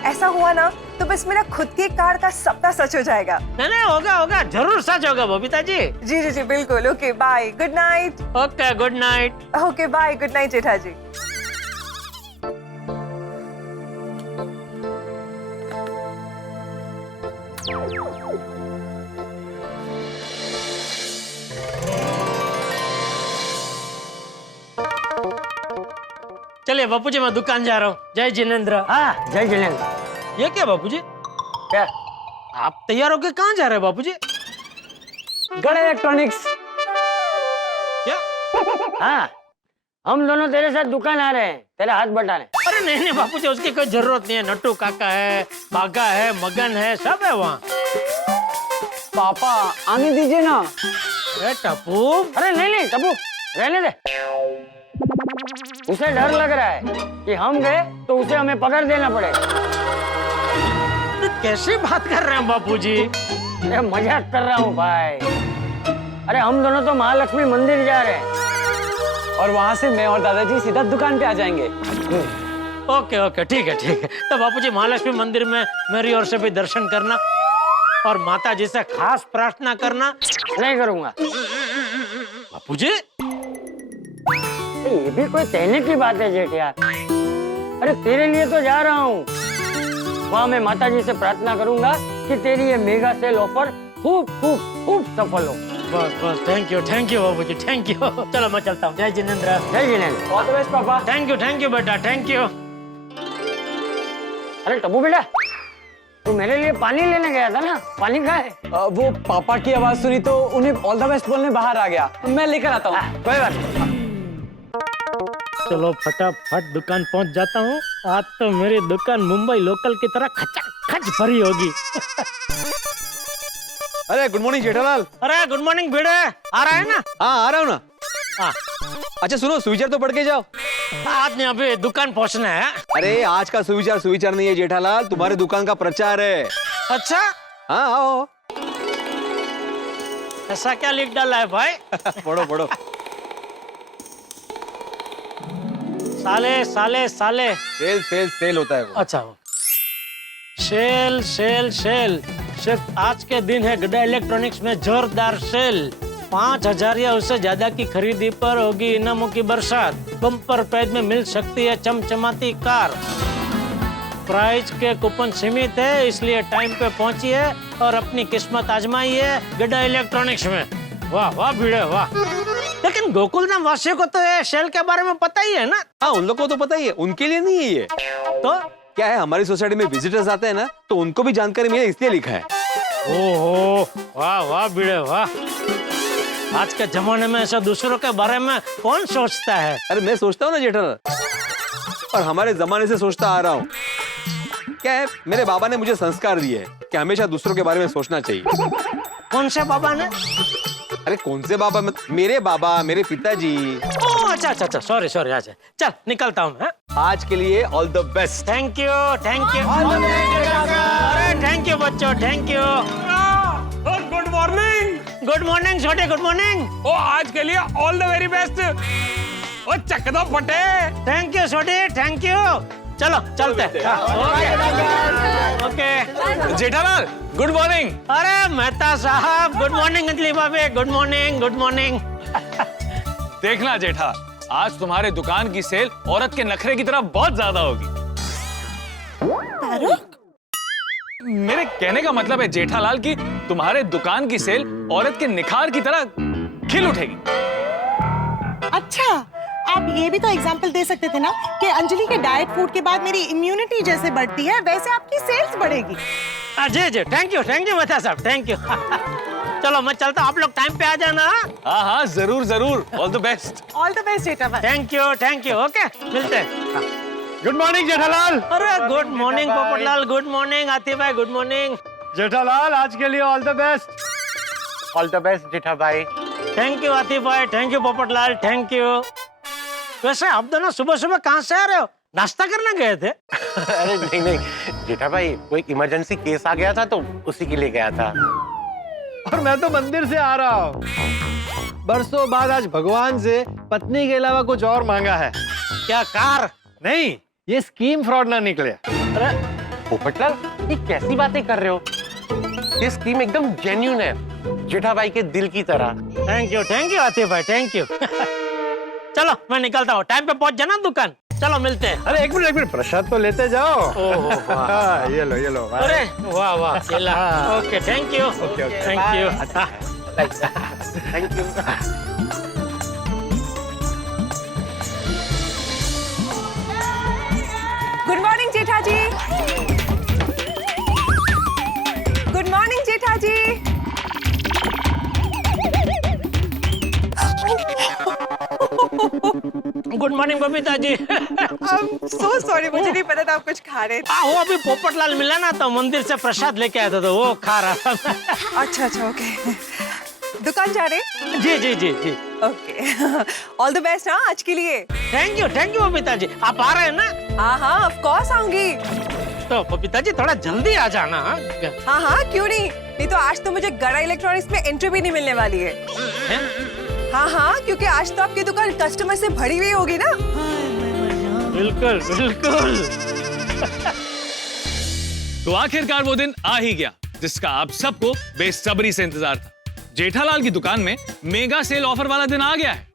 ऐसा हुआ ना तो बस मेरा खुद की कार का सपना सच हो जाएगा। नहीं होगा होगा, जरूर सच होगा बबीता जी। जी जी जी बिल्कुल। Okay bye, good night. Okay good night. Okay bye, good night Jetha ji. चलिए बापूजी, मैं दुकान जा रहा हूँ। जय जिनेंद्र। हाँ जय जिनेंद्र। ये क्या बापूजी? क्या? आप तैयार होके कहाँ जा रहे हैं बापूजी? गढ़ इलेक्ट्रॉनिक्स। क्या? हाँ, हम दोनों तेरे साथ दुकान आ रहे हैं, तेरा हाथ बटाने। अरे नहीं बापूजी, उसकी कोई जरूरत नहीं है। नट्टू काका है, बागा है, मगन है, सब है वहाँ। पापा आने दीजिए ना। टप्पू। अरे नहीं टप्पू, रहने दे। उसे डर लग रहा है कि हम गए तो उसे हमें पकड़ देना पड़ेगा। कैसी बात कर रहे हैं बापूजी? मैं मजाक कर रहा हूँ भाई। अरे हम दोनों तो महालक्ष्मी मंदिर जा रहे हैं और वहाँ से मैं और दादाजी सीधा दुकान पे आ जाएंगे। ओके ओके ठीक है। तो बापूजी महालक्ष्मी मंदिर में मेरी ओर से भी दर्शन करना और माता जी से खास प्रार्थना करना। नहीं करूँगा बापूजी। ये भी कोई कहने की बात है जेठिया। अरे तेरे लिए तो जा रहा हूँ, वहाँ मैं माता जी से प्रार्थना करूंगा कि तेरी ये मेगा सेल ऑफर खूब खूब खूब सफल हो। बस थैंक यू बाबूजी, थैंक यू। चलो मैं चलता हूँ। जय जिनेंद्र। जय जिनेंद्र। ऑल द बेस्ट पापा। थैंक यू बेटा, थैंक यू। अरे टप्पू बेटा, तू मेरे लिए पानी लेने गया था ना, पानी कहाँ है? वो पापा की आवाज सुनी तो उन्हें ऑल द बेस्ट बोलने बाहर आ गया, मैं लेकर आता हूँ। कोई बात नहीं। चलो फटाफट दुकान पहुंच जाता हूँ। आज तो मेरी दुकान मुंबई लोकल की तरह खचाखच भरी होगी। अरे गुड मॉर्निंग जेठालाल। अरे गुड मॉर्निंग भिड़े, आ रहा है ना? हाँ आ रहा हूँ ना। हाँ। अच्छा सुनो, सुविचार तो पढ़ के जाओ। आज नहीं, अभी दुकान पहुंचना है। अरे आज का सुविचार नहीं है जेठालाल, तुम्हारे दुकान का प्रचार है। अच्छा हाँ आओ। ऐसा क्या लिख डाला है भाई? पढ़ो। साले सेल होता है वो। अच्छा सेल सिर्फ आज के दिन है गड्ढा इलेक्ट्रॉनिक्स में जोरदार सेल। 5,000 या उससे ज्यादा की खरीदी पर होगी इनामों की बरसात। बम्पर प्राइज में मिल सकती है चमचमाती कार। प्राइज के कूपन सीमित है, इसलिए टाइम पे पहुंचिए और अपनी किस्मत आजमाइए गड्ढा इलेक्ट्रॉनिक्स में। वाह भिड़े वाह। लेकिन गोकुलधाम वासियों को तो ये सेल के बारे में पता ही है ना? हाँ उन लोग को तो पता ही है, उनके लिए नहीं है ये। तो क्या है, हमारी सोसाइटी में विजिटर्स आते हैं ना, तो उनको भी जानकारी मिले इसलिए लिखा है। ओहो वाह भिड़े वाह। आज के जमाने में ऐसा दूसरों के बारे में कौन सोचता है? अरे मैं सोचता हूँ ना जेठालाल, और हमारे जमाने से सोचता आ रहा हूँ। क्या है, मेरे बाबा ने मुझे संस्कार दिए है कि हमेशा दूसरों के बारे में सोचना चाहिए। कौन से बाबा ने? अरे कौन से बाबा? मेरे बाबा, मेरे पिताजी। अच्छा सॉरी अच्छा चल निकलता हूँ। आज के लिए all the best. Thank you. अरे थैंक यू बच्चों, थैंक यू। गुड मॉर्निंग छोटे, गुड मॉर्निंग। ओ आज के लिए ऑल द वेरी बेस्ट। ओ चक दो फटे। थैंक यू छोटे, थैंक यू। चलो चलते हैं। Okay Jethalal good morning. अरे मेहता साहब गुड मॉर्निंग। अंजलि भाभी गुड मॉर्निंग। देखना जेठा, आज तुम्हारे दुकान की सेल औरत के नखरे की तरह बहुत ज्यादा होगी। मेरे कहने का मतलब है जेठालाल कि तुम्हारे दुकान की सेल औरत के निखार की तरह खिल उठेगी। अच्छा, आप ये भी तो एग्जाम्पल दे सकते थे ना कि अंजलि के डाइट फूड के बाद मेरी इम्यूनिटी जैसे बढ़ती है वैसे आपकी सेल्स बढ़ेगी। जी थैंक यू मेहता साहब, थैंक यू। चलो मैं चलता हूँ, आप लोग टाइम पे आ जाना। हाँ जरूर। All the best. All the best Jetha भाई। Thank you. ओके मिलते हैं। Good morning Jethalal. अरे good morning Popatlal, good morning Atif भाई, गुड मॉर्निंग। जेठालाल आज के लिए all the best. All the best Jetha भाई। थैंक यू आतिफ भाई, thank you Popatlal, thank you. वैसे आप दोनों सुबह कहाँ से आ रहे हो? नाश्ता करने गए थे? अरे नहीं जेठा भाई, कोई इमरजेंसी केस आ गया था तो उसी के लिए गया था। और मैं तो मंदिर से आ रहा हूँ। बरसों बाद आज भगवान से पत्नी के अलावा कुछ और मांगा है। क्या कार? नहीं, ये स्कीम फ्रॉड ना निकले। अरे पोपटलाल, ये कैसी बातें कर रहे हो? ये स्कीम एकदम जेन्युइन है, जेठा भाई के दिल की तरह। थैंक यू आतिफ भाई, थैंक यू। चलो मैं निकलता हूँ, टाइम पे पहुंच जाना दुकान। चलो मिलते हैं। अरे एक मिनट, प्रसाद तो लेते जाओ। ओहो, वाह। ये लो। अरे वाह वाह, केला। Okay, thank you. Thank you. Thank you. Good morning Jetha ji. Good morning Jetha ji. Good morning Babita ji. So sorry, मुझे नहीं पता था आप कुछ खा रहे थे। वो अभी पोपटलाल मिला ना, तो मंदिर से प्रसाद लेके आया था, तो वो खा रहा था। अच्छा, ओके। दुकान जा रहे? जी। ओके। ऑल द बेस्ट हाँ आज के लिए। Thank you Babita ji. आप आ रहे हैं ना? हाँ, ऑफ कोर्स आऊंगी। तो बबीता जी थोड़ा जल्दी आ जाना। हाँ, क्यों नहीं तो आज तो मुझे गड़ा इलेक्ट्रॉनिक्स में एंट्री भी नहीं मिलने वाली है। हाँ, क्योंकि आज तो आपकी दुकान कस्टमर से भरी हुई होगी ना। बिल्कुल। तो आखिरकार वो दिन आ ही गया जिसका आप सबको बेसब्री से इंतजार था। जेठालाल की दुकान में मेगा सेल ऑफर वाला दिन आ गया है।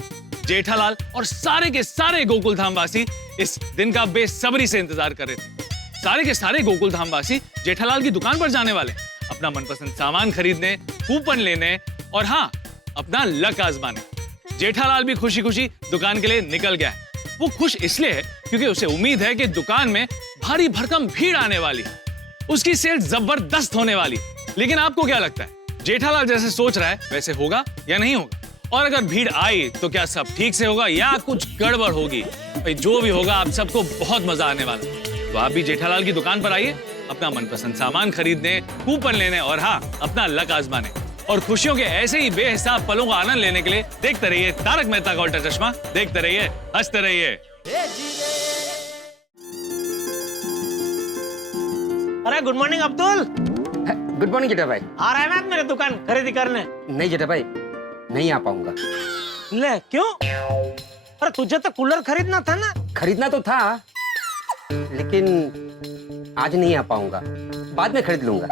जेठालाल और सारे के सारे गोकुल धाम वासी इस दिन का बेसब्री से इंतजार कर रहे थे। सारे के सारे गोकुल धाम वासी जेठालाल की दुकान पर जाने वाले, अपना मनपसंद सामान खरीदने, कूपन लेने और हाँ, अपना लक आजमाने। जेठालाल भी खुशी खुशी दुकान के लिए निकल गया है। वो खुश इसलिए है क्योंकि उसे उम्मीद है कि दुकान में भारी भरकम भीड़ आने वाली है, उसकी सेल जबरदस्त होने वाली। लेकिन आपको क्या लगता है, जेठालाल जैसे सोच रहा है वैसे होगा या नहीं होगा? और अगर भीड़ आई तो क्या सब ठीक से होगा या कुछ गड़बड़ होगी? भाई जो भी होगा, आप सबको बहुत मजा आने वाला है। तो आप भी जेठालाल की दुकान पर आइए, अपना मनपसंद सामान खरीदने, कूपन लेने और हाँ, अपना लक आजमाने। और खुशियों के ऐसे ही बेहिसाब पलों का आनंद लेने के लिए देखते रहिए तारक मेहता का उल्टा चश्मा। देखते रहिए, हंसते रहिए। अरे good morning Abdul. Good morning Jetha भाई। आ रहा है ना मेरे दुकान खरीदी करने? नहीं जेठा भाई, नहीं आ पाऊंगा। ले क्यों? अरे तुझे तो कूलर खरीदना था ना। खरीदना तो था, लेकिन आज नहीं आ पाऊंगा, बाद में खरीद लूंगा।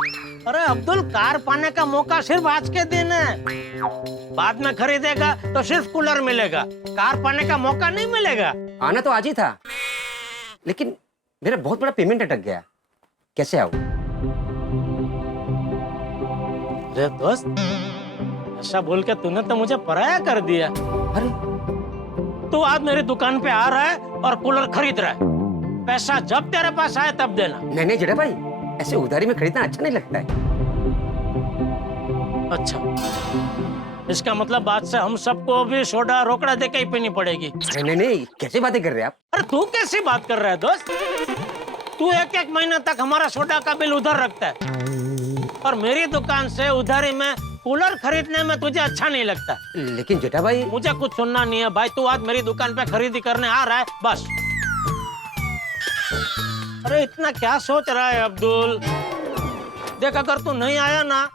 अरे अब्दुल, कार पाने का मौका सिर्फ आज के दिन है। बाद में खरीदेगा तो सिर्फ कूलर मिलेगा, कार पाने का मौका नहीं मिलेगा। आना तो आज ही था, लेकिन मेरा बहुत बड़ा पेमेंट अटक गया, कैसे आऊं? अरे दोस्त, ऐसा बोल के तूने तो मुझे पराया कर दिया। अरे तू आज मेरी दुकान पे आ रहा है और कूलर खरीद रहा है। पैसा जब तेरे पास आए तब देना। नहीं जेठा भाई, ऐसे उधारी में खरीदना अच्छा नहीं लगता है। अच्छा, इसका मतलब बात से हम सबको भी सोडा रोकड़ा देके ही पीनी पड़ेगी। नहीं, कैसे बातें कर रहे हैं आप? अरे तू कैसी बात कर रहा है दोस्त? तू एक महीना तक हमारा सोडा का बिल उधर रखता है और मेरी दुकान से उधारी में कूलर खरीदने में तुझे अच्छा नहीं लगता। लेकिन जेठा भाई, मुझे कुछ सुनना नहीं है भाई। तू आज मेरी दुकान पे खरीदी करने आ रहा है, बस। अरे इतना क्या सोच रहा है अब्दुल? देख, अगर तू नहीं आया ना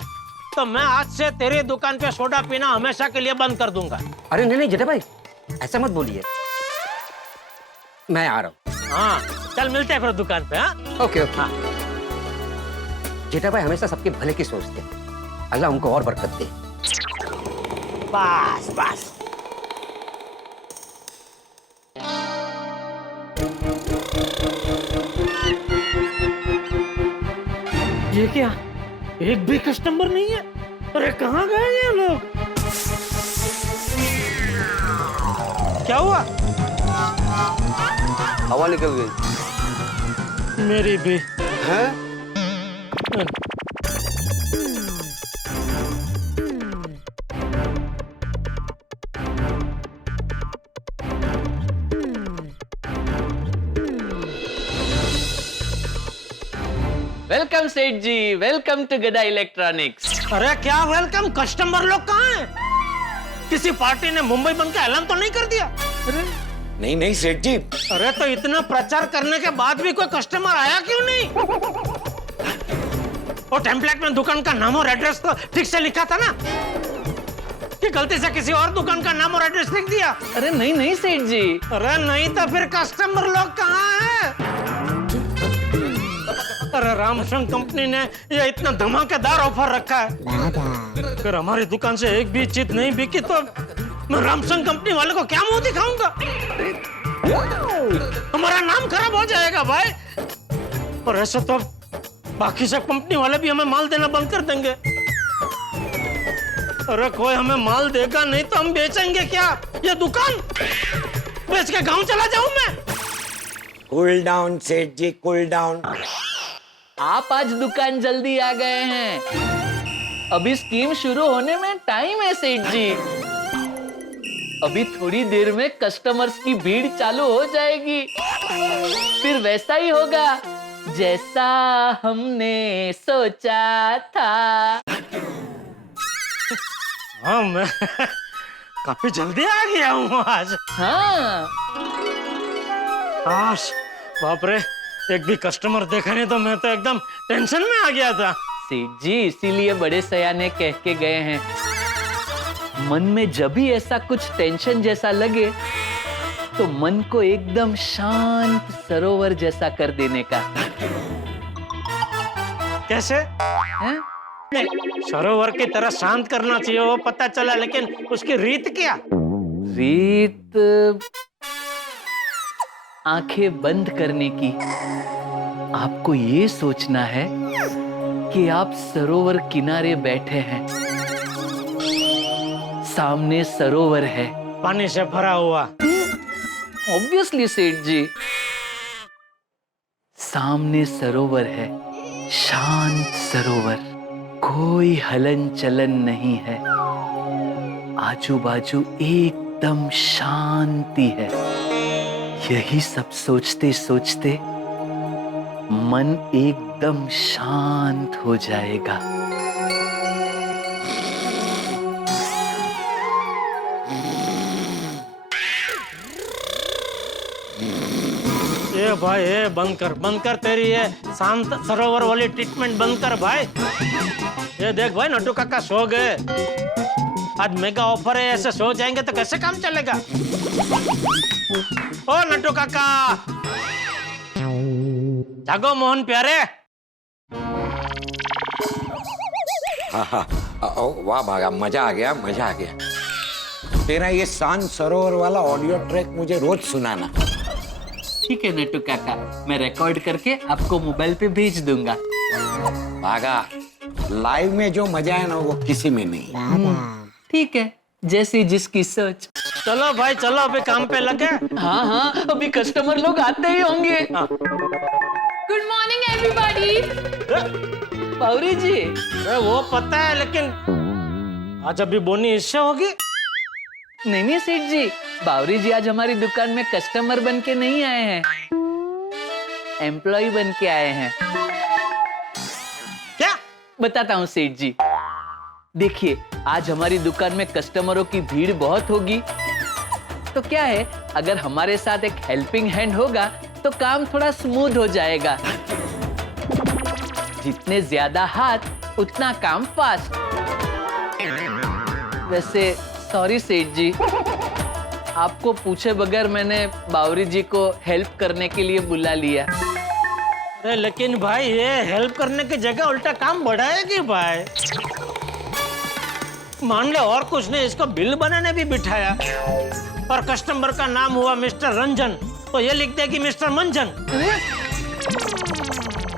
तो मैं आज से तेरी दुकान पे सोडा पीना हमेशा के लिए बंद कर दूंगा। अरे नहीं जेठा भाई, ऐसा मत बोलिए, मैं आ रहा हूँ। हाँ, चल मिलते हैं फिर दुकान पे। हाँ, ओके। हाँ जेठा भाई हमेशा सबके भले की सोचते हैं, अल्लाह उनको और बरकत दे। बस। ये क्या, एक भी कस्टमर नहीं है? अरे कहाँ गए ये लोग? क्या हुआ? हवा निकल गई। मेरी भी है? वेलकम सेठ जी, वेलकम टू गड़ा इलेक्ट्रॉनिक्स। अरे क्या वेलकम? कस्टमर लोग कहाँ हैं? किसी पार्टी ने मुंबई बंद का ऐलान तो नहीं कर दिया? अरे नहीं सेठ जी। अरे तो इतना प्रचार करने के बाद भी कोई कस्टमर आया क्यों नहीं? और टेम्पलेट में दुकान का नाम और एड्रेस तो ठीक से लिखा था ना? कि गलती से किसी और दुकान का नाम और एड्रेस लिख दिया? अरे नहीं नहीं सेठ जी। अरे नहीं तो फिर कस्टमर लोग कहाँ हैं? अरे रामसंग कंपनी ने ये इतना धमाकेदार ऑफर रखा है। अगर हमारी दुकान से एक भी चीज नहीं बिकी तो मैं रामसंग कंपनी वाले को क्या मुंह दिखाऊंगा? हमारा नाम खराब हो जाएगा भाई। और ऐसे तो बाकी सब कंपनी वाले भी हमें माल देना बंद कर देंगे। अरे कोई हमें माल देगा नहीं तो हम बेचेंगे क्या ये दुकान? बेच के गांव चला जाऊं मैं? कूल डाउन सेठ जी, कूल डाउन। आप आज दुकान जल्दी आ गए हैं। अभी स्कीम शुरू होने में टाइम है सेठ जी। अभी थोड़ी देर में कस्टमर्स की भीड़ चालू हो जाएगी। फिर वैसा ही होगा जैसा हमने सोचा था। हाँ मैं काफी जल्दी आ गया हूँ आज। हाँ आश, बाप रे, एक भी कस्टमर देखा नहीं तो मैं तो एकदम टेंशन में आ गया था। सेठ जी इसीलिए बड़े सयाने कह के गए हैं, मन में जब भी ऐसा कुछ टेंशन जैसा लगे तो मन को एकदम शांत सरोवर जैसा कर देने का। कैसे? हैं? सरोवर की तरह शांत करना चाहिए वो पता चला, लेकिन उसकी रीत क्या? रीत आंखें बंद करने की। आपको ये सोचना है कि आप सरोवर किनारे बैठे हैं, सामने सरोवर है, पानी से भरा हुआ। ऑब्वियसली सेठ जी, सामने सरोवर है, शांत सरोवर, कोई हलन चलन नहीं है, आजू बाजू एकदम शांति है। यही सब सोचते सोचते मन एकदम शांत हो जाएगा। ये भाई ये बंद कर तेरी ये शांत सरोवर वाली ट्रीटमेंट बंद कर भाई। ये देख भाई नट्टू काका सो गए। आज मेगा ऑफर है, ऐसे सो जाएंगे तो कैसे काम चलेगा? ओ नट्टू काका, जागो मोहन प्यारे। हाँ, वाह भागा, मजा आ गया, मजा आ गया। तेरा ये शांत सरोवर वाला ऑडियो ट्रैक मुझे रोज सुनाना। ठीक है नट्टू काका, मैं रिकॉर्ड करके आपको मोबाइल पे भेज दूंगा। भागा, लाइव में जो मजा है ना वो किसी में नहीं। ठीक है, जैसी जिसकी सोच। चलो भाई चलो, अभी काम पे लगे। हाँ हाँ, अभी कस्टमर लोग आते ही होंगे। Good morning everybody. Bawri ji, वो पता है, लेकिन आज अभी बोनी इससे होगी? नहीं नहीं सेठ जी, बावरी जी आज हमारी दुकान में कस्टमर बन के नहीं आए हैं, एम्प्लॉय बन के आए हैं। क्या? बताता हूँ सेठ जी। देखिए, आज हमारी दुकान में कस्टमरों की भीड़ बहुत होगी, तो क्या है, अगर हमारे साथ एक हेल्पिंग हैंड होगा तो काम थोड़ा स्मूथ हो जाएगा। जितने ज्यादा हाथ उतना काम फास्ट। वैसे सॉरी सेठ जी, आपको पूछे बगैर मैंने बावरी जी को हेल्प करने के लिए बुला लिया। अरे लेकिन भाई ये हेल्प करने की जगह उल्टा काम बढ़ाएगी भाई। मान लो और कुछ नहीं, इसको बिल बनाने भी बिठाया और कस्टमर का नाम हुआ मिस्टर रंजन, तो ये लिख देगी मिस्टर मंजन।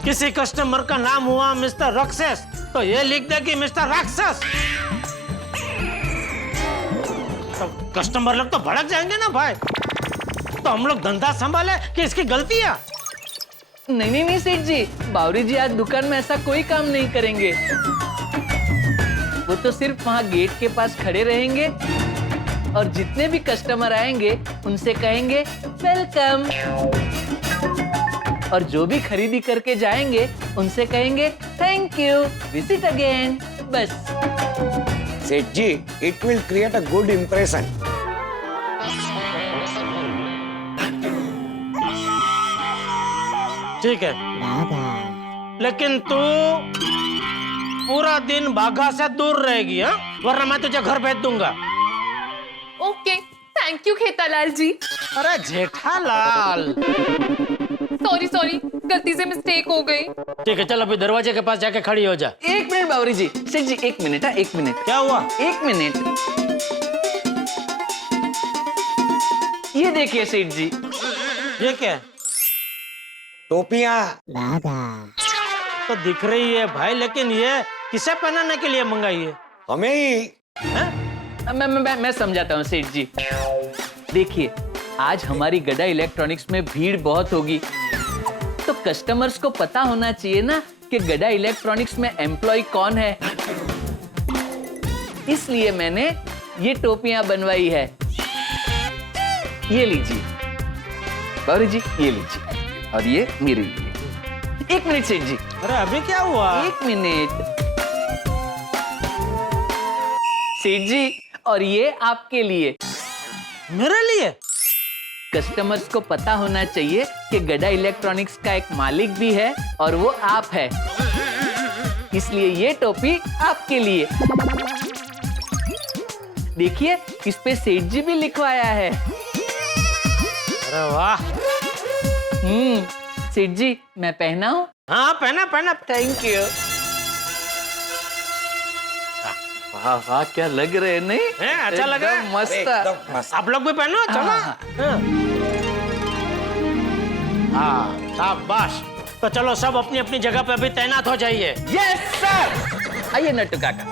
किसी कस्टमर का नाम हुआ मिस्टर राक्षस, तो ये लिख देगी मिस्टर राक्षस। तो कस्टमर लोग तो भड़क जाएंगे ना भाई। तो हम लोग धंधा संभाले कि इसकी गलतियां? नहीं नहीं नहीं सेठ जी, बावरी जी आज दुकान में ऐसा कोई काम नहीं करेंगे। वो तो सिर्फ वहाँ गेट के पास खड़े रहेंगे और जितने भी कस्टमर आएंगे उनसे कहेंगे वेलकम, और जो भी खरीदी करके जाएंगे उनसे कहेंगे थैंक यू, विजिट अगेन, बस। सेठ जी, it will create a good impression. ठीक है, लेकिन तू पूरा दिन बाघा से दूर रहेगी, हाँ? वरना मैं तुझे घर भेज दूंगा। ओके, थैंक यू खेतालाल जी। अरे जेठालाल। सॉरी सॉरी, गलती से मिस्टेक हो गई। ठीक है, चल अभी दरवाजे के पास जाके खड़ी हो जा। एक मिनट बावरी जी, सेठ जी एक मिनट, हाँ एक मिनट। क्या हुआ? एक मिनट, ये देखिए सेठ जी। ये क्या है? टोपियां। तो दिख रही है भाई, लेकिन ये किसे पहनाने के लिए मंगाई है? हमें ही। मैं समझाता हूँ सेठ जी। देखिए, आज हमारी गड़ा इलेक्ट्रॉनिक्स में भीड़ बहुत होगी, तो कस्टमर्स को पता होना चाहिए ना कि गड़ा इलेक्ट्रॉनिक्स में एम्प्लॉय कौन है। इसलिए मैंने ये टोपियां बनवाई है। ये लीजिए बावरी जी, ये लीजिए, और ये मेरे लिए। एक मिनट सेठ जी। अरे अभी क्या हुआ? एक मिनट सेठ जी, और ये आपके लिए। मेरे लिए? कस्टमर्स को पता होना चाहिए कि गड़ा इलेक्ट्रॉनिक्स का एक मालिक भी है और वो आप है, इसलिए ये टोपी आपके लिए। देखिए, इस पे सेठ जी भी लिखवाया है। अरे वाह। सेठ जी, मैं पहना हूँ? हाँ पहना पहना। Thank you. वाह वाह, क्या लग रहे हैं, नहीं? है, अच्छा लग रहा है? मस्त। आप लोग भी पहनो, चलो। हाँ शाबाश। तो चलो सब अपनी अपनी जगह पे अभी तैनात हो जाइए। Yes sir. आइए नट्टू काका।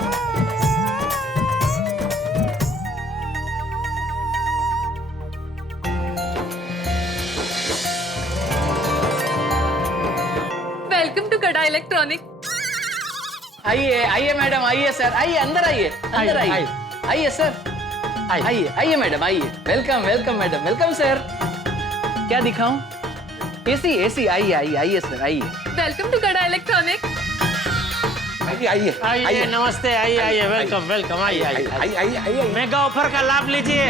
वेलकम टू गड़ा इलेक्ट्रॉनिक। आइए आइए मैडम, आइए सर, आइए अंदर, आइए अंदर, आइए आइए सर, आइए आइए मैडम, आइए। Welcome welcome madam, welcome sir. क्या दिखाऊं? एसी एसी, आइए आइए आइए सर, आइए। वेलकम टू गड़ा इलेक्ट्रॉनिक। आइए आइए आइए, नमस्ते, आइए आइए, वेलकम वेलकम, आइए आइए आइए आइए आइए। मेगा ऑफर का लाभ लीजिए।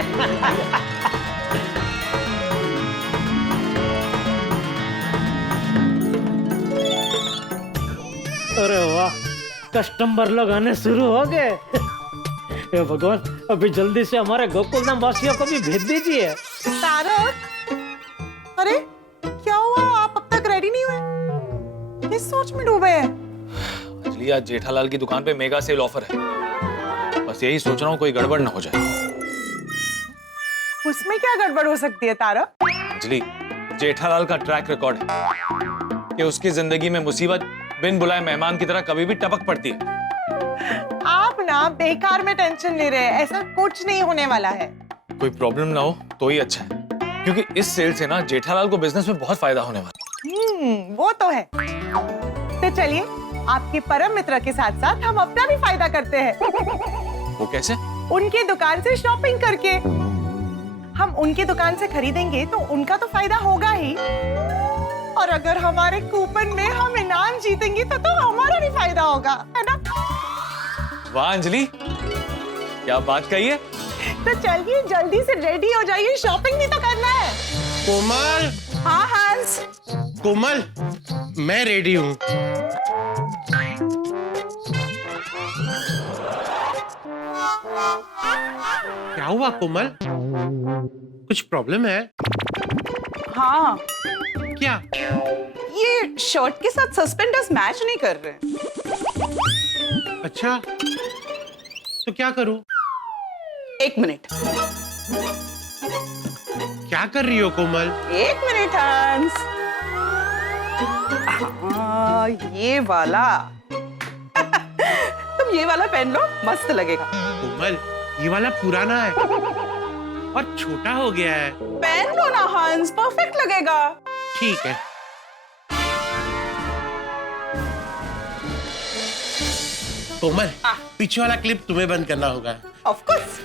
अरे वाह, कस्टमर लोग आने शुरू हो गए। हे भगवान, अभी जल्दी से हमारे गोकुलधाम वासियों को भी भेज दीजिए। तारक, अरे क्या हुआ? आप अब तक रेडी नहीं हुए? किस सोच में डूबे हैं? अंजलि, आज जेठालाल की दुकान पे मेगा सेल ऑफर है, बस यही सोच रहा हूँ कोई गड़बड़ ना हो जाए। उसमें क्या गड़बड़ हो सकती है तारक? अंजलि, जेठालाल का ट्रैक रिकॉर्ड है कि उसकी जिंदगी में मुसीबत बिन बुलाए मेहमान की तरह कभी भी टपक पड़ती है। आप ना बेकार में टेंशन ले रहे हैं, ऐसा कुछ नहीं होने वाला है। कोई प्रॉब्लम ना हो तो ही अच्छा है, क्योंकि इस सेल से ना जेठालाल को बिजनेस में बहुत फायदा होने वाला है। वो तो है। तो चलिए, आपके परम मित्र के साथ साथ हम अपना भी फायदा करते हैं। वो कैसे? उनकी दुकान से शॉपिंग करके। हम उनकी दुकान से खरीदेंगे तो उनका तो फायदा होगा ही, और अगर हमारे कूपन में हम इनाम जीतेंगे तो हमारा भी फायदा होगा, है ना? वाह अंजलि, क्या बात कही है। तो चलिए जल्दी से रेडी हो जाइए, शॉपिंग भी तो करना है। कोमल। हाँ हंस। कोमल, मैं रेडी हूँ। क्या हुआ कोमल? कुछ प्रॉब्लम है? हाँ, क्या? ये शर्ट के साथ सस्पेंडर्स मैच नहीं कर रहे। अच्छा, तो क्या करूं? एक मिनट। क्या कर रही हो कोमल? एक मिनट हंस। हाँ, ये वाला। तुम ये वाला पहन लो, मस्त लगेगा। कोमल, ये वाला पुराना है और छोटा हो गया है। पहन लो ना हंस, परफेक्ट लगेगा। ठीक है। कोमल, पीछे वाला क्लिप तुम्हें बंद करना होगा। Of course.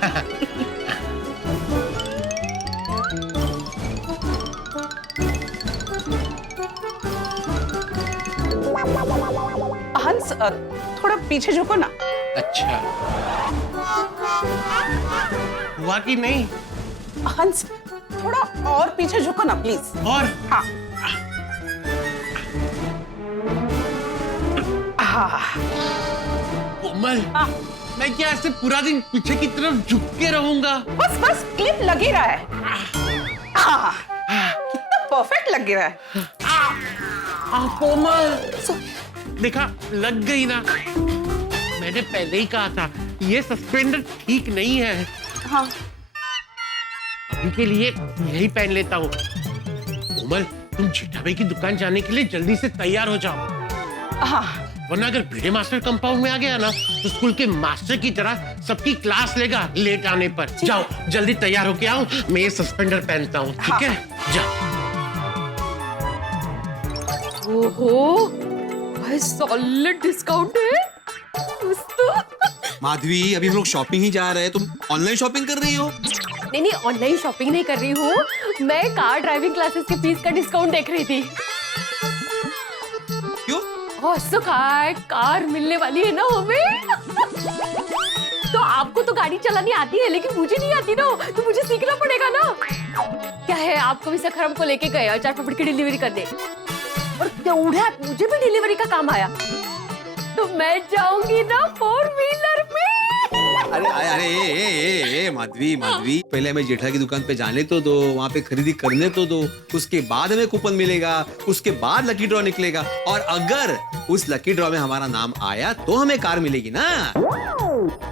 हंस, थोड़ा पीछे झुको ना। अच्छा, हुआ कि नहीं? हंस, थोड़ा और पीछे झुको ना प्लीज। और? हाँ। हाँ। कोमल, मैं क्या ऐसे पूरा दिन पीछे की तरफ झुक के रहूंगा? बस बस क्लिप लग ही रहा है। कितना परफेक्ट लग रहा है। कोमल, देखा लग गई ना। मैंने पहले ही कहा था ये सस्पेंडर ठीक नहीं है। हाँ। अभी के लिए यही पहन लेता हूँ। कोमल, तुम जेठा भाई की दुकान जाने के लिए जल्दी से तैयार हो जाओ। हाँ। वरना अगर भिड़े मास्टर कंपाउंड में आ गया ना तो स्कूल के मास्टर की तरह सबकी क्लास लेगा लेट आने पर। जाओ जल्दी तैयार होके आओ, मैं ये सस्पेंडर पहनता हूँ। ठीक है, जाओ। ओहो, भाई सॉलिड डिस्काउंट है। माधवी, अभी हम लोग शॉपिंग ही जा रहे हैं, तुम ऑनलाइन शॉपिंग कर रही हो? नहीं, ऑनलाइन शॉपिंग नहीं कर रही हूँ, मैं कार ड्राइविंग क्लासेस के फीस का डिस्काउंट देख रही थी। क्यों? कार मिलने वाली है ना हमें। तो आपको तो गाड़ी चलानी आती है, लेकिन मुझे नहीं आती ना, तो मुझे सीखना पड़ेगा ना। क्या है, आपको भी सखर हमको लेके गए अचार पापड़ की डिलीवरी करने, और तेवढ्यात मुझे भी डिलीवरी का काम आया, तो मैं जाऊंगी ना 4 व्हीलर पे। अरे अरे ए माधवी, पहले हमें जेठा की दुकान पे जाने तो दो, वहाँ पे खरीदी करने तो दो, उसके बाद हमें कूपन मिलेगा, उसके बाद लकी ड्रॉ निकलेगा, और अगर उस लकी ड्रॉ में हमारा नाम आया तो हमें कार मिलेगी ना।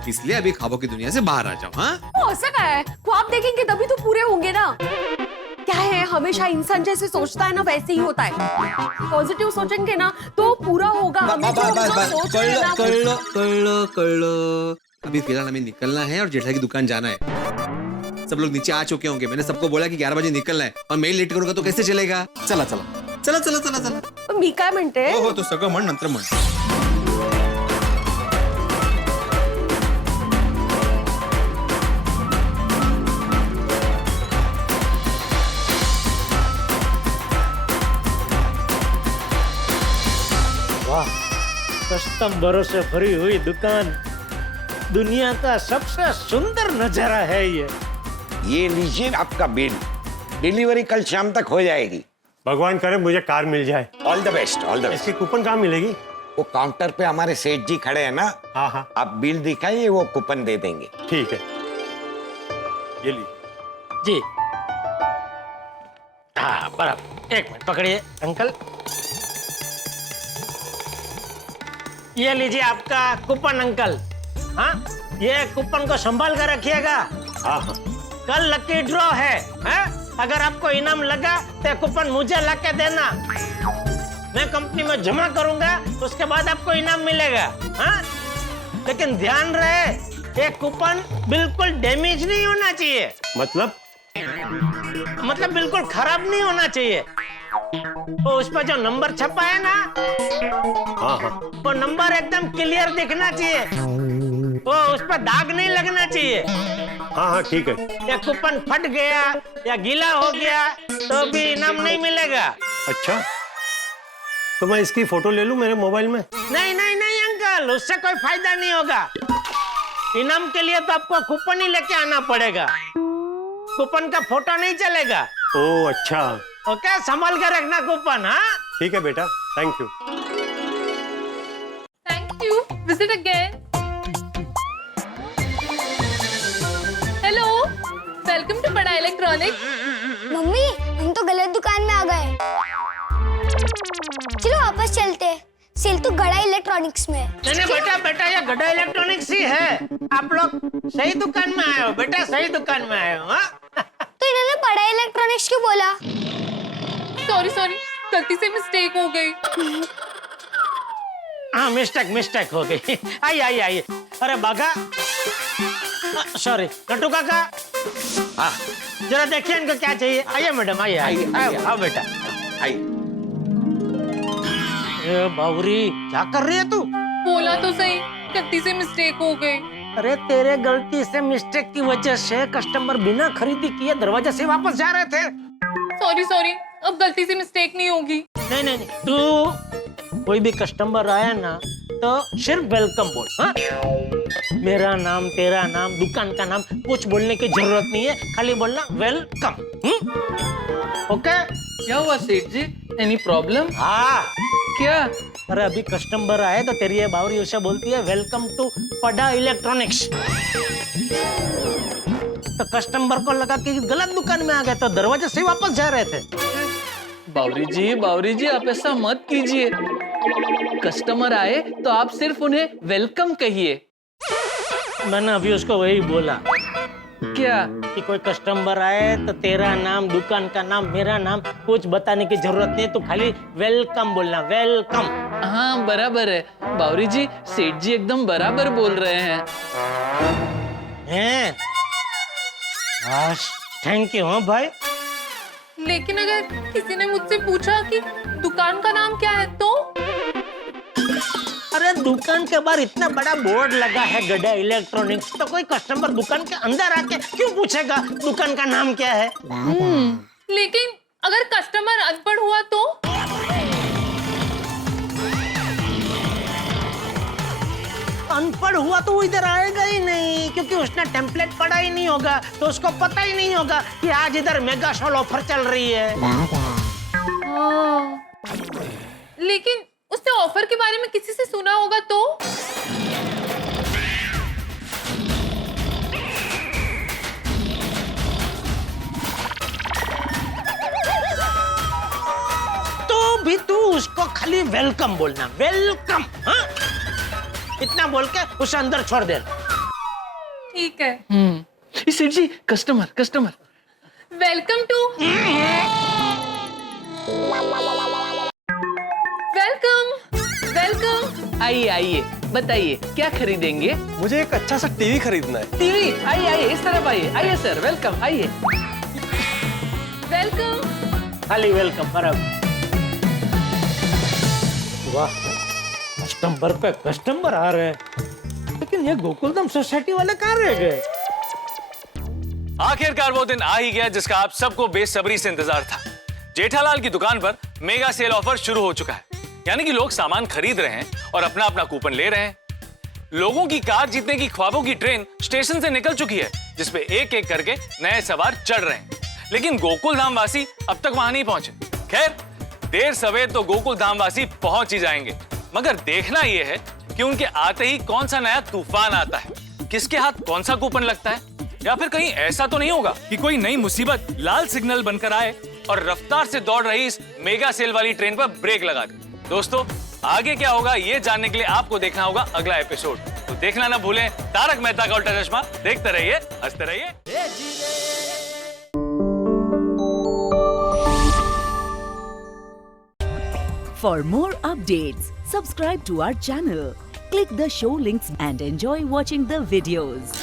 इसलिए अभी ख्वाबों की दुनिया से बाहर आ जाओ। हाँ, हो सका है, ख्वाब देखेंगे तभी तो पूरे होंगे ना। क्या है, हमेशा इंसान जैसे सोचता है ना वैसे ही होता है। पॉजिटिव सोचेंगे ना तो पूरा होगा। कर लो। अभी फिलहाल हमें निकलना है और जेठा की दुकान जाना है। सब लोग नीचे आ चुके होंगे, मैंने सबको बोला कि 11 बजे निकलना है, और मैं लेट करूंगा तो कैसे चलेगा? चला। मी काय म्हणते, हो तो सगळं म्हण, नंतर म्हण। वाह, कस्टमरों से भरी हुई दुकान, दुनिया का सबसे सुंदर नजारा है ये लीजिए आपका बिल, डिलीवरी कल शाम तक हो जाएगी। भगवान करे मुझे कार मिल जाए। All the best, all the best. इसकी कूपन कहाँ मिलेगी? वो काउंटर पे हमारे सेठ जी खड़े हैं ना। हाँ। आप बिल दिखाइए, वो कूपन दे देंगे। ठीक है, ये लीजिए। जी। हाँ बराबर, 1 मिनट पकड़िए अंकल, ये लीजिए आपका कूपन अंकल। हाँ, ये कूपन को संभाल कर रखिएगा। हाँ। कल लकी ड्रॉ है, अगर आपको इनाम लगा तो कूपन मुझे लाके देना, मैं कंपनी में जमा करूंगा, उसके बाद आपको इनाम मिलेगा। हाँ, लेकिन ध्यान रहे, ये कूपन बिल्कुल डैमेज नहीं होना चाहिए। मतलब बिल्कुल खराब नहीं होना चाहिए। वो उस पर जो नंबर छपा है ना, हाँ। वो नंबर एकदम क्लियर दिखना चाहिए, वो उस पर दाग नहीं लगना चाहिए। हाँ, ठीक है। या कूपन फट गया या गीला हो गया तो भी इनाम नहीं मिलेगा। अच्छा, तो मैं इसकी फोटो ले लूं मेरे मोबाइल में? नहीं अंकल, उससे कोई फायदा नहीं होगा। इनाम के लिए तो आपको कूपन ही लेके आना पड़ेगा, कूपन का फोटो नहीं चलेगा। ओह अच्छा। ओके, संभाल कर रखना कूपन। हाँ ठीक है बेटा, thank you. Thank you, visit again. Hello, welcome to बड़ा इलेक्ट्रॉनिक। मम्मी, हम तो गलत दुकान में आ गए, चलो वापस चलते हैं। सेल तो गड़ा इलेक्ट्रॉनिक्स में। नहीं बेटा, ये गड़ा इलेक्ट्रॉनिक्स ही है। आप लोग सही दुकान में आए हो बेटा, सही दुकान में आए हो। तो इन्होंने बड़ा इलेक्ट्रॉनिक्स क्यों बोला? सॉरी, गलती से मिस्टेक हो गई। हाँ, मिस्टेक हो गई। आइए। अरे बागा, सॉरी नटू काका, जरा देखिए इनको क्या चाहिए। आइए मैडम, आइए। आओ बेटा, आइए। बावरी, क्या कर रही है तू? बोला तो सही, गलती से मिस्टेक हो गई। अरे तेरे गलती से मिस्टेक की वजह से कस्टमर बिना खरीदी किए दरवाजे से वापस जा रहे थे। सॉरी, अब गलती से मिस्टेक नहीं होगी। नहीं, तू कोई भी कस्टमर आया ना तो सिर्फ वेलकम बोल। हाँ, मेरा नाम, तेरा नाम, दुकान का नाम कुछ बोलने की जरूरत नहीं है, खाली बोलना वेलकम। ओके? क्या हुआ सेठ जी, एनी प्रॉब्लम? हाँ, क्या? अरे अभी कस्टमर आए तो तेरी ये बावरी उसे बोलती है वेलकम टू पड़ा इलेक्ट्रॉनिक्स। तो कस्टमर को लगा कि गलत दुकान में आ गए तो दरवाजे से वापस जा रहे थे। बावरी जी आप ऐसा मत कीजिए। कस्टमर आए तो आप सिर्फ उन्हें वेलकम कहिए। मैंने अभी उसको वही बोला। क्या? कि कोई कस्टमर आए तो तेरा नाम, दुकान का नाम, मेरा नाम कुछ बताने की जरूरत नहीं, तो खाली वेलकम बोलना, वेलकम। हाँ बराबर है बावरी जी, सेठ जी एकदम बराबर बोल रहे हैं। Thank you. हाँ भाई, लेकिन अगर किसी ने मुझसे पूछा कि दुकान का नाम क्या है तो? अरे दुकान के बाहर इतना बड़ा बोर्ड लगा है गड़ा इलेक्ट्रॉनिक्स, तो कोई कस्टमर दुकान के अंदर आके क्यों पूछेगा दुकान का नाम क्या है? लेकिन अगर कस्टमर अनपढ़ हुआ तो? अनपढ़ हुआ तो वो इधर आएगा ही नहीं, क्योंकि उसने टेम्पलेट पढ़ा ही नहीं होगा, तो उसको पता ही नहीं होगा कि आज इधर मेगा सेल ऑफर चल रही है। लेकिन उसने ऑफर के बारे में किसी से सुना होगा तो? तो भी तू उसको खाली वेलकम बोलना, वेलकम। हाँ, इतना बोल के उसे अंदर छोड़ दे। ठीक है। सेठ जी, कस्टमर। Welcome to welcome. आइए बताइए क्या खरीदेंगे? मुझे एक अच्छा सा टीवी खरीदना है। टीवी? आइए इस तरफ आइए सर, वेलकम, आइए। वेलकम। खाली वेलकम बराबर। वाह, कस्टमर पे कस्टमर आ रहे हैं, लेकिन ये गोकुलधाम सोसाइटी वाले कहाँ रह गए? आखिरकार वो दिन आ ही गया जिसका आप सबको बेसब्री से इंतजार था। जेठालाल की दुकान पर मेगा सेल ऑफर शुरू हो चुका है, यानी कि लोग सामान खरीद रहे हैं और अपना अपना कूपन ले रहे हैं। लोगों की कार जीतने की ख्वाबों की ट्रेन स्टेशन से निकल चुकी है, जिसपे एक एक करके नए सवार चढ़ रहे हैं, लेकिन गोकुलधाम वासी अब तक वहां नहीं पहुंचे। खैर, देर सवेर तो गोकुलधाम वासी पहुंच ही जाएंगे, मगर देखना यह है कि उनके आते ही कौन सा नया तूफान आता है, किसके हाथ कौन सा कूपन लगता है, या फिर कहीं ऐसा तो नहीं होगा कि कोई नई मुसीबत लाल सिग्नल बनकर आए और रफ्तार से दौड़ रही इस मेगा सेल वाली ट्रेन पर ब्रेक लगा दे। दोस्तों, आगे क्या होगा ये जानने के लिए आपको देखना होगा अगला एपिसोड, तो देखना ना भूलें तारक मेहता का उल्टा चश्मा। देखते रहिए, हंसते रहिए। For more updates, subscribe to our channel, click the show links and enjoy watching the videos.